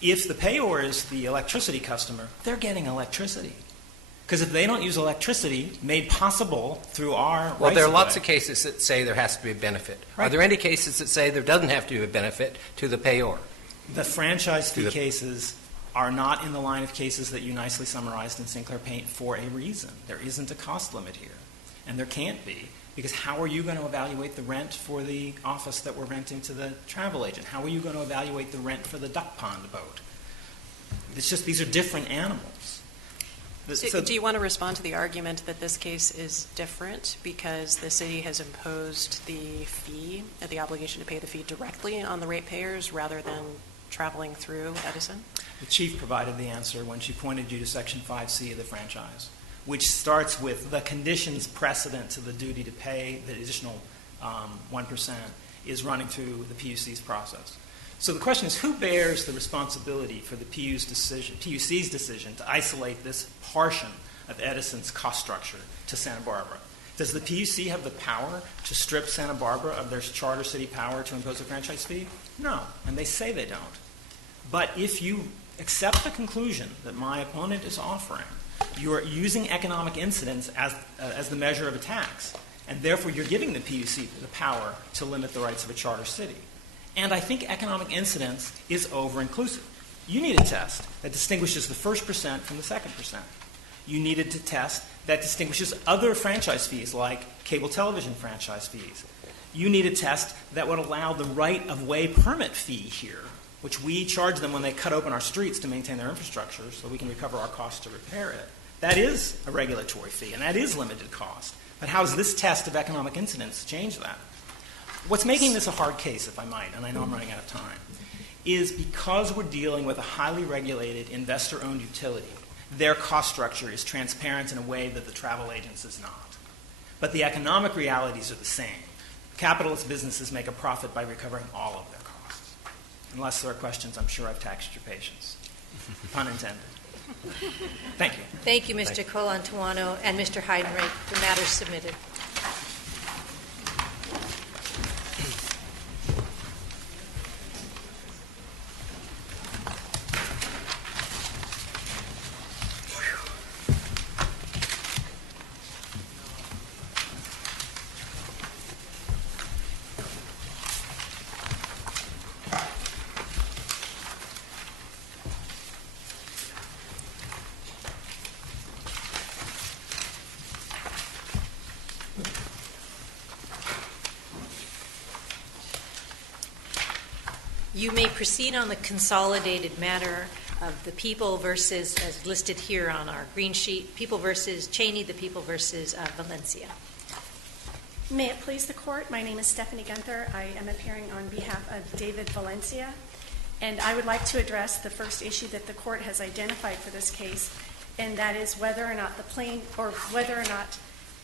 If the payor is the electricity customer, they're getting electricity. Because if they don't use electricity made possible through our Well, there are lots rights-of-way- of cases that say there has to be a benefit. Right. Are there any cases that say there doesn't have to be a benefit to the payor? The franchise fee To the- cases are not in the line of cases that you nicely summarized in Sinclair Paint for a reason. There isn't a cost limit here, and there can't be, because how are you going to evaluate the rent for the office that we're renting to the travel agent? How are you going to evaluate the rent for the duck pond boat? It's just these are different animals. So do you want to respond to the argument that this case is different because the city has imposed the fee, the obligation to pay the fee directly on the ratepayers rather than traveling through Edison? The Chief provided the answer when she pointed you to Section 5C of the franchise, which starts with the conditions precedent to the duty to pay the additional 1% is running through the PUC's process. So the question is, who bears the responsibility for the PUC's decision to isolate this portion of Edison's cost structure to Santa Barbara? Does the PUC have the power to strip Santa Barbara of their charter city power to impose a franchise fee? No, and they say they don't. But if you accept the conclusion that my opponent is offering, you are using economic incidence as the measure of a tax, and therefore you're giving the PUC the power to limit the rights of a charter city. And I think economic incidence is over-inclusive. You need a test that distinguishes the first percent from the second percent. You needed a test that distinguishes other franchise fees like cable television franchise fees. You need a test that would allow the right-of-way permit fee here, which we charge them when they cut open our streets to maintain their infrastructure so we can recover our costs to repair it. That is a regulatory fee, and that is limited cost. But how does this test of economic incidence change that? What's making this a hard case, if I might, and I know I'm running out of time, is because we're dealing with a highly regulated investor-owned utility, their cost structure is transparent in a way that the travel agents is not. But the economic realities are the same. Capitalist businesses make a profit by recovering all of their costs. Unless there are questions, I'm sure I've taxed your patience. Pun intended. Thank you. Thank you, Mr. Colantuano and Mr. Heidenreich. The matter is submitted. You may proceed on the consolidated matter of the People versus, as listed here on our green sheet, People versus Cheney, the People versus Valencia. May it please the Court, my name is Stephanie Gunther. I am appearing on behalf of David Valencia, and I would like to address the first issue that the Court has identified for this case, and that is whether or not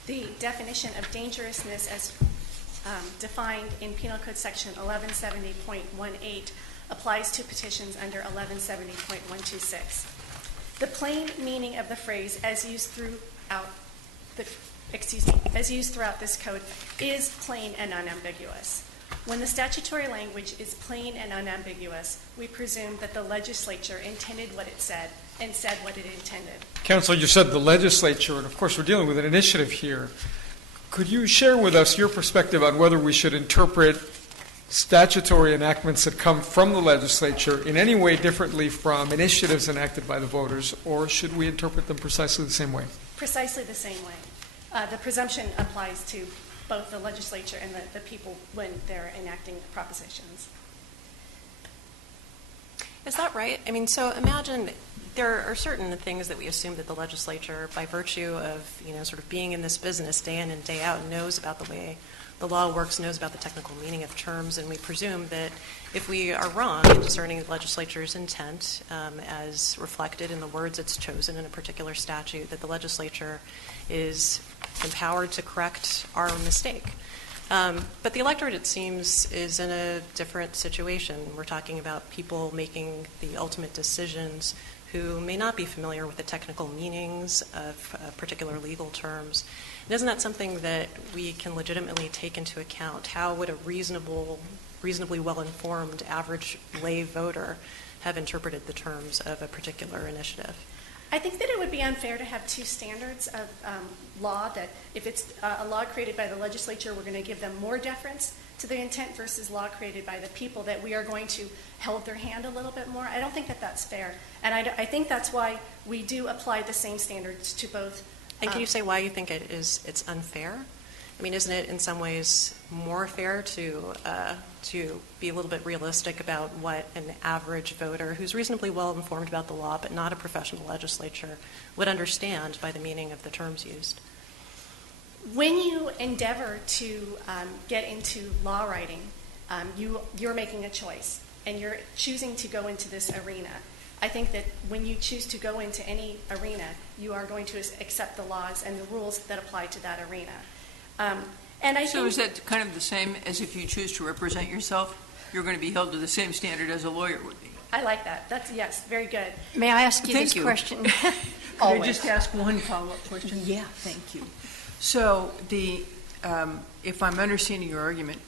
the definition of dangerousness as defined in Penal Code Section 1170.18 applies to petitions under 1170.126. The plain meaning of the phrase as used throughout this code is plain and unambiguous. When the statutory language is plain and unambiguous, we presume that the legislature intended what it said and said what it intended. Counsel, you said the legislature, and of course we're dealing with an initiative here. Could you share with us your perspective on whether we should interpret statutory enactments that come from the legislature in any way differently from initiatives enacted by the voters, or should we interpret them precisely the same way? Precisely the same way. The presumption applies to both the legislature and the people when they're enacting propositions. Is that right? I mean, so imagine there are certain things that we assume that the legislature, by virtue of, sort of being in this business day in and day out, knows about the way the law works, knows about the technical meaning of terms, and we presume that if we are wrong in discerning the legislature's intent as reflected in the words it's chosen in a particular statute, that the legislature is empowered to correct our mistake. But the electorate, it seems, is in a different situation. We're talking about people making the ultimate decisions who may not be familiar with the technical meanings of particular legal terms. And isn't that something that we can legitimately take into account? How would a reasonably well-informed average lay voter have interpreted the terms of a particular initiative? I think that it would be unfair to have two standards of law, that if it's a law created by the legislature, we're going to give them more deference to the intent versus law created by the people, that we are going to hold their hand a little bit more. I don't think that that's fair. And I think that's why we do apply the same standards to both. And can you say why you think it's unfair? I mean, isn't it in some ways more fair to be a little bit realistic about what an average voter who's reasonably well informed about the law but not a professional legislature would understand by the meaning of the terms used? When you endeavor to get into law writing, you're making a choice, and you're choosing to go into this arena. I think that when you choose to go into any arena, you are going to accept the laws and the rules that apply to that arena. So is that kind of the same as if you choose to represent yourself? You're going to be held to the same standard as a lawyer would be. I like that. That's, yes, very good. May I ask you this question? Could I just ask one follow-up question? Yeah. Thank you. So if I'm understanding your argument,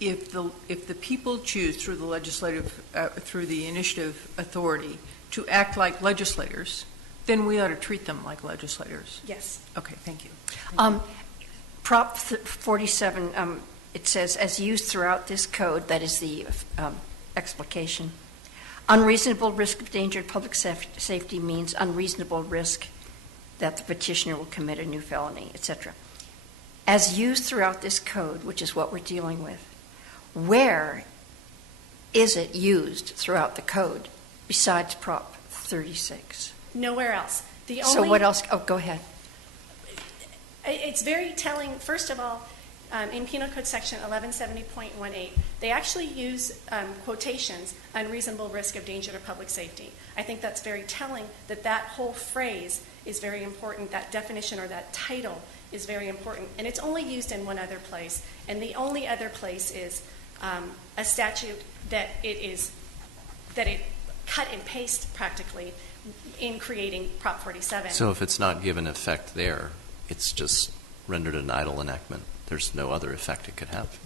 if the people choose through the initiative authority to act like legislators, then we ought to treat them like legislators. Yes. Okay. Thank you. Prop 47, it says, as used throughout this code, that is the explication, unreasonable risk of danger to public safety means unreasonable risk that the petitioner will commit a new felony, etc. As used throughout this code, which is what we're dealing with, where is it used throughout the code besides Prop 36? Nowhere else. So what else? Oh, go ahead. It's very telling. First of all, in Penal Code Section 1170.18, they actually use quotations, unreasonable risk of danger to public safety. I think that's very telling that that whole phrase is very important. That definition or that title is very important. And it's only used in one other place. And the only other place is a statute that it cut and paste practically in creating Prop 47. So if it's not given effect there, it's just rendered an idle enactment. There's no other effect it could have,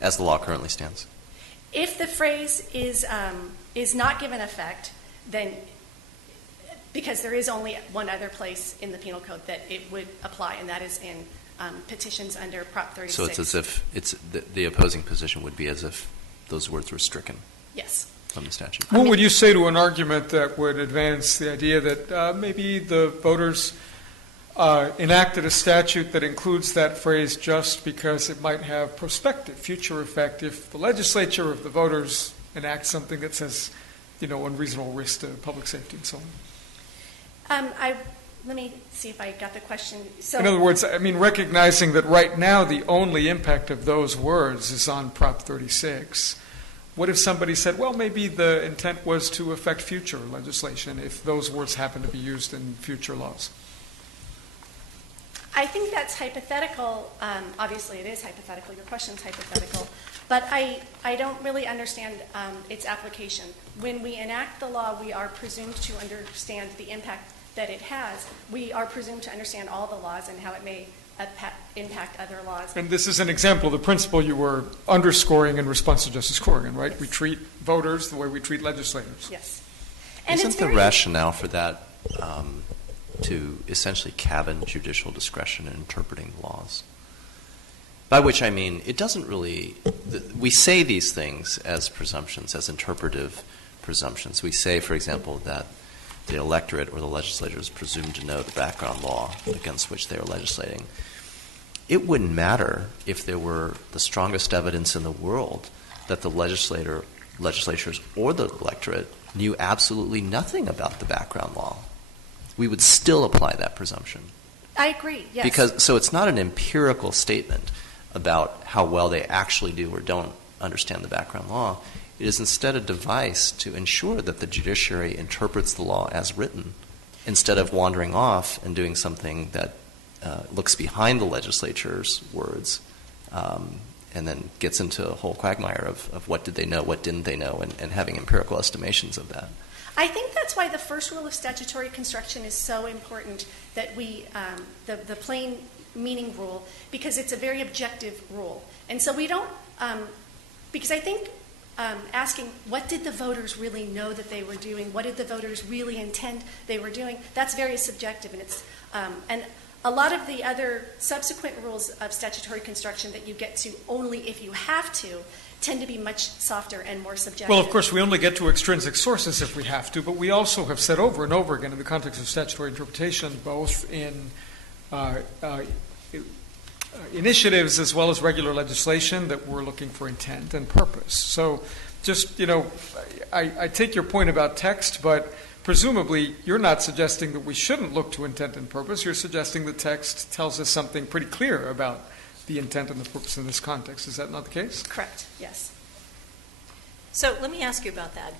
as the law currently stands. If the phrase is not given effect, then because there is only one other place in the Penal Code that it would apply, and that is in petitions under Prop 36. So it's as if the opposing position would be as if those words were stricken. Yes. From the statute. What would you say to an argument that would advance the idea that maybe the voters enacted a statute that includes that phrase just because it might have prospective future effect if the legislature or if the voters enact something that says, unreasonable risk to public safety and so on? Let me see if I got the question. In other words, recognizing that right now the only impact of those words is on Prop 36. What if somebody said, well, maybe the intent was to affect future legislation if those words happen to be used in future laws? I think that's hypothetical. Obviously, it is hypothetical. Your question's hypothetical. But I don't really understand its application. When we enact the law, we are presumed to understand the impact that it has. We are presumed to understand all the laws and how it may impact other laws. And this is an example of the principle you were underscoring in response to Justice Corrigan, right? We treat voters the way we treat legislators. Yes. And isn't the rationale for that to essentially cabin judicial discretion in interpreting laws? By which I mean, it doesn't really, we say these things as presumptions, as interpretive presumptions. We say, for example, that the electorate or the legislature is presumed to know the background law against which they are legislating. It wouldn't matter if there were the strongest evidence in the world that the legislator legislatures or the electorate knew absolutely nothing about the background law, we would still apply that presumption. I agree, yes. So it's not an empirical statement about how well they actually do or don't understand the background law. It is instead a device to ensure that the judiciary interprets the law as written instead of wandering off and doing something that looks behind the legislature's words and then gets into a whole quagmire of what did they know, what didn't they know, and having empirical estimations of that. I think that's why the first rule of statutory construction is so important, that we, the plain meaning rule, because it's a very objective rule. And so we don't, because I think asking what did the voters really know that they were doing, what did the voters really intend they were doing, that's very subjective. And it's, and a lot of the other subsequent rules of statutory construction that you get to only if you have to tend to be much softer and more subjective. Well, of course, we only get to extrinsic sources if we have to, but we also have said over and over again in the context of statutory interpretation, both in initiatives as well as regular legislation, that we're looking for intent and purpose. So just, I take your point about text, but presumably you're not suggesting that we shouldn't look to intent and purpose. You're suggesting the text tells us something pretty clear about the intent and the purpose in this context. Is that not the case? Correct, yes. So let me ask you about that.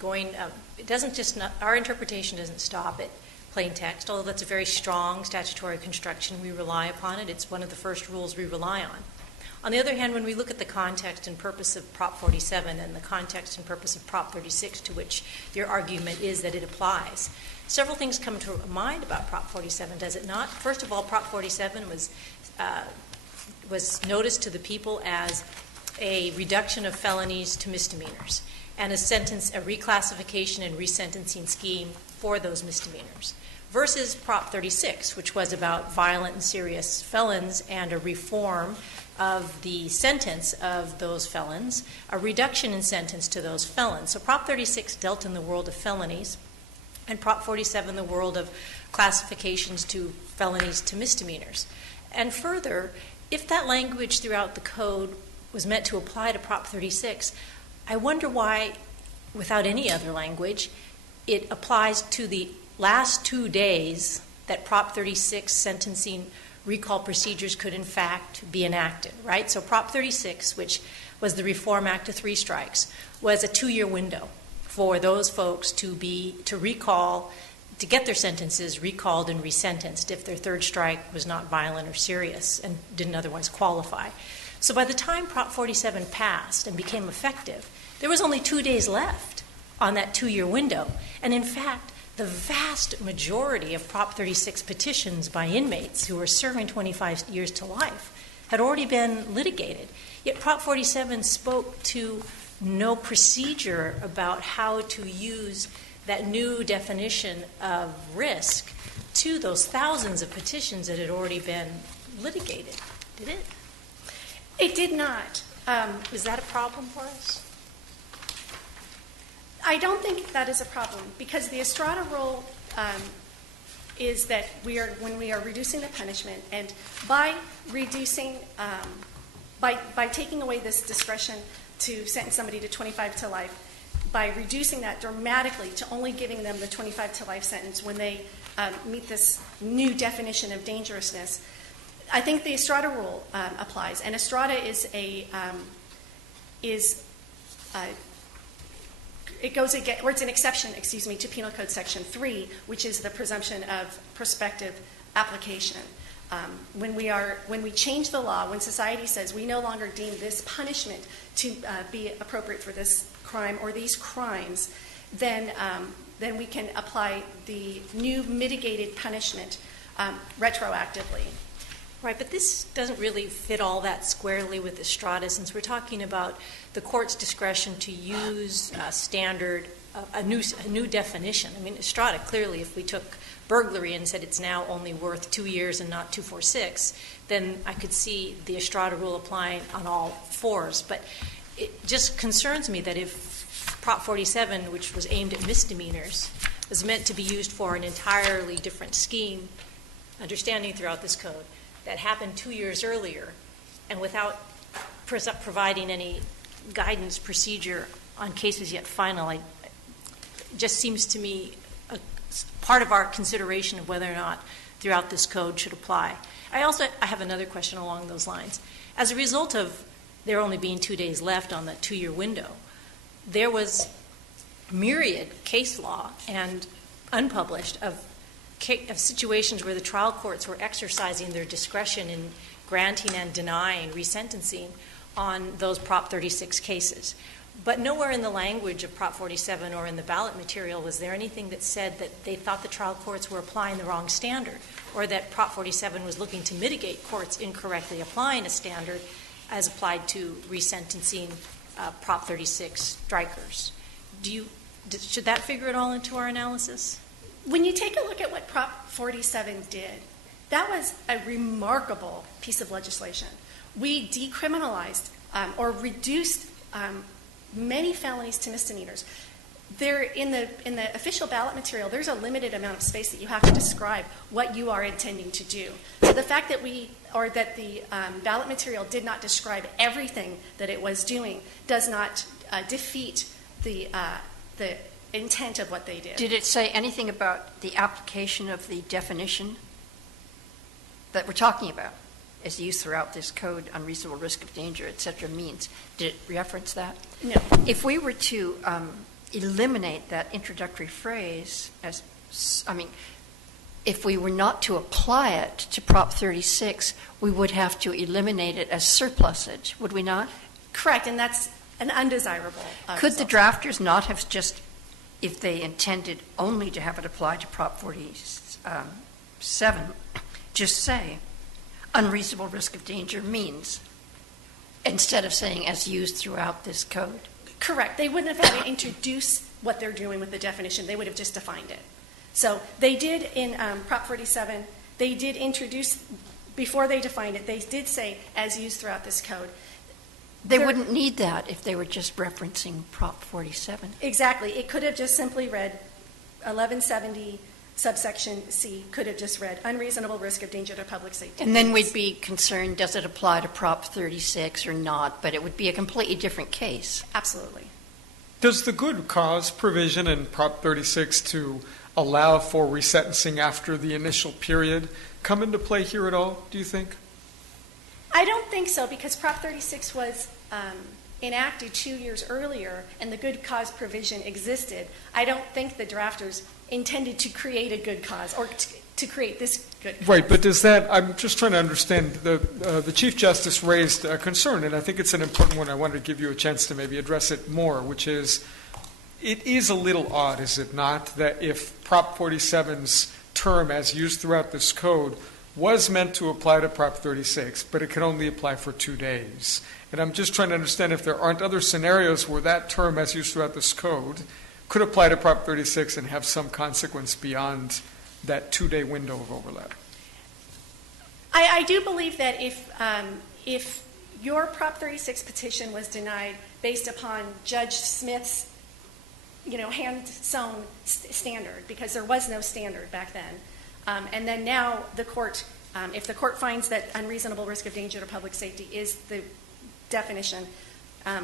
It doesn't just our interpretation doesn't stop at plain text, although that's a very strong statutory construction. We rely upon it. It's one of the first rules we rely on. On the other hand, when we look at the context and purpose of Prop 47 and the context and purpose of Prop 36, to which your argument is that it applies, several things come to mind about Prop 47, does it not? First of all, Prop 47 was noticed to the people as a reduction of felonies to misdemeanors and a reclassification and resentencing scheme for those misdemeanors, versus Prop 36, which was about violent and serious felons and a reform of the sentence of those felons, a reduction in sentence to those felons. So Prop 36 dealt in the world of felonies, and Prop 47 the world of classifications to felonies to misdemeanors. And further, if that language throughout the code was meant to apply to Prop 36, I wonder why, without any other language, it applies to the last 2 days that Prop 36 sentencing recall procedures could in fact be enacted, right? So Prop 36, which was the Reform Act of 3 strikes, was a 2-year window for those folks to recall, to get their sentences recalled and resentenced if their third strike was not violent or serious and didn't otherwise qualify. So by the time Prop 47 passed and became effective, there was only 2 days left on that 2-year window. And in fact, the vast majority of Prop 36 petitions by inmates who were serving 25 years to life had already been litigated. Yet Prop 47 spoke to no procedure about how to use that new definition of risk to those thousands of petitions that had already been litigated. Did it? It did not. Is that a problem for us? I don't think that is a problem, because the Estrada rule is that when we are reducing the punishment, and by reducing, by taking away this discretion to sentence somebody to 25 to life, by reducing that dramatically to only giving them the 25 to life sentence when they meet this new definition of dangerousness, I think the Estrada rule applies. And Estrada it's an exception, to Penal Code Section 3, which is the presumption of prospective application. When we change the law, when society says we no longer deem this punishment to be appropriate for this crime or these crimes, then we can apply the new mitigated punishment retroactively. Right, but this doesn't really fit all that squarely with Estrada, since we're talking about the court's discretion to use a new definition. I mean, Estrada, clearly, if we took burglary and said it's now only worth 2 years and not 246, then I could see the Estrada rule applying on all fours. But it just concerns me that if Prop 47, which was aimed at misdemeanors, was meant to be used for an entirely different scheme, understanding throughout this code, that happened 2 years earlier, and without providing any guidance procedure on cases yet final. It just seems to me part of our consideration of whether or not throughout this code should apply. I have another question along those lines. As a result of there only being 2 days left on the 2-year window, there was myriad case law and unpublished of situations where the trial courts were exercising their discretion in granting and denying resentencing on those Prop 36 cases. But nowhere in the language of Prop 47 or in the ballot material was there anything that said that they thought the trial courts were applying the wrong standard, or that Prop 47 was looking to mitigate courts incorrectly applying a standard as applied to resentencing Prop 36 strikers. Should that figure it all into our analysis? When you take a look at what Prop 47 did, that was a remarkable piece of legislation. We decriminalized or reduced many felonies to misdemeanors. There, in the official ballot material, there's a limited amount of space that you have to describe what you are intending to do. So the fact that the ballot material did not describe everything that it was doing does not defeat the intent of what they did. Did it say anything about the application of the definition that we're talking about as used throughout this code, unreasonable risk of danger, et cetera, means? Did it reference that? No. If we were to eliminate that introductory phrase, if we were not to apply it to Prop 36, we would have to eliminate it as surplusage, would we not? Correct, and that's an undesirable Could the result. drafters not have just, if they intended only to have it apply to Prop 47, just say unreasonable risk of danger means, instead of saying as used throughout this code? Correct. They wouldn't have had to introduce what they're doing with the definition. They would have just defined it. So they did in Prop 47, they did introduce, before they defined it, they did say as used throughout this code. They wouldn't need that if they were just referencing Prop 47. Exactly. It could have just simply read 1170 subsection C, could have just read unreasonable risk of danger to public safety. And then we'd be concerned, does it apply to Prop 36 or not? But it would be a completely different case. Absolutely. Does the good cause provision in Prop 36 to allow for resentencing after the initial period come into play here at all, do you think? I don't think so, because Prop 36 was enacted 2 years earlier and the good cause provision existed. I don't think the drafters intended to create a good cause or to create this good cause. Right, but does that, I'm just trying to understand, the Chief Justice raised a concern, and I think it's an important one. I wanted to give you a chance to maybe address it more, which is, it is a little odd, is it not, that if Prop 47's term as used throughout this code was meant to apply to Prop 36, but it could only apply for 2 days. And I'm just trying to understand if there aren't other scenarios where that term as used throughout this code could apply to Prop 36 and have some consequence beyond that 2-day window of overlap. I do believe that if your Prop 36 petition was denied based upon Judge Smith's hand-sewn standard, because there was no standard back then, and then now the court, if the court finds that unreasonable risk of danger to public safety is the definition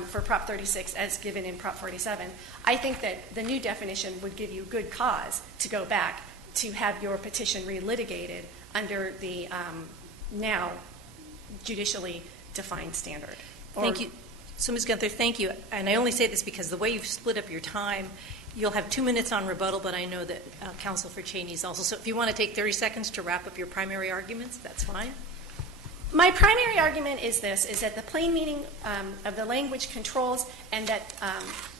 for Prop 36 as given in Prop 47, I think that the new definition would give you good cause to go back to have your petition relitigated under the now judicially defined standard. Thank you. So, Ms. Gunther, thank you. And I only say this because the way you've split up your time, you'll have 2 minutes on rebuttal, but I know that Counsel for Cheney is also. So if you want to take 30 seconds to wrap up your primary arguments, that's fine. My primary argument is this, is that the plain meaning of the language controls, and that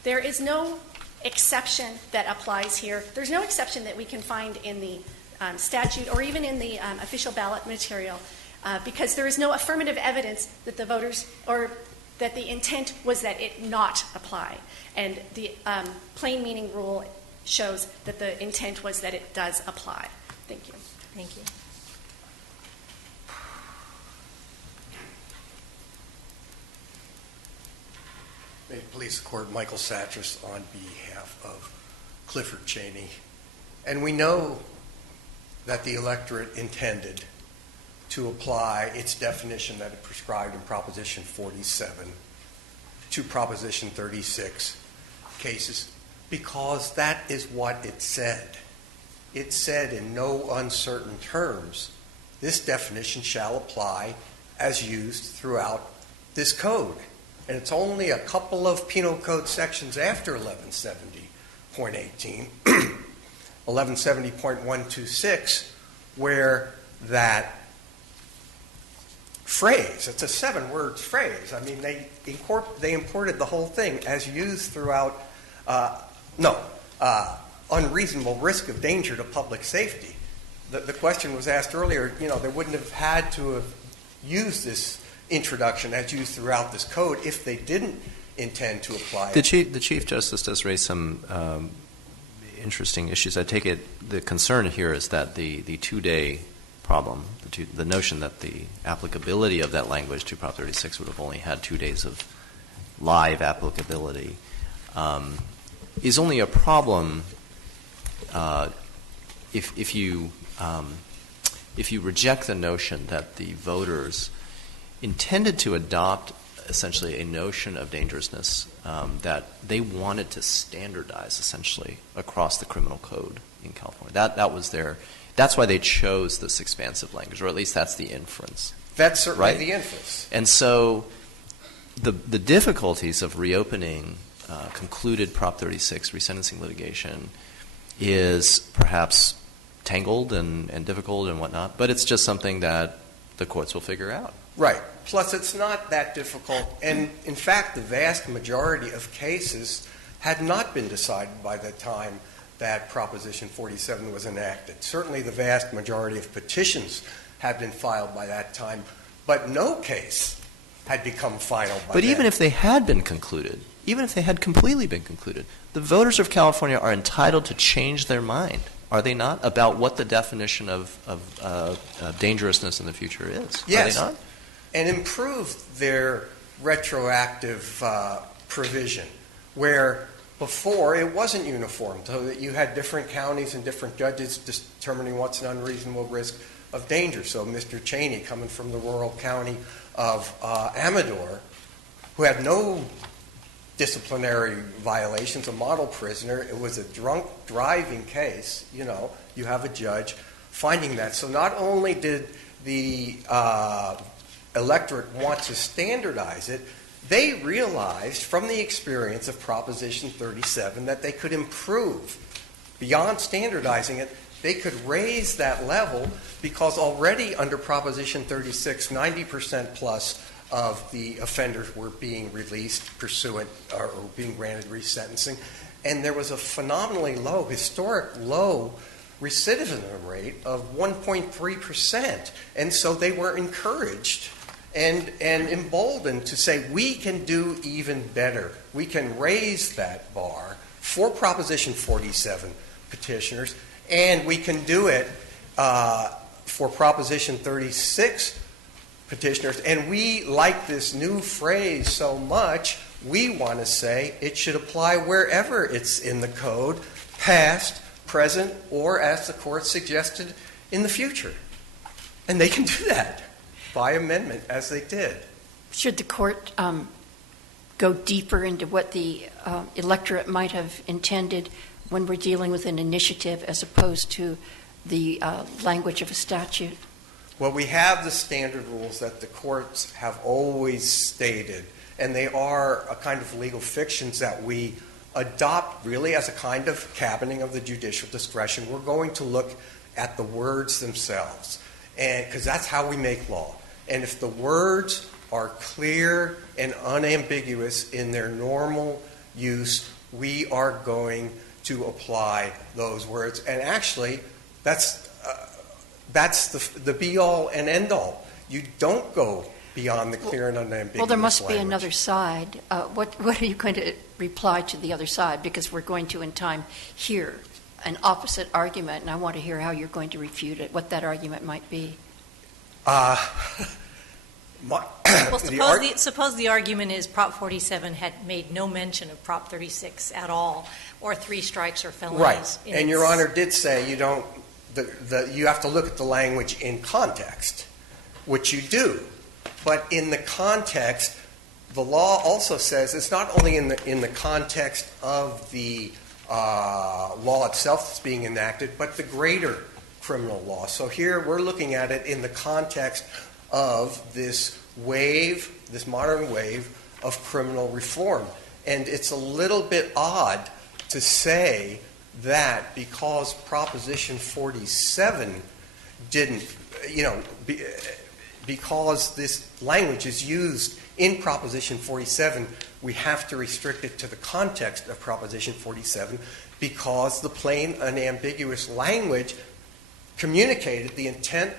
there is no exception that applies here. There's no exception that we can find in the statute or even in the official ballot material because there is no affirmative evidence that the voters or that the intent was that it not apply. And the plain meaning rule shows that the intent was that it does apply. Thank you. Thank you. May it please the Court, Michael Satras on behalf of Clifford Cheney. And we know that the electorate intended to apply its definition that it prescribed in Proposition 47 to Proposition 36 cases because that is what it said. It said in no uncertain terms, this definition shall apply as used throughout this code. And it's only a couple of penal code sections after 1170.18, 1170.126, where that phrase, it's a 7-word phrase. I mean, they imported the whole thing as used throughout, unreasonable risk of danger to public safety. The question was asked earlier, they wouldn't have had to have used this introduction as used throughout this code if they didn't intend to apply it. The Chief Justice does raise some interesting issues. I take it the concern here is that the 2-day problem, the notion that the applicability of that language to Prop 36 would have only had 2 days of live applicability, is only a problem if you reject the notion that the voters intended to adopt essentially a notion of dangerousness that they wanted to standardize essentially across the criminal code in California. That was that's why they chose this expansive language, or at least that's the inference. That's certainly right? The inference. And so the difficulties of reopening concluded Prop 36 resentencing litigation is perhaps tangled and difficult and whatnot, but it's just something that the courts will figure out. Right. Plus, it's not that difficult. And, in fact, the vast majority of cases had not been decided by the time that Proposition 47 was enacted. Certainly the vast majority of petitions had been filed by that time, but no case had become final by But then. even if they had been concluded, even if they had completely been concluded, the voters of California are entitled to change their mind, are they not, about what the definition of dangerousness in the future is? Yes. Are they not? And improve their retroactive provision, where before it wasn't uniform, so that you had different counties and different judges determining what's an unreasonable risk of danger. So Mr. Cheney, coming from the rural county of Amador, who had no disciplinary violations, a model prisoner, it was a drunk driving case, you have a judge finding that. So not only did the electorate want to standardize it, they realized from the experience of Proposition 37 that they could improve. Beyond standardizing it, they could raise that level because already under Proposition 36, 90% plus of the offenders were being released pursuant or being granted resentencing. And there was a phenomenally low, historic low recidivism rate of 1.3%. And so they were encouraged and emboldened to say, we can do even better. We can raise that bar for Proposition 47 petitioners, and we can do it for Proposition 36 petitioners. And we like this new phrase so much, we want to say it should apply wherever it's in the code, past, present, or, as the court suggested, in the future. And they can do that by amendment, as they did. Should the court go deeper into what the electorate might have intended when we're dealing with an initiative as opposed to the language of a statute? Well, we have the standard rules that the courts have always stated, and they are a kind of legal fictions that we adopt really as a kind of cabining of the judicial discretion. We're going to look at the words themselves, because that's how we make law. And if the words are clear and unambiguous in their normal use, we are going to apply those words. And actually, that's the be-all and end-all. You don't go beyond the clear and unambiguous Well, there must language. be another side. What are you going to reply to the other side? Because we're going to, in time, hear an opposite argument, and I want to hear how you're going to refute it, what that argument might be. Suppose the argument is Prop 47 had made no mention of Prop 36 at all, or 3 strikes or felonies. Right. And Your Honor did say you don't. You have to look at the language in context, which you do. But in the context, the law also says it's not only in the context of the law itself that's being enacted, but the greater criminal law. So here we're looking at it in the context of this wave, this modern wave of criminal reform. And it's a little bit odd to say that because Proposition 47 didn't, because this language is used in Proposition 47, we have to restrict it to the context of Proposition 47 because the plain and ambiguous language communicated the intent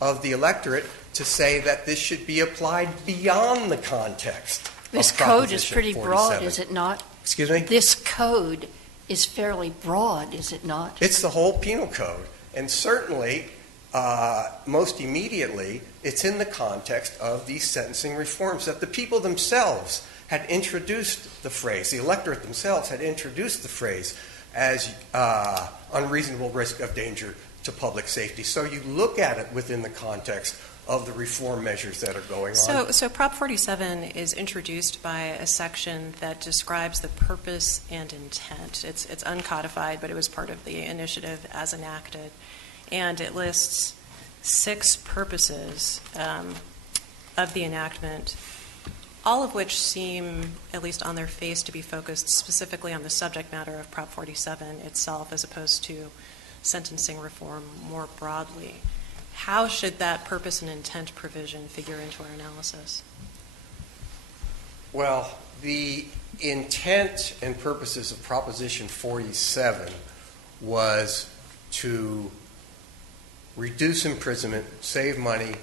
of the electorate to say that this should be applied beyond the context. This code is pretty broad, is it not? Excuse me? This code is fairly broad, is it not? It's the whole penal code. And certainly, most immediately, it's in the context of these sentencing reforms that the people themselves had introduced the phrase, the electorate themselves had introduced the phrase as unreasonable risk of danger to public safety. So you look at it within the context of the reform measures that are going on. So Prop 47 is introduced by a section that describes the purpose and intent. It's uncodified, but it was part of the initiative as enacted. And it lists 6 purposes of the enactment, all of which seem, at least on their face, to be focused specifically on the subject matter of Prop 47 itself as opposed to sentencing reform more broadly. How should that purpose and intent provision figure into our analysis? Well, the intent and purposes of Proposition 47 was to reduce imprisonment, save money,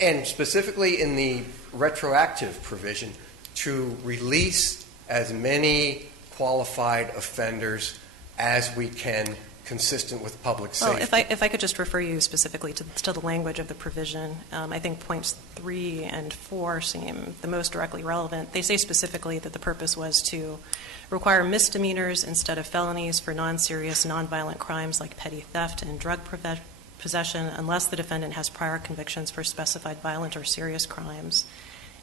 and specifically in the retroactive provision, to release as many qualified offenders as we can consistent with public safety. Well, if I could just refer you specifically to the language of the provision, I think points 3 and 4 seem the most directly relevant. They say specifically that the purpose was to require misdemeanors instead of felonies for non-serious, non-violent crimes like petty theft and drug possession unless the defendant has prior convictions for specified violent or serious crimes,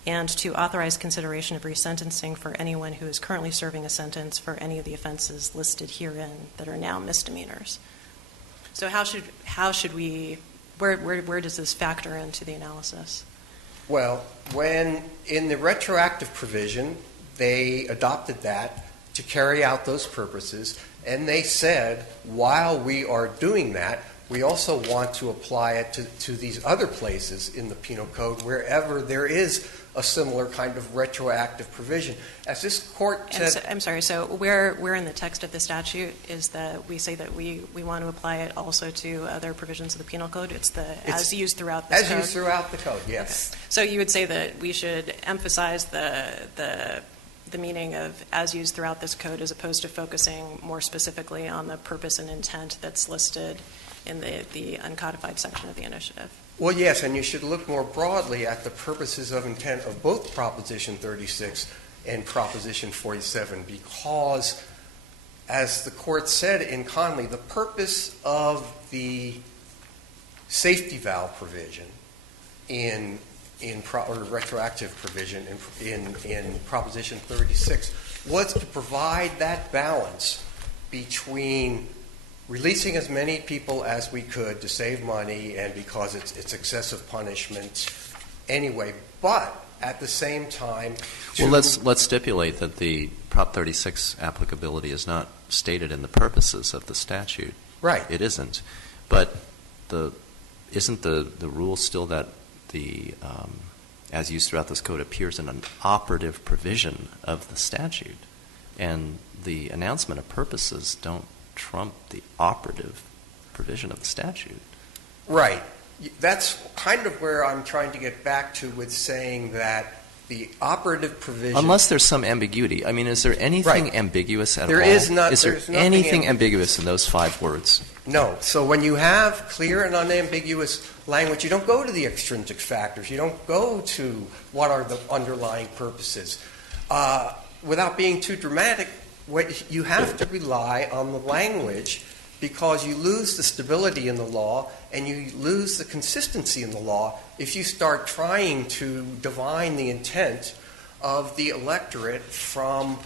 and to authorize consideration of resentencing for anyone who is currently serving a sentence for any of the offenses listed herein that are now misdemeanors. So how should we, where does this factor into the analysis? Well, when in the retroactive provision, they adopted that to carry out those purposes, and they said, while we are doing that, we also want to apply it to these other places in the penal code wherever there is a similar kind of retroactive provision. As this court said... I'm sorry, so where in the text of the statute is that we say that we want to apply it also to other provisions of the penal code? It's as used throughout this code? As used throughout the code, yes. Okay. So you would say that we should emphasize the meaning of as used throughout this code as opposed to focusing more specifically on the purpose and intent that's listed in the uncodified section of the initiative? Well, yes, and you should look more broadly at the purposes of intent of both Proposition 36 and Proposition 47 because, as the court said in Conley, the purpose of the safety valve provision or retroactive provision in Proposition 36 was to provide that balance between releasing as many people as we could to save money and because it's excessive punishment anyway, but at the same time Well, let's stipulate that the Prop 36 applicability is not stated in the purposes of the statute. Right. It isn't. But isn't the rule still that the as used throughout this code appears in an operative provision of the statute? And the announcement of purposes don't trump the operative provision of the statute. Right. That's kind of where I'm trying to get back to with saying that the operative provision... Unless there's some ambiguity. I mean, is there anything ambiguous at all? There is not. Is there anything ambiguous in those 5 words? No. So when you have clear and unambiguous language, you don't go to the extrinsic factors. You don't go to what are the underlying purposes. Without being too dramatic, you have to rely on the language because you lose the stability in the law and you lose the consistency in the law if you start trying to divine the intent of the electorate from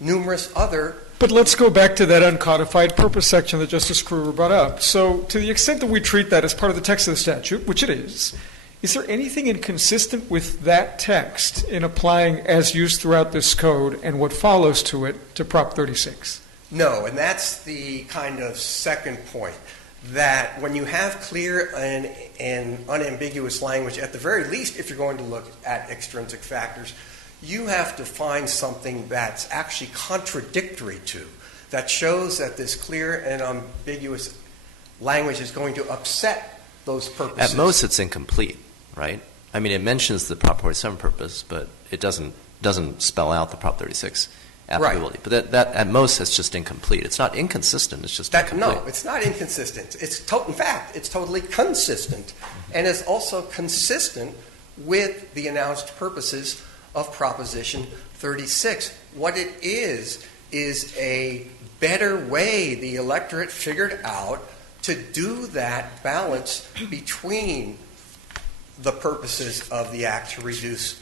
numerous other. But let's go back to that uncodified purpose section that Justice Kruger brought up. So to the extent that we treat that as part of the text of the statute, which it is there anything inconsistent with that text in applying as used throughout this code and what follows to it to Prop 36? No, and that's the kind of second point, that when you have clear and unambiguous language, at the very least, if you're going to look at extrinsic factors, you have to find something that's actually contradictory to, that shows that this clear and ambiguous language is going to upset those purposes. At most, it's incomplete, right? I mean, it mentions the Prop 47 purpose, but it doesn't spell out the Prop 36 applicability. Right. But that at most, it's just incomplete. It's not inconsistent. It's just incomplete. No, it's not inconsistent. In fact, it's totally consistent, and is also consistent with the announced purposes of Proposition 36. What it is a better way the electorate figured out to do that balance between the purposes of the act to reduce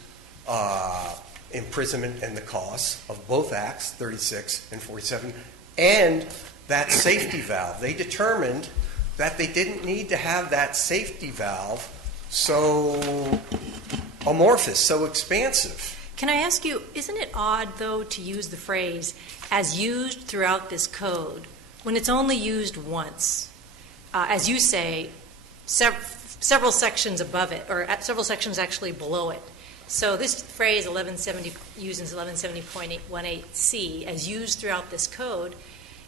imprisonment and the costs of both acts, 36 and 47, and that safety valve. They determined that they didn't need to have that safety valve so amorphous, so expansive. Can I ask you, isn't it odd, though, to use the phrase "as used throughout this code" when it's only used once? As you say, several sections above it, or several sections actually below it. So this phrase 1170 uses 1170.18C as used throughout this code,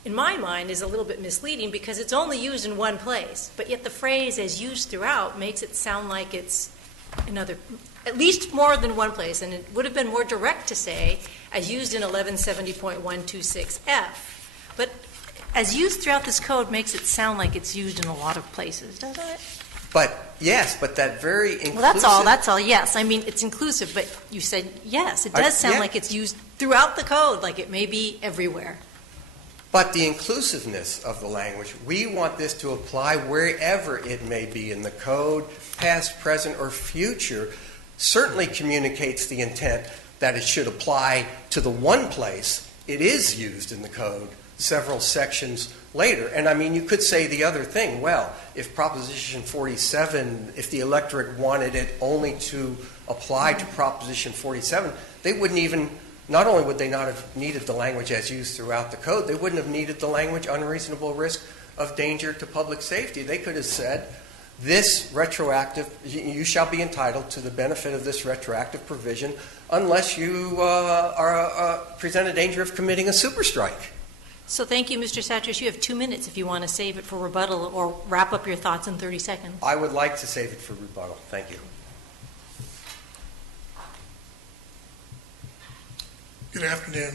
in my mind, is a little bit misleading because it's only used in one place. But yet the phrase "as used throughout" makes it sound like it's another, at least more than one place, and it would have been more direct to say as used in 1170.126F. But as used throughout this code makes it sound like it's used in a lot of places, doesn't it? But yes, but that very inclusive. Well, that's all. Yes, I mean it's inclusive, but you said yes. It does sound like it's used throughout the code, like it may be everywhere. But the inclusiveness of the language, we want this to apply wherever it may be in the code, past, present, or future, certainly communicates the intent that it should apply to the one place it is used in the code several sections later. And I mean, you could say the other thing, well, if Proposition 47, if the electorate wanted it only to apply to Proposition 47, they wouldn't even, not only would they not have needed the language as used throughout the code, they wouldn't have needed the language unreasonable risk of danger to public safety. They could have said, this retroactive, you shall be entitled to the benefit of this retroactive provision unless you present a danger of committing a superstrike. So thank you, Mr. Satras. You have 2 minutes if you want to save it for rebuttal or wrap up your thoughts in 30 seconds. I would like to save it for rebuttal. Thank you. Good afternoon.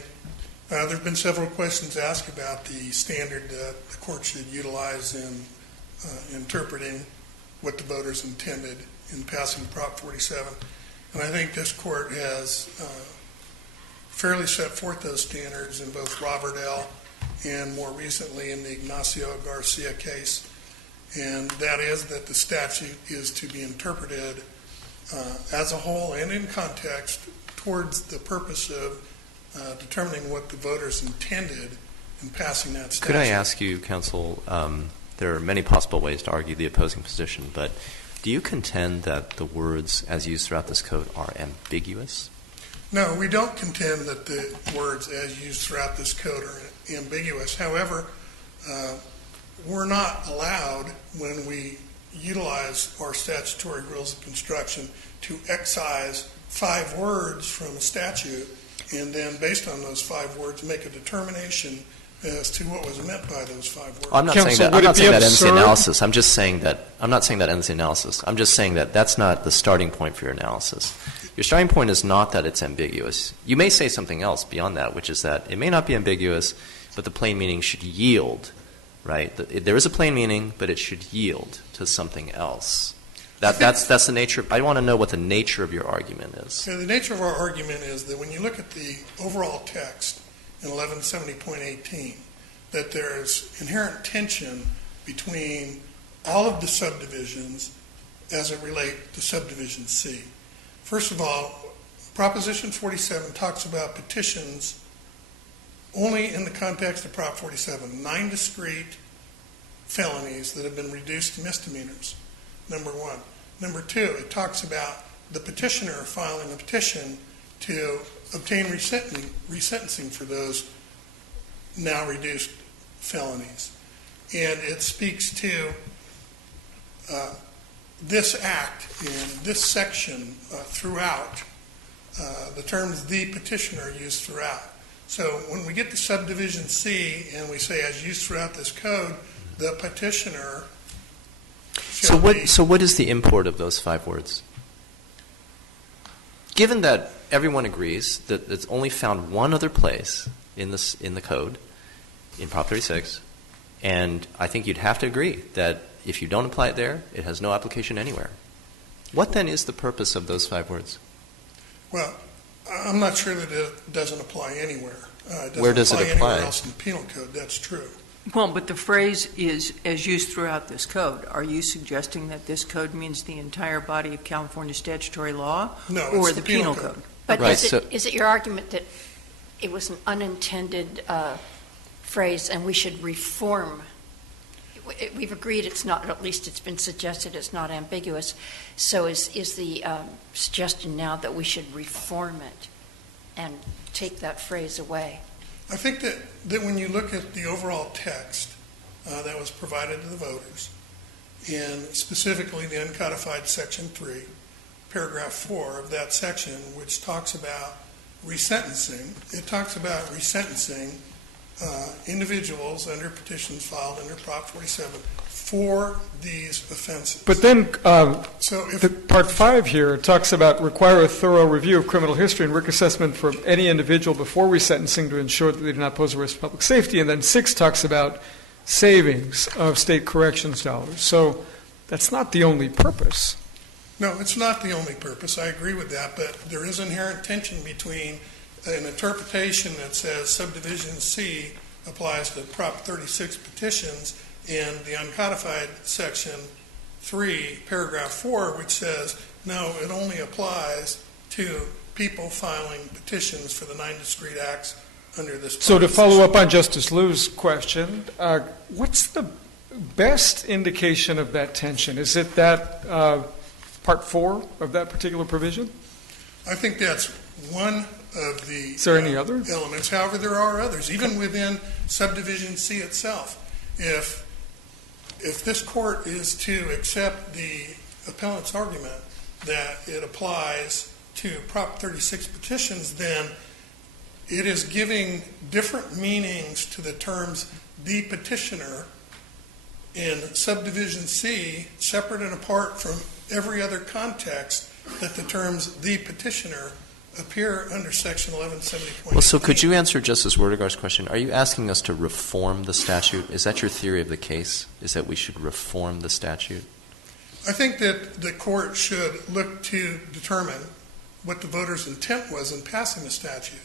There have been several questions asked about the standard the court should utilize in interpreting what the voters intended in passing Prop 47. And I think this court has fairly set forth those standards in both Robert L. and more recently in the Ignacio Garcia case. And that is that the statute is to be interpreted as a whole and in context towards the purpose of determining what the voters intended in passing that statute. Could I ask you, counsel, there are many possible ways to argue the opposing position, but do you contend that the words as used throughout this code are ambiguous? No, we don't contend that the words as used throughout this code are ambiguous. However, we're not allowed, when we utilize our statutory rules of construction, to excise 5 words from a statute and then, based on those 5 words, make a determination as to what was meant by those 5 words. Well, I'm not saying that ends the analysis. I'm just saying that I'm not saying that ends the analysis. I'm just saying that that's not the starting point for your analysis. Your starting point is not that it's ambiguous. You may say something else beyond that, which is that it may not be ambiguous, but the plain meaning should yield, right? There is a plain meaning, but it should yield to something else. That's the nature. I want to know what the nature of your argument is. So the nature of our argument is that when you look at the overall text in 1170.18, that there is inherent tension between all of the subdivisions as it relates to subdivision C. First of all, Proposition 47 talks about petitions only in the context of Prop 47, 9 discrete felonies that have been reduced to misdemeanors, number one. Number two, it talks about the petitioner filing a petition to obtain resentencing for those now reduced felonies. And it speaks to this act in this section throughout. The terms "the petitioner" are used throughout. So when we get to subdivision C and we say as used throughout this code, the petitioner So what is the import of those 5 words? Given that everyone agrees that it's only found one other place in the code, in Prop 36, and I think you'd have to agree that if you don't apply it there, it has no application anywhere. What then is the purpose of those 5 words? Well, I'm not sure that it doesn't apply anywhere. Where does it apply? Anywhere else in the penal code, that's true. Well, but the phrase is as used throughout this code. Are you suggesting that this code means the entire body of California statutory law? No, or it's the penal code? But Right, is it your argument that it was an unintended phrase and we should reform? We've agreed it's not, or at least it's been suggested it's not ambiguous. So is the suggestion now that we should reform it and take that phrase away? I think that when you look at the overall text that was provided to the voters, and specifically the uncodified Section 3, Paragraph 4 of that section, which talks about resentencing, it talks about resentencing individuals under petitions filed under Prop 47 for these offenses. But then So if the Part 5 here talks about require a thorough review of criminal history and risk assessment for any individual before resentencing to ensure that they do not pose a risk to public safety. And then 6 talks about savings of state corrections dollars. So that's not the only purpose. No, it's not the only purpose. I agree with that, but there is inherent tension between an interpretation that says subdivision C applies to Prop 36 petitions and the uncodified Section 3, Paragraph 4, which says, no, it only applies to people filing petitions for the 9 discrete acts under this. So to follow up on Justice Liu's question, what's the best indication of that tension? Is it that Part 4 of that particular provision? I think that's one of the Is there any other elements. However, there are others, even within subdivision C itself. If this court is to accept the appellant's argument that it applies to Prop 36 petitions, then it is giving different meanings to the terms "the petitioner" in subdivision C, separate and apart from every other context that the terms "the petitioner" appear under Section 1170.8. Well, so could you answer Justice Werdegar's question? Are you asking us to reform the statute? Is that your theory of the case, is that we should reform the statute? I think that the court should look to determine what the voters' intent was in passing the statute.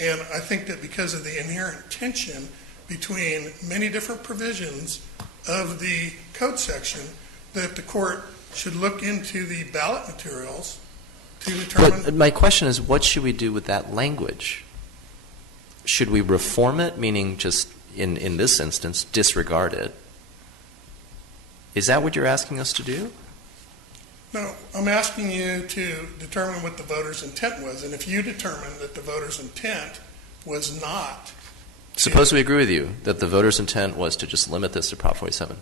And I think that because of the inherent tension between many different provisions of the code section, that the court should look into the ballot materials to determine. But my question is, what should we do with that language? Should we reform it, meaning just, in this instance, disregard it? Is that what you're asking us to do? No, I'm asking you to determine what the voters' intent was. And if you determine that the voters' intent was not. Suppose we agree with you that the voters' intent was to just limit this to Prop 47.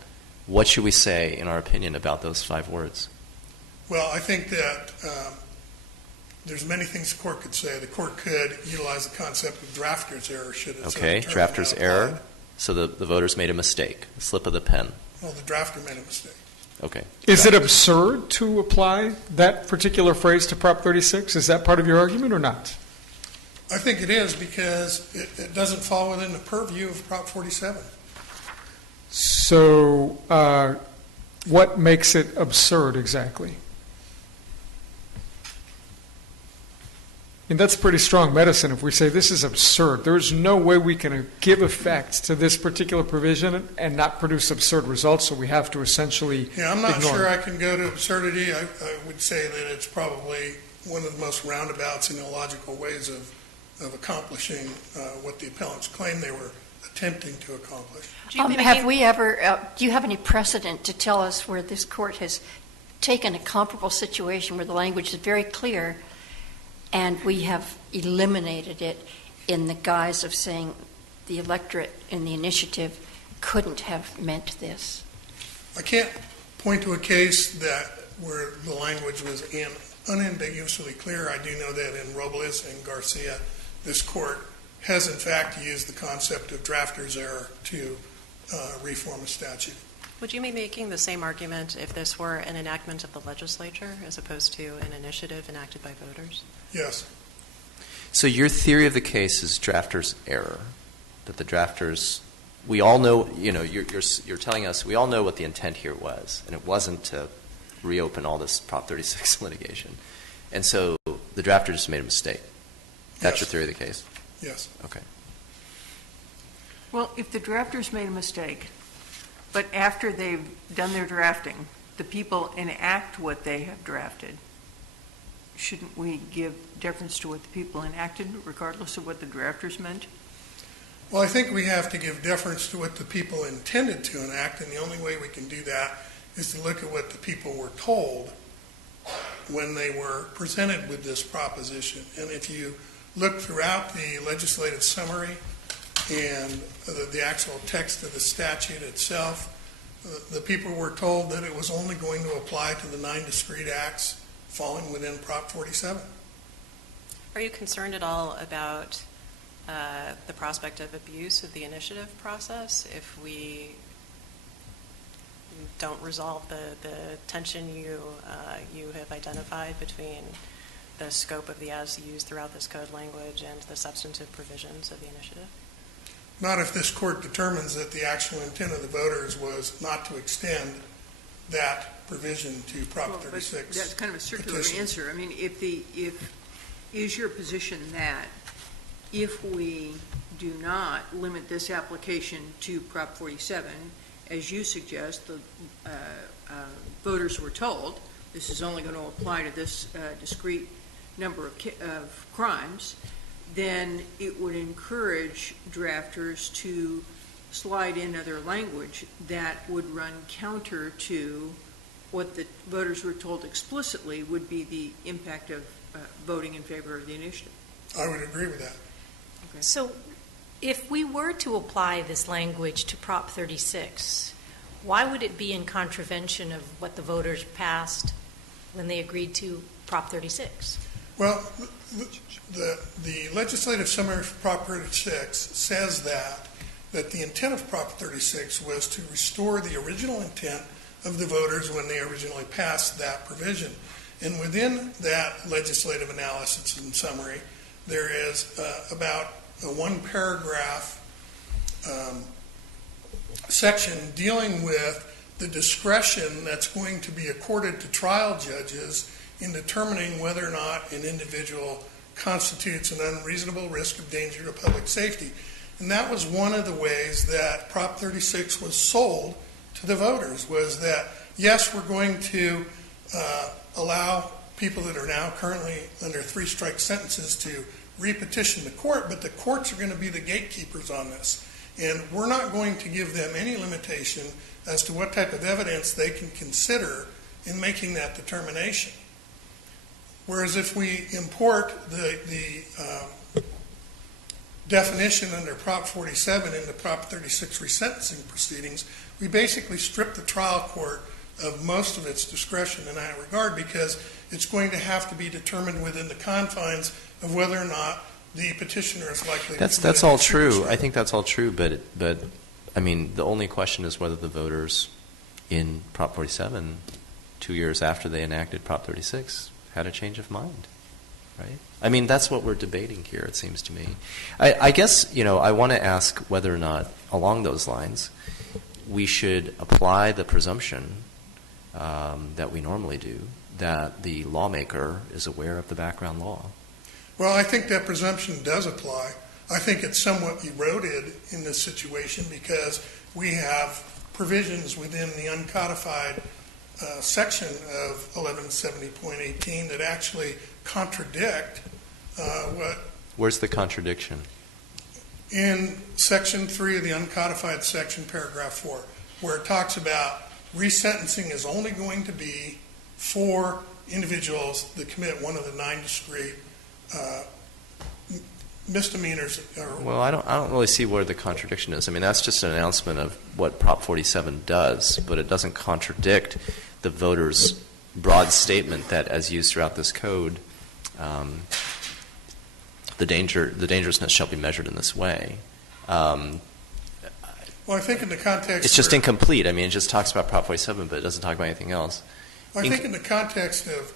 What should we say, in our opinion, about those 5 words? Well, I think that there's many things the court could say. The court could utilize the concept of drafter's error should it. Okay, drafter's error. So the voters made a mistake, a slip of the pen. Well, the drafter made a mistake. Okay. Is it absurd to apply that particular phrase to Prop 36? Is that part of your argument or not? I think it is, because it doesn't fall within the purview of Prop 47. So what makes it absurd exactly? And that's pretty strong medicine if we say this is absurd. There's no way we can give effect to this particular provision and not produce absurd results, so we have to essentially Yeah, I'm not ignore sure it. I can go to absurdity. I would say that it's probably one of the most roundabouts and illogical ways of accomplishing what the appellants claim they were attempting to accomplish. Have we ever, do you have any precedent to tell us where this court has taken a comparable situation where the language is very clear and we have eliminated it in the guise of saying the electorate in the initiative couldn't have meant this? I can't point to a case where the language was unambiguously clear. I do know that in Robles and Garcia, this court has in fact used the concept of drafter's error to reform a statute. Would you be making the same argument if this were an enactment of the legislature as opposed to an initiative enacted by voters? Yes. So your theory of the case is drafter's error, that the drafters, we all know, you're telling us we all know what the intent here was, and it wasn't to reopen all this Prop 36 litigation. And so the drafter just made a mistake. That's your theory of the case? Yes. Okay. Well, if the drafters made a mistake, but after they've done their drafting, the people enact what they have drafted, shouldn't we give deference to what the people enacted, regardless of what the drafters meant? Well, I think we have to give deference to what the people intended to enact, and the only way we can do that is to look at what the people were told when they were presented with this proposition. And if you look throughout the legislative summary and the actual text of the statute itself, the people were told that it was only going to apply to the 9 discrete acts falling within Prop 47. Are you concerned at all about the prospect of abuse of the initiative process if we don't resolve the tension you have identified between the scope of the as used throughout this code language and the substantive provisions of the initiative? Not if this court determines that the actual intent of the voters was not to extend that provision to Prop 36. That's kind of a circular petition. answer. I mean, is your position that if we do not limit this application to Prop 47, as you suggest, the voters were told this is only going to apply to this discrete number of crimes, then it would encourage drafters to slide in other language that would run counter to what the voters were told explicitly would be the impact of voting in favor of the initiative. I would agree with that. Okay. So if we were to apply this language to Prop 36, why would it be in contravention of what the voters passed when they agreed to Prop 36? Well, the legislative summary for Prop 36 says that the intent of Prop 36 was to restore the original intent of the voters when they originally passed that provision. And within that legislative analysis and summary, there is about a one-paragraph section dealing with the discretion that's going to be accorded to trial judges in determining whether or not an individual constitutes an unreasonable risk of danger to public safety. And that was one of the ways that Prop 36 was sold to the voters, was that, yes, we're going to allow people that are now currently under 3-strike sentences to repetition the court, but the courts are going to be the gatekeepers on this. And we're not going to give them any limitation as to what type of evidence they can consider in making that determination. Whereas if we import the definition under Prop 47 into Prop 36 resentencing proceedings, we basically strip the trial court of most of its discretion in that regard, because it's going to have to be determined within the confines of whether or not the petitioner is likely to. That's all true. I think that's all true, but I mean, the only question is whether the voters in Prop 47, 2 years after they enacted Prop 36, had a change of mind, right? I mean, that's what we're debating here, it seems to me. I guess, I want to ask whether or not, along those lines, we should apply the presumption that we normally do, that the lawmaker is aware of the background law. Well, I think that presumption does apply. I think it's somewhat eroded in this situation because we have provisions within the uncodified section of 1170.18 that actually contradict what Where's the contradiction? in Section 3 of the uncodified section, paragraph 4, where it talks about resentencing is only going to be for individuals that commit one of the 9 discrete misdemeanors. Well, I don't really see where the contradiction is. I mean, that's just an announcement of what Prop 47 does, but it doesn't contradict the voters' broad statement that, as used throughout this code, the dangerousness shall be measured in this way. Well, I think in the context... It's just incomplete. I mean, it just talks about Prop 47, but it doesn't talk about anything else. I think in the context of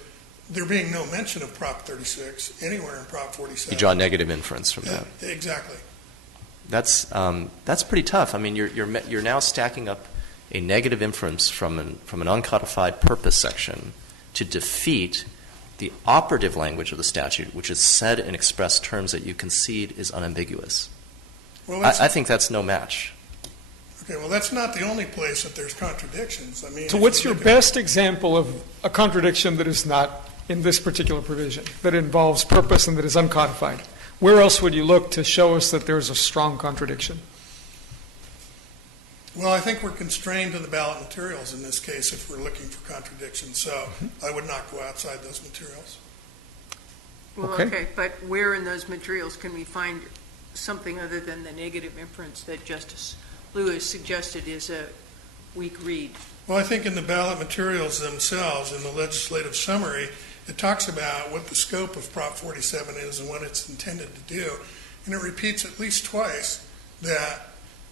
there being no mention of Prop 36 anywhere in Prop 47... You draw negative inference from that. Exactly. That's pretty tough. I mean, you're now stacking up a negative inference from an uncodified purpose section to defeat the operative language of the statute, which is said in express terms that you concede is unambiguous. Well, I think that's no match. Okay, well, that's not the only place that there's contradictions. I mean, So what's your best example of a contradiction that is not in this particular provision, that involves purpose and that is uncodified? Where else would you look to show us that there's a strong contradiction? Well, I think we're constrained to the ballot materials in this case if we're looking for contradictions, so I would not go outside those materials. Well, okay, but where in those materials can we find something other than the negative inference that Justice Lewis suggested is a weak read? Well, I think in the ballot materials themselves, in the legislative summary, it talks about what the scope of Prop 47 is and what it's intended to do. And it repeats at least twice that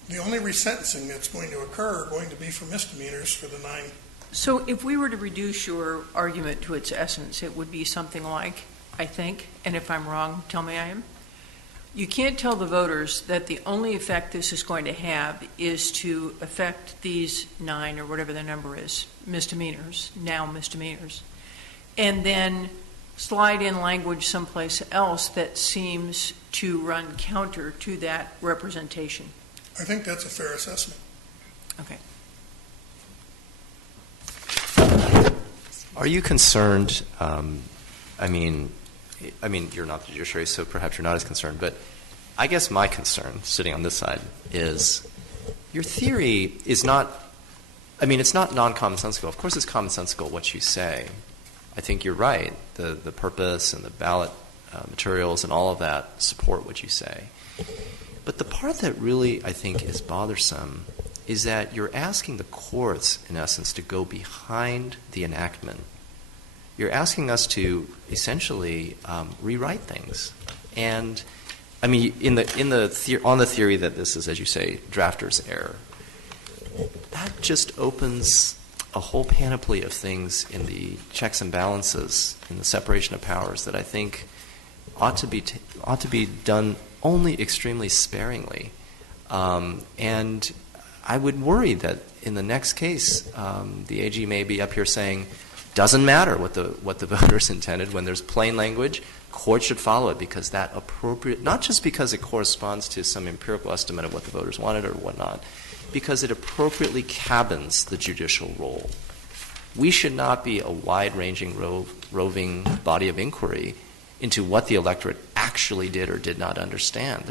the only resentencing that's going to occur are going to be for misdemeanors for the 9. So if we were to reduce your argument to its essence, it would be something like, I think, and if I'm wrong, tell me I am, you can't tell the voters that the only effect this is going to have is to affect these 9 or whatever the number is, misdemeanors, and then slide in language someplace else that seems to run counter to that representation. I think that's a fair assessment. Okay. Are you concerned? I mean, you're not the judiciary, so perhaps you're not as concerned. But I guess my concern, sitting on this side, is your theory is not. I mean, it's not non-commonsensical. Of course, it's commonsensical what you say. I think you're right. The purpose and the ballot materials and all of that support what you say. But the part that really, I think, is bothersome is that you're asking the courts, in essence, to go behind the enactment. You're asking us to essentially rewrite things. And, I mean, on the theory that this is, as you say, drafter's error, that just opens a whole panoply of things in the checks and balances, in the separation of powers that I think ought to be done only extremely sparingly. And I would worry that in the next case, the AG may be up here saying, doesn't matter what the voters intended. When there's plain language, courts should follow it because that appropriate, not just because it corresponds to some empirical estimate of what the voters wanted or whatnot, because it appropriately cabins the judicial role. We should not be a wide-ranging, roving body of inquiry into what the electorate actually did or did not understand.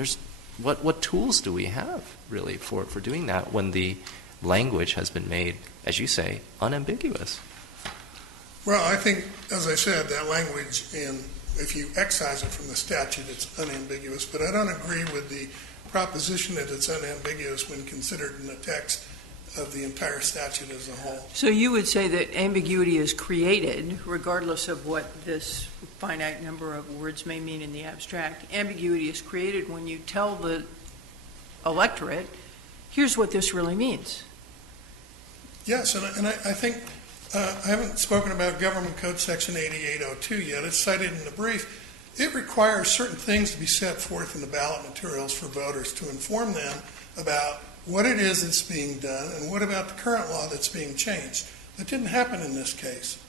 What tools do we have, really, for doing that when the language has been made, as you say, unambiguous? Well, I think, as I said, that language, if you excise it from the statute, it's unambiguous. But I don't agree with the proposition that it's unambiguous when considered in the text of the entire statute as a whole. So you would say that ambiguity is created, regardless of what this finite number of words may mean in the abstract. Ambiguity is created when you tell the electorate, here's what this really means. Yes, and I think I haven't spoken about Government Code Section 8802 yet. It's cited in the brief. It requires certain things to be set forth in the ballot materials for voters to inform them about what it is that's being done and what about the current law that's being changed. That didn't happen in this case.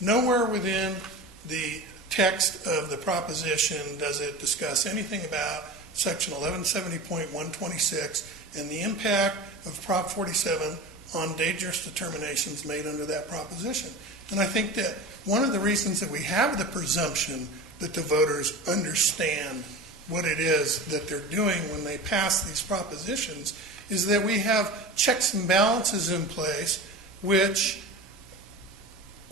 Nowhere within the text of the proposition does it discuss anything about Section 1170.126 and the impact of Prop 47 on dangerous determinations made under that proposition. And I think that one of the reasons that we have the presumption that the voters understand what it is that they're doing when they pass these propositions is that we have checks and balances in place which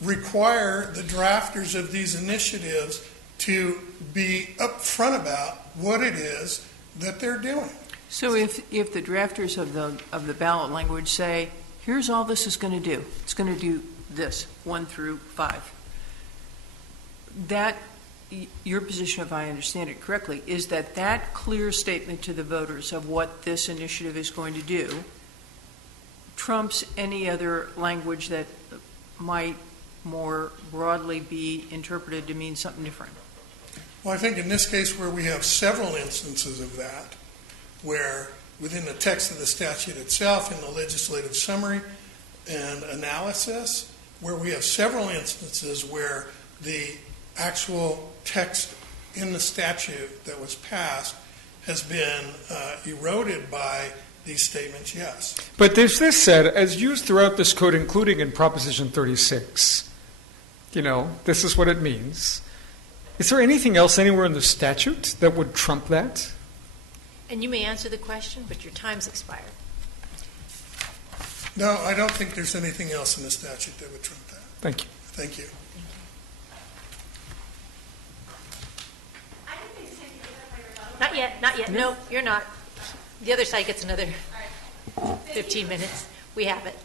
require the drafters of these initiatives to be upfront about what it is that they're doing. So if the drafters of the ballot language say, here's all this is going to do, it's going to do this, 1 through 5, that, your position, if I understand it correctly, is that clear statement to the voters of what this initiative is going to do trumps any other language that might more broadly be interpreted to mean something different? Well, I think in this case where we have several instances of that, where within the text of the statute itself, in the legislative summary and analysis, where we have several instances where the actual text in the statute that was passed has been eroded by these statements, yes. But there's this said, as used throughout this code, including in Proposition 36, this is what it means. Is there anything else anywhere in the statute that would trump that? And you may answer the question, but your time's expired. No, I don't think there's anything else in the statute that would trump that. Thank you. Thank you. Not yet. No, you're not. The other side gets another 15 minutes. We have it.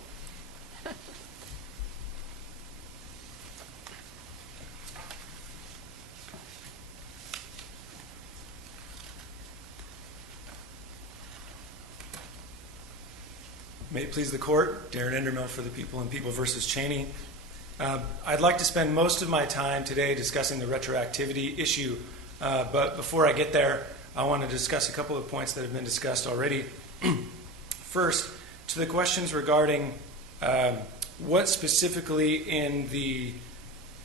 May it please the Court, Darren Endermill for the People and People versus Cheney. I'd like to spend most of my time today discussing the retroactivity issue, but before I get there, I want to discuss a couple of points that have been discussed already. First, to the questions regarding what specifically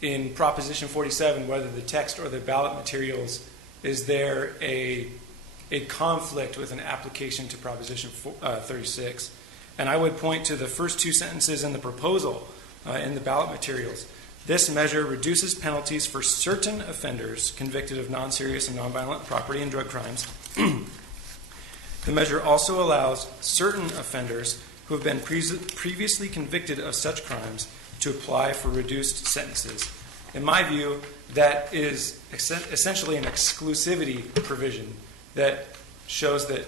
in Proposition 47, whether the text or the ballot materials, is there a conflict with an application to Proposition 36? And I would point to the first two sentences in the proposal in the ballot materials. This measure reduces penalties for certain offenders convicted of non-serious and nonviolent property and drug crimes. The measure also allows certain offenders who have been previously convicted of such crimes to apply for reduced sentences. In my view, that is essentially an exclusivity provision that shows that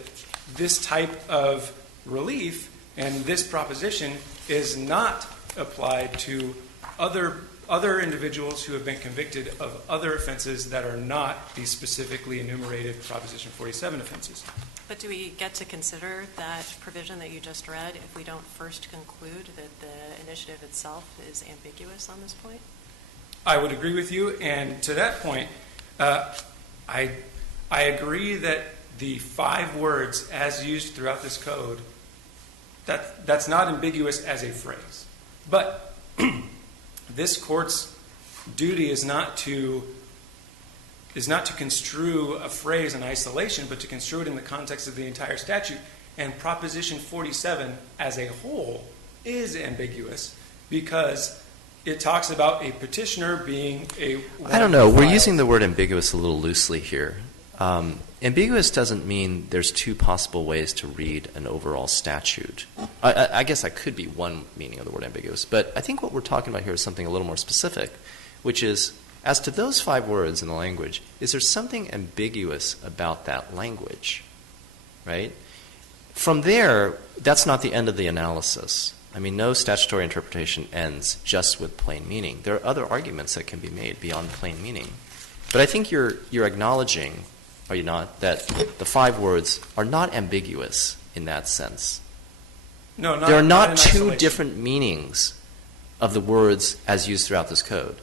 this type of relief and this proposition is not applied to other individuals who have been convicted of other offenses that are not the specifically enumerated Proposition 47 offenses. But do we get to consider that provision that you just read if we don't first conclude that the initiative itself is ambiguous on this point? I would agree with you, and to that point, I agree that the 5 words as used throughout this code, that's not ambiguous as a phrase. But this court's duty is not to construe a phrase in isolation, but to construe it in the context of the entire statute. And Proposition 47 as a whole is ambiguous because it talks about a petitioner being a... I don't know. We're using the word ambiguous a little loosely here. Ambiguous doesn't mean there's 2 possible ways to read an overall statute. I guess that could be one meaning of the word ambiguous, but I think what we're talking about here is something a little more specific, which is, as to those 5 words in the language, is there something ambiguous about that language, right? From there, that's not the end of the analysis. I mean, no statutory interpretation ends just with plain meaning. There are other arguments that can be made beyond plain meaning. But I think you're acknowledging, are you not, that the 5 words are not ambiguous in that sense. No, not, there are not in 2 isolation. different meanings of the words as used throughout this code.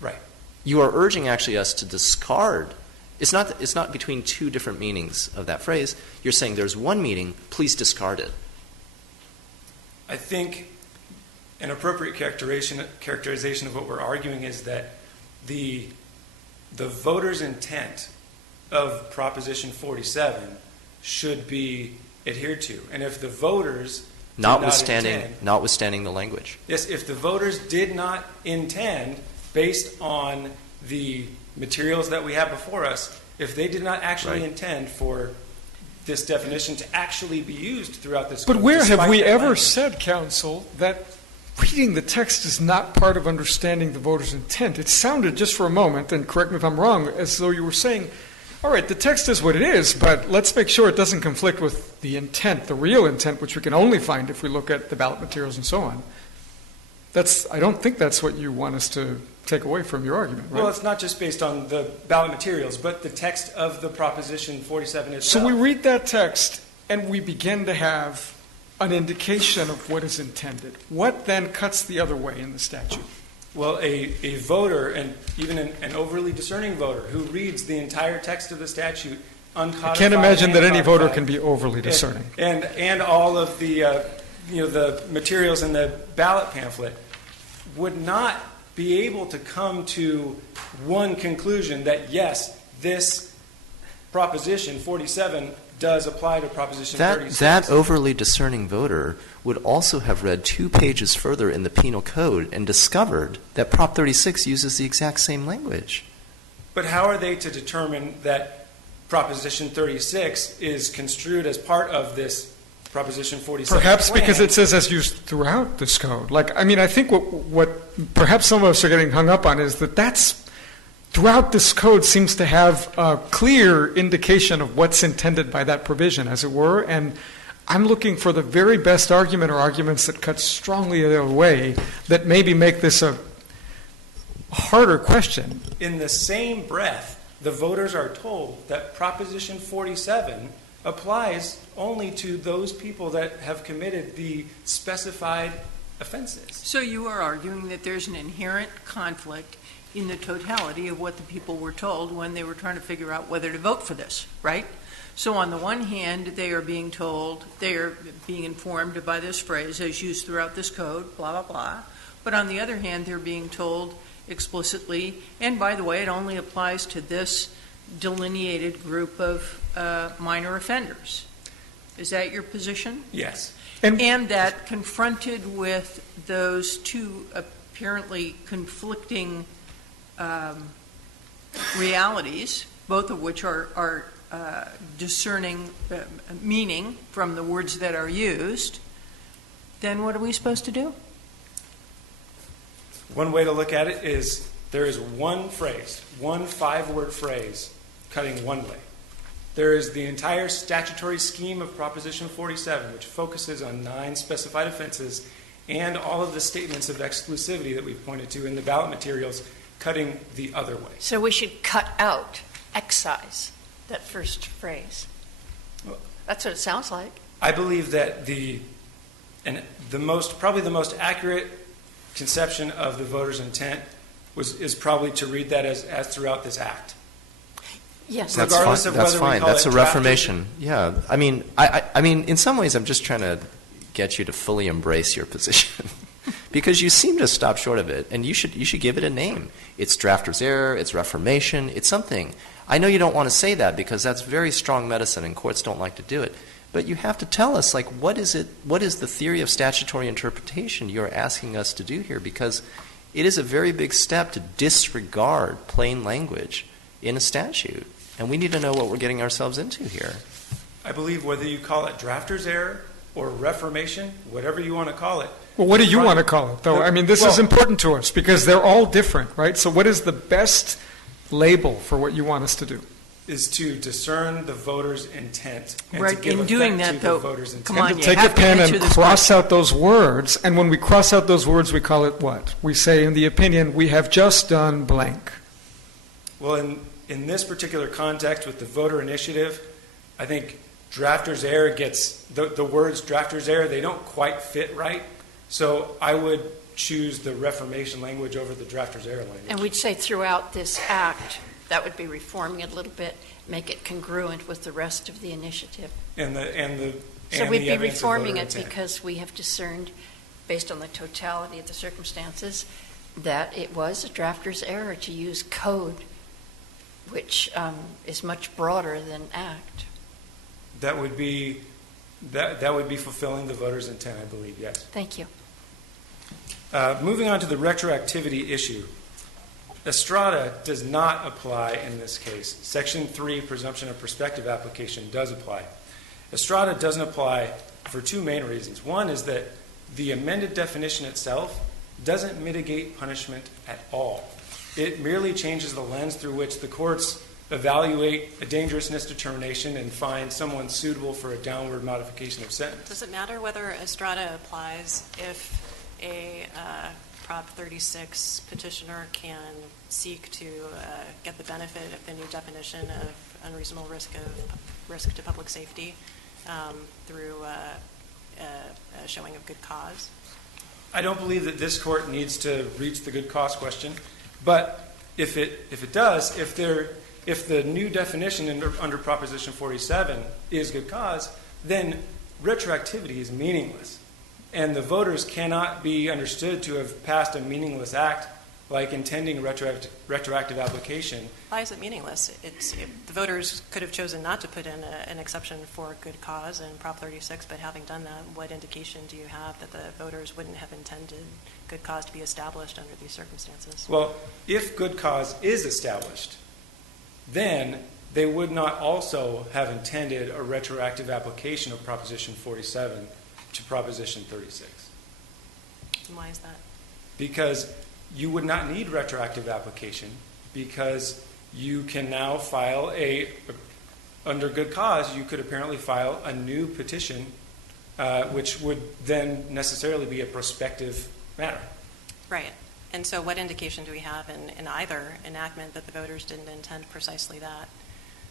Right. You are urging actually us to discard. It's not between 2 different meanings of that phrase. You're saying there's one meaning, please discard it. I think an appropriate characterization of what we're arguing is that the voter's intent of Proposition 47 should be adhered to. And if the voters Notwithstanding the language. Yes, if the voters did not intend, based on the materials that we have before us, if they did not actually intend for this definition to actually be used throughout this code. But where have we that ever language. said, counsel, that reading the text is not part of understanding the voter's intent? It sounded just for a moment, and correct me if I'm wrong, as though you were saying, all right, the text is what it is, but let's make sure it doesn't conflict with the intent, the real intent, which we can only find if we look at the ballot materials and so on. I don't think that's what you want us to take away from your argument, right? Well, it's not just based on the ballot materials, but the text of the Proposition 47 itself. So we read that text, and we begin to have an indication of what is intended. What then cuts the other way in the statute? Well, a voter, and even an overly discerning voter, who reads the entire text of the statute uncodified. I can't imagine that any voter codified, can be overly discerning. And all of the the materials in the ballot pamphlet would not be able to come to one conclusion that yes, this Proposition 47 does apply to Proposition 36. That overly discerning voter would also have read 2 pages further in the penal code and discovered that Prop 36 uses the exact same language. But how are they to determine that Proposition 36 is construed as part of this Proposition 47 Perhaps plan? because it says as used throughout this code. I think what perhaps some of us are getting hung up on is that that's throughout this code seems to have a clear indication of what's intended by that provision, as it were, and I'm looking for the very best argument or arguments that cut strongly the other way that maybe make this a harder question. In the same breath, the voters are told that Proposition 47 applies only to those people that have committed the specified offenses. So you are arguing that there's an inherent conflict in the totality of what the people were told when they were trying to figure out whether to vote for this, right? So on the one hand, they are being told, they are being informed by this phrase as used throughout this code, blah, blah, blah. But on the other hand, they're being told explicitly, and by the way, it only applies to this delineated group of minor offenders. Is that your position? Yes. And that confronted with those two apparently conflicting realities, both of which are discerning meaning from the words that are used, then what are we supposed to do? One way to look at it is there is one phrase, one 5-word phrase, cutting one way. There is the entire statutory scheme of Proposition 47, which focuses on 9 specified offenses, and all of the statements of exclusivity that we've pointed to in the ballot materials, cutting the other way. So we should cut out, excise, that first phrase. That's what it sounds like. I believe that probably the most accurate conception of the voter's intent is probably to read that as throughout this act. Yes, That's regardless fine. of That's whether we fine. call That's it a drafted. reformation. Yeah. I mean, in some ways, I'm just trying to get you to fully embrace your position because you seem to stop short of it, and you should give it a name. It's drafter's error. It's reformation. It's something. I know you don't want to say that because that's very strong medicine, and courts don't like to do it. But you have to tell us, like, what is it? What is the theory of statutory interpretation you're asking us to do here? Because it is a very big step to disregard plain language in a statute. And we need to know what we're getting ourselves into here. I believe whether you call it drafter's error or reformation, whatever you want to call it. Well, what do you want to call it, though? I mean, this is important to us because they're all different, right? So what is the best label for what you want us to do? Is to discern the voter's intent. And Right, to give in doing effect that, to though, the voter's intent. come on, And you to take a have to pen answer and this cross question. out those words, and when we cross out those words, we call it what? We say in the opinion, we have just done blank. Well, in this particular context with the voter initiative, I think drafter's error gets, the words drafter's error, they don't quite fit right. So I would choose the reformation language over the drafter's error language. And we'd say throughout this act, that would be reforming it a little bit, make it congruent with the rest of the initiative. So we'd be reforming it because we have discerned, based on the totality of the circumstances, that it was a drafter's error to use code, which is much broader than act. That would be That would be fulfilling the voters' intent, I believe, yes. Thank you. Moving on to the retroactivity issue. Estrada does not apply in this case. Section 3, presumption of prospective application, does apply. Estrada doesn't apply for two main reasons. One is that the amended definition itself doesn't mitigate punishment at all. It merely changes the lens through which the courts evaluate a dangerousness determination and find someone suitable for a downward modification of sentence. Does it matter whether Estrada applies if a Prop 36 petitioner can seek to get the benefit of the new definition of unreasonable risk to public safety through a showing of good cause? I don't believe that this court needs to reach the good cause question, but if it does, if the new definition under Proposition 47 is good cause, then retroactivity is meaningless. And the voters cannot be understood to have passed a meaningless act like intending retroactive application. Why is it meaningless? The voters could have chosen not to put in an exception for good cause in Prop 36, but having done that, what indication do you have that the voters wouldn't have intended good cause to be established under these circumstances? Well, if good cause is established, then they would not also have intended a retroactive application of Proposition 47 to Proposition 36. And why is that? Because you would not need retroactive application, because you can now file under good cause, you could apparently file a new petition, which would then necessarily be a prospective matter. Right. And so what indication do we have in either enactment that the voters didn't intend precisely that?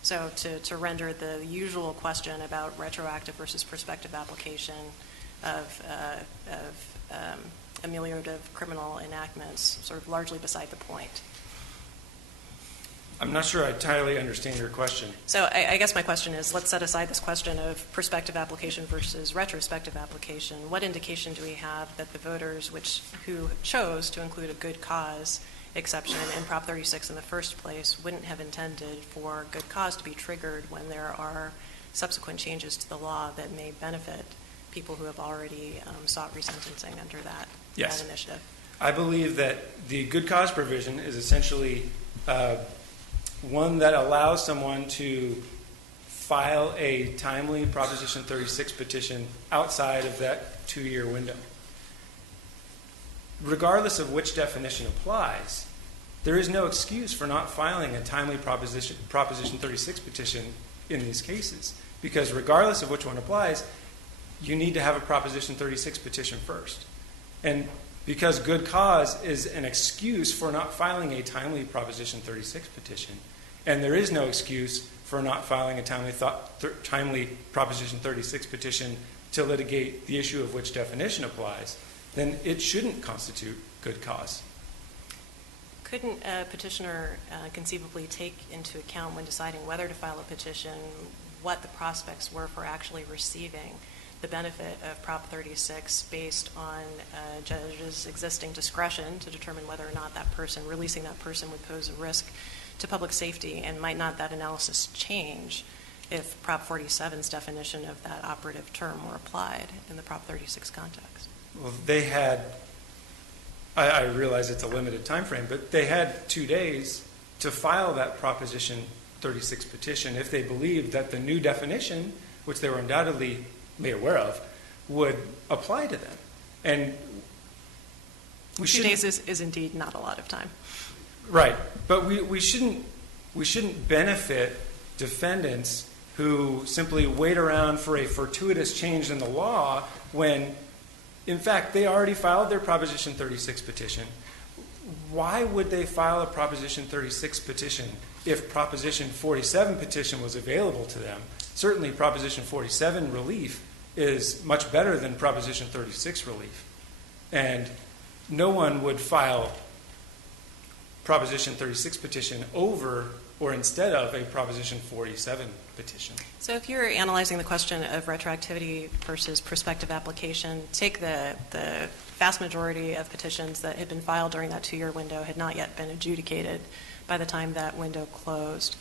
So to render the usual question about retroactive versus prospective application of ameliorative criminal enactments sort of largely beside the point. I'm not sure I entirely understand your question. So I guess my question is, let's set aside this question of prospective application versus retrospective application. What indication do we have that the voters who chose to include a good cause exception in Prop 36 in the first place wouldn't have intended for good cause to be triggered when there are subsequent changes to the law that may benefit people who have already sought resentencing under that initiative? I believe that the good cause provision is essentially one that allows someone to file a timely Proposition 36 petition outside of that 2-year window. Regardless of which definition applies, there is no excuse for not filing a timely Proposition 36 petition in these cases, because regardless of which one applies, you need to have a Proposition 36 petition first. And because good cause is an excuse for not filing a timely Proposition 36 petition, and there is no excuse for not filing a timely Proposition 36 petition to litigate the issue of which definition applies, then it shouldn't constitute good cause. Couldn't a petitioner conceivably take into account when deciding whether to file a petition what the prospects were for actually receiving the benefit of Prop 36 based on a judge's existing discretion to determine whether or not releasing that person would pose a risk to public safety, and might not that analysis change if Prop 47's definition of that operative term were applied in the Prop 36 context? Well, they had, I realize it's a limited time frame, but they had 2 days to file that Proposition 36 petition if they believed that the new definition, which they were undoubtedly made aware of, would apply to them. And 2 days is indeed not a lot of time. Right, but we shouldn't benefit defendants who simply wait around for a fortuitous change in the law when, in fact, they already filed their Proposition 36 petition. Why would they file a Proposition 36 petition if Proposition 47 petition was available to them? Certainly, Proposition 47 relief is much better than Proposition 36 relief. And no one would file Proposition 36 petition over or instead of a Proposition 47 petition. So if you're analyzing the question of retroactivity versus prospective application, take the vast majority of petitions that had been filed during that 2-year window had not yet been adjudicated by the time that window closed.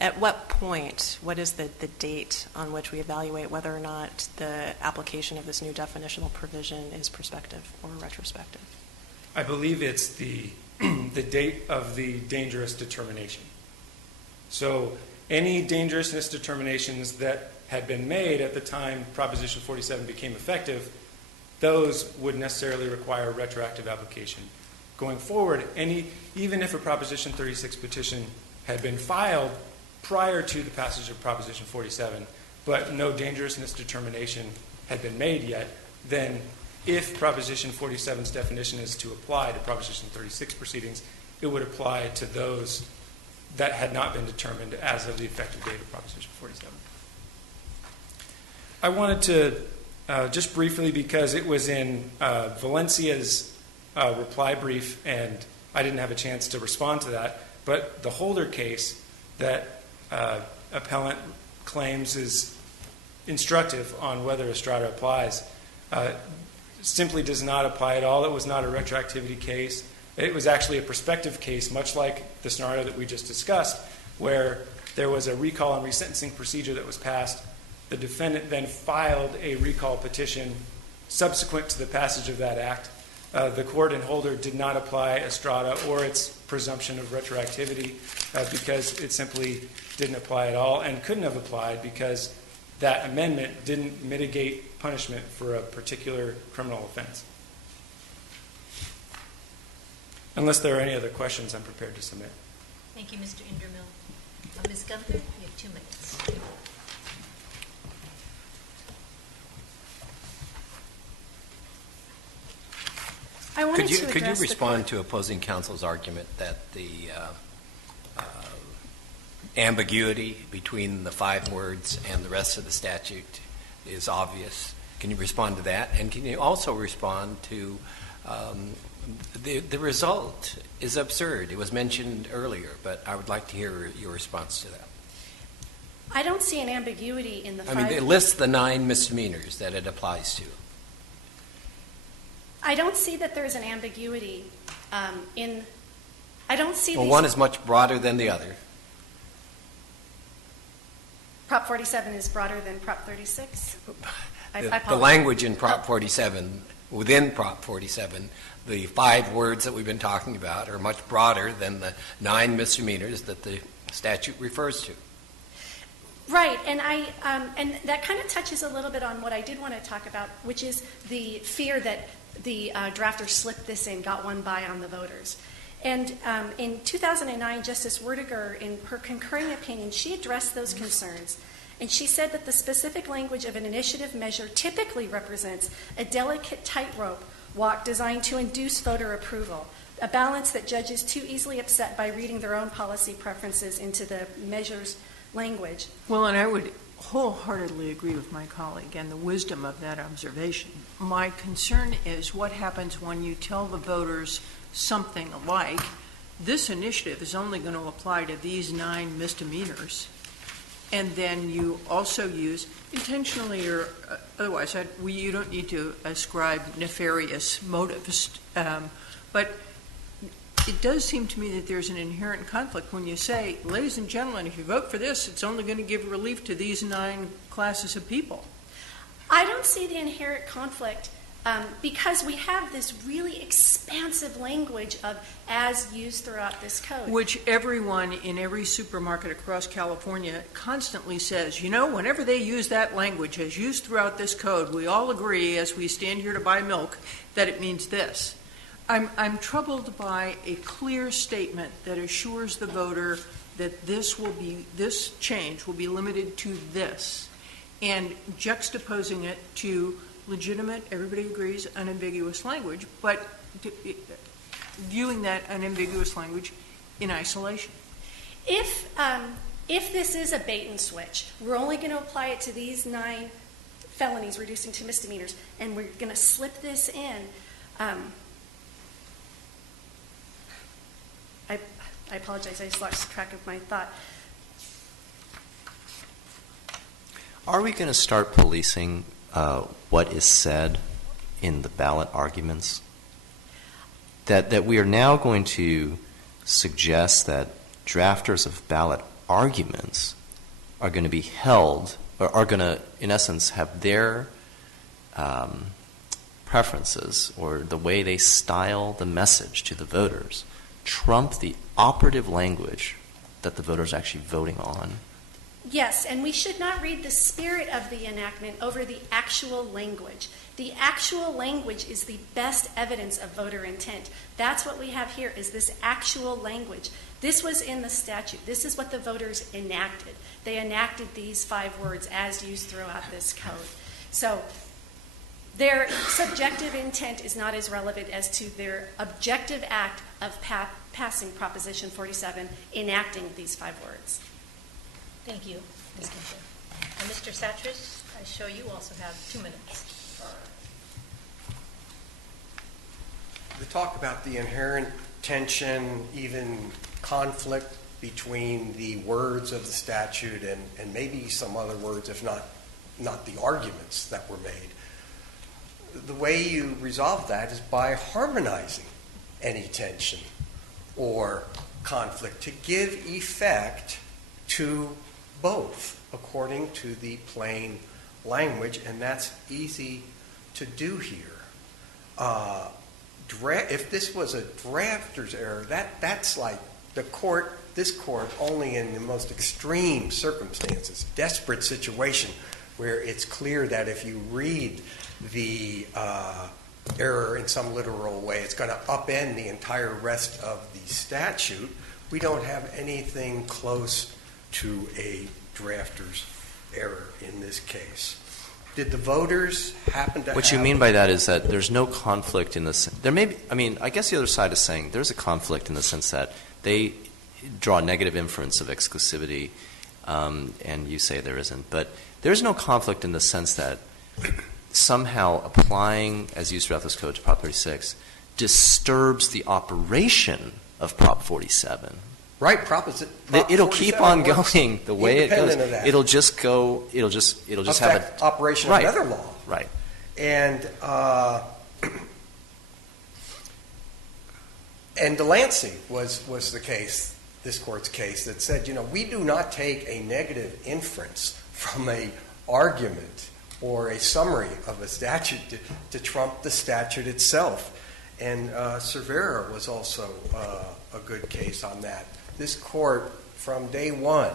At what point, what is the date on which we evaluate whether or not the application of this new definitional provision is prospective or retrospective? I believe it's the date of the dangerous determination. So any dangerousness determinations that had been made at the time Proposition 47 became effective, those would necessarily require retroactive application. Going forward, even if a Proposition 36 petition had been filed prior to the passage of Proposition 47, but no dangerousness determination had been made yet, then if Proposition 47's definition is to apply to Proposition 36 proceedings, it would apply to those that had not been determined as of the effective date of Proposition 47. I wanted to just briefly, because it was in Valencia's reply brief and I didn't have a chance to respond to that, but the Holder case that appellant claims is instructive on whether Estrada applies simply does not apply at all. It was not a retroactivity case. It was actually a prospective case, much like the scenario that we just discussed, where there was a recall and resentencing procedure that was passed. The defendant then filed a recall petition subsequent to the passage of that act. The court in Holder did not apply Estrada or its presumption of retroactivity because it simply didn't apply at all and couldn't have applied because that amendment didn't mitigate punishment for a particular criminal offense. Unless there are any other questions, I'm prepared to submit. Thank you, Mr. Indermill. Ms. Gunther, you have 2 minutes. Could you respond to opposing counsel's argument that the ambiguity between the 5 words and the rest of the statute is obvious? Can you respond to that? And can you also respond to the result is absurd. It was mentioned earlier, but I would like to hear your response to that. I don't see an ambiguity in the 5. I mean, it lists the 9 misdemeanors that it applies to. I don't see that there's an ambiguity in. I don't see. Well, one is much broader than the other. Prop 47 is broader than Prop 36. The language in Prop 47, within Prop 47, the 5 words that we've been talking about are much broader than the 9 misdemeanors that the statute refers to. Right, and and that kind of touches a little bit on what I did want to talk about, which is the fear that the drafter slipped this in, got one by on the voters. And in 2009, Justice Werdiger, in her concurring opinion, she addressed those concerns. And she said that the specific language of an initiative measure typically represents a delicate tightrope walk designed to induce voter approval, a balance that judges too easily upset by reading their own policy preferences into the measure's language. Well, and I would wholeheartedly agree with my colleague and the wisdom of that observation. My concern is what happens when you tell the voters something like, this initiative is only going to apply to these 9 misdemeanors, and then you also use, intentionally or otherwise, you don't need to ascribe nefarious motives, but it does seem to me that there's an inherent conflict when you say, ladies and gentlemen, if you vote for this, it's only going to give relief to these 9 classes of people. I don't see the inherent conflict because we have this really expansive language of as used throughout this code. Which everyone in every supermarket across California constantly says, you know, whenever they use that language as used throughout this code, we all agree as we stand here to buy milk that it means this. I'm troubled by a clear statement that assures the voter that this change will be limited to this, and juxtaposing it to legitimate, everybody agrees, unambiguous language, but viewing that unambiguous language in isolation. If this is a bait and switch, we're only going to apply it to these 9 felonies, reducing to misdemeanors, and we're going to slip this in. I apologize, I just lost track of my thought. Are we going to start policing what is said in the ballot arguments? That we are now going to suggest that drafters of ballot arguments are going to be held, or are going to, in essence, have their preferences or the way they style the message to the voters trump the operative language that the voters are actually voting on? Yes, and we should not read the spirit of the enactment over the actual language. The actual language is the best evidence of voter intent. That's what we have here, is this actual language. This was in the statute. This is what the voters enacted. They enacted these 5 words as used throughout this code. So their subjective intent is not as relevant as to their objective act of passing Proposition 47, enacting these 5 words. Thank you, Ms. Kempton. And Mr. Satras, I show you also have 2 minutes. The talk about the inherent tension, even conflict between the words of the statute and maybe some other words, if not the arguments that were made. The way you resolve that is by harmonizing any tension or conflict to give effect to both according to the plain language, and that's easy to do here. If this was a drafter's error, that's like this court only in the most extreme circumstances, desperate situation, where it's clear that if you read the error in some literal way, it's going to upend the entire rest of the statute. We don't have anything close to a drafter's error in this case. Did the voters happen to What you mean by that is that there's no conflict in the there may be, I mean, I guess the other side is saying there's a conflict in the sense that they draw a negative inference of exclusivity, and you say there isn't. But there's no conflict in the sense that somehow applying, as used throughout this code, to Prop 36 disturbs the operation of Prop 47. Right, it'll keep on going the way it goes. It'll just have an operation of another law. Right. And Delancey was the case, this court's case, that said, we do not take a negative inference from a argument or a summary of a statute to trump the statute itself. And Cervera was also a good case on that. This court, from day one,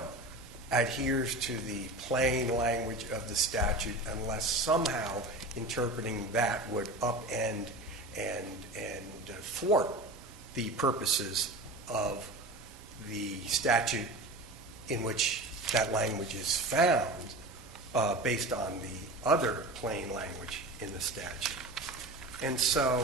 adheres to the plain language of the statute unless somehow interpreting that would upend and thwart the purposes of the statute in which that language is found based on the other plain language in the statute. And so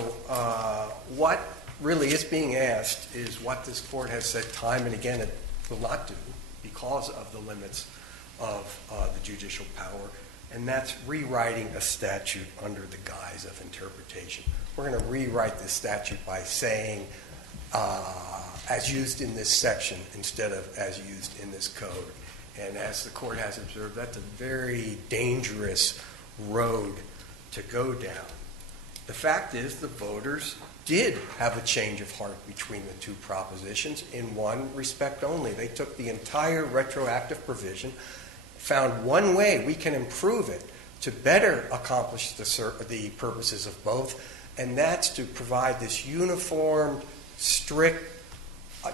what really is being asked is what this court has said time and again it will not do because of the limits of the judicial power, and that's rewriting a statute under the guise of interpretation. We're going to rewrite this statute by saying as used in this section instead of as used in this code. And as the court has observed, that's a very dangerous road to go down. The fact is the voters did have a change of heart between the two propositions in one respect only. They took the entire retroactive provision, found one way we can improve it to better accomplish the purposes of both, and that's to provide this uniform, strict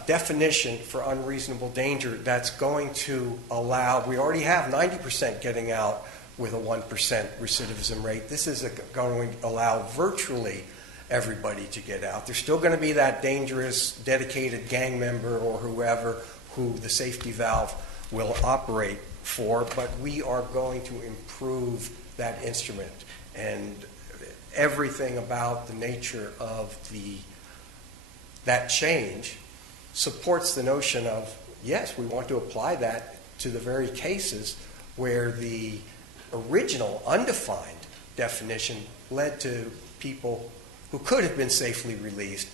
definition for unreasonable danger that's going to allow, we already have 90% getting out with a 1% recidivism rate. This is going to allow virtually everybody to get out. There's still going to be that dangerous, dedicated gang member or whoever who the safety valve will operate for, but we are going to improve that instrument. And everything about the nature of that change supports the notion of, yes, we want to apply that to the very cases where the original undefined definition led to people who could have been safely released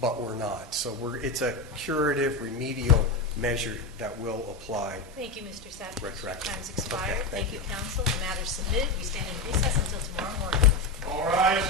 but were not. So it's a curative, remedial measure that will apply. Thank you, Mr. Satcher. Retroactively. Time's expired. Okay, thank you, counsel. The matter is submitted. We stand in recess until tomorrow morning. All rise.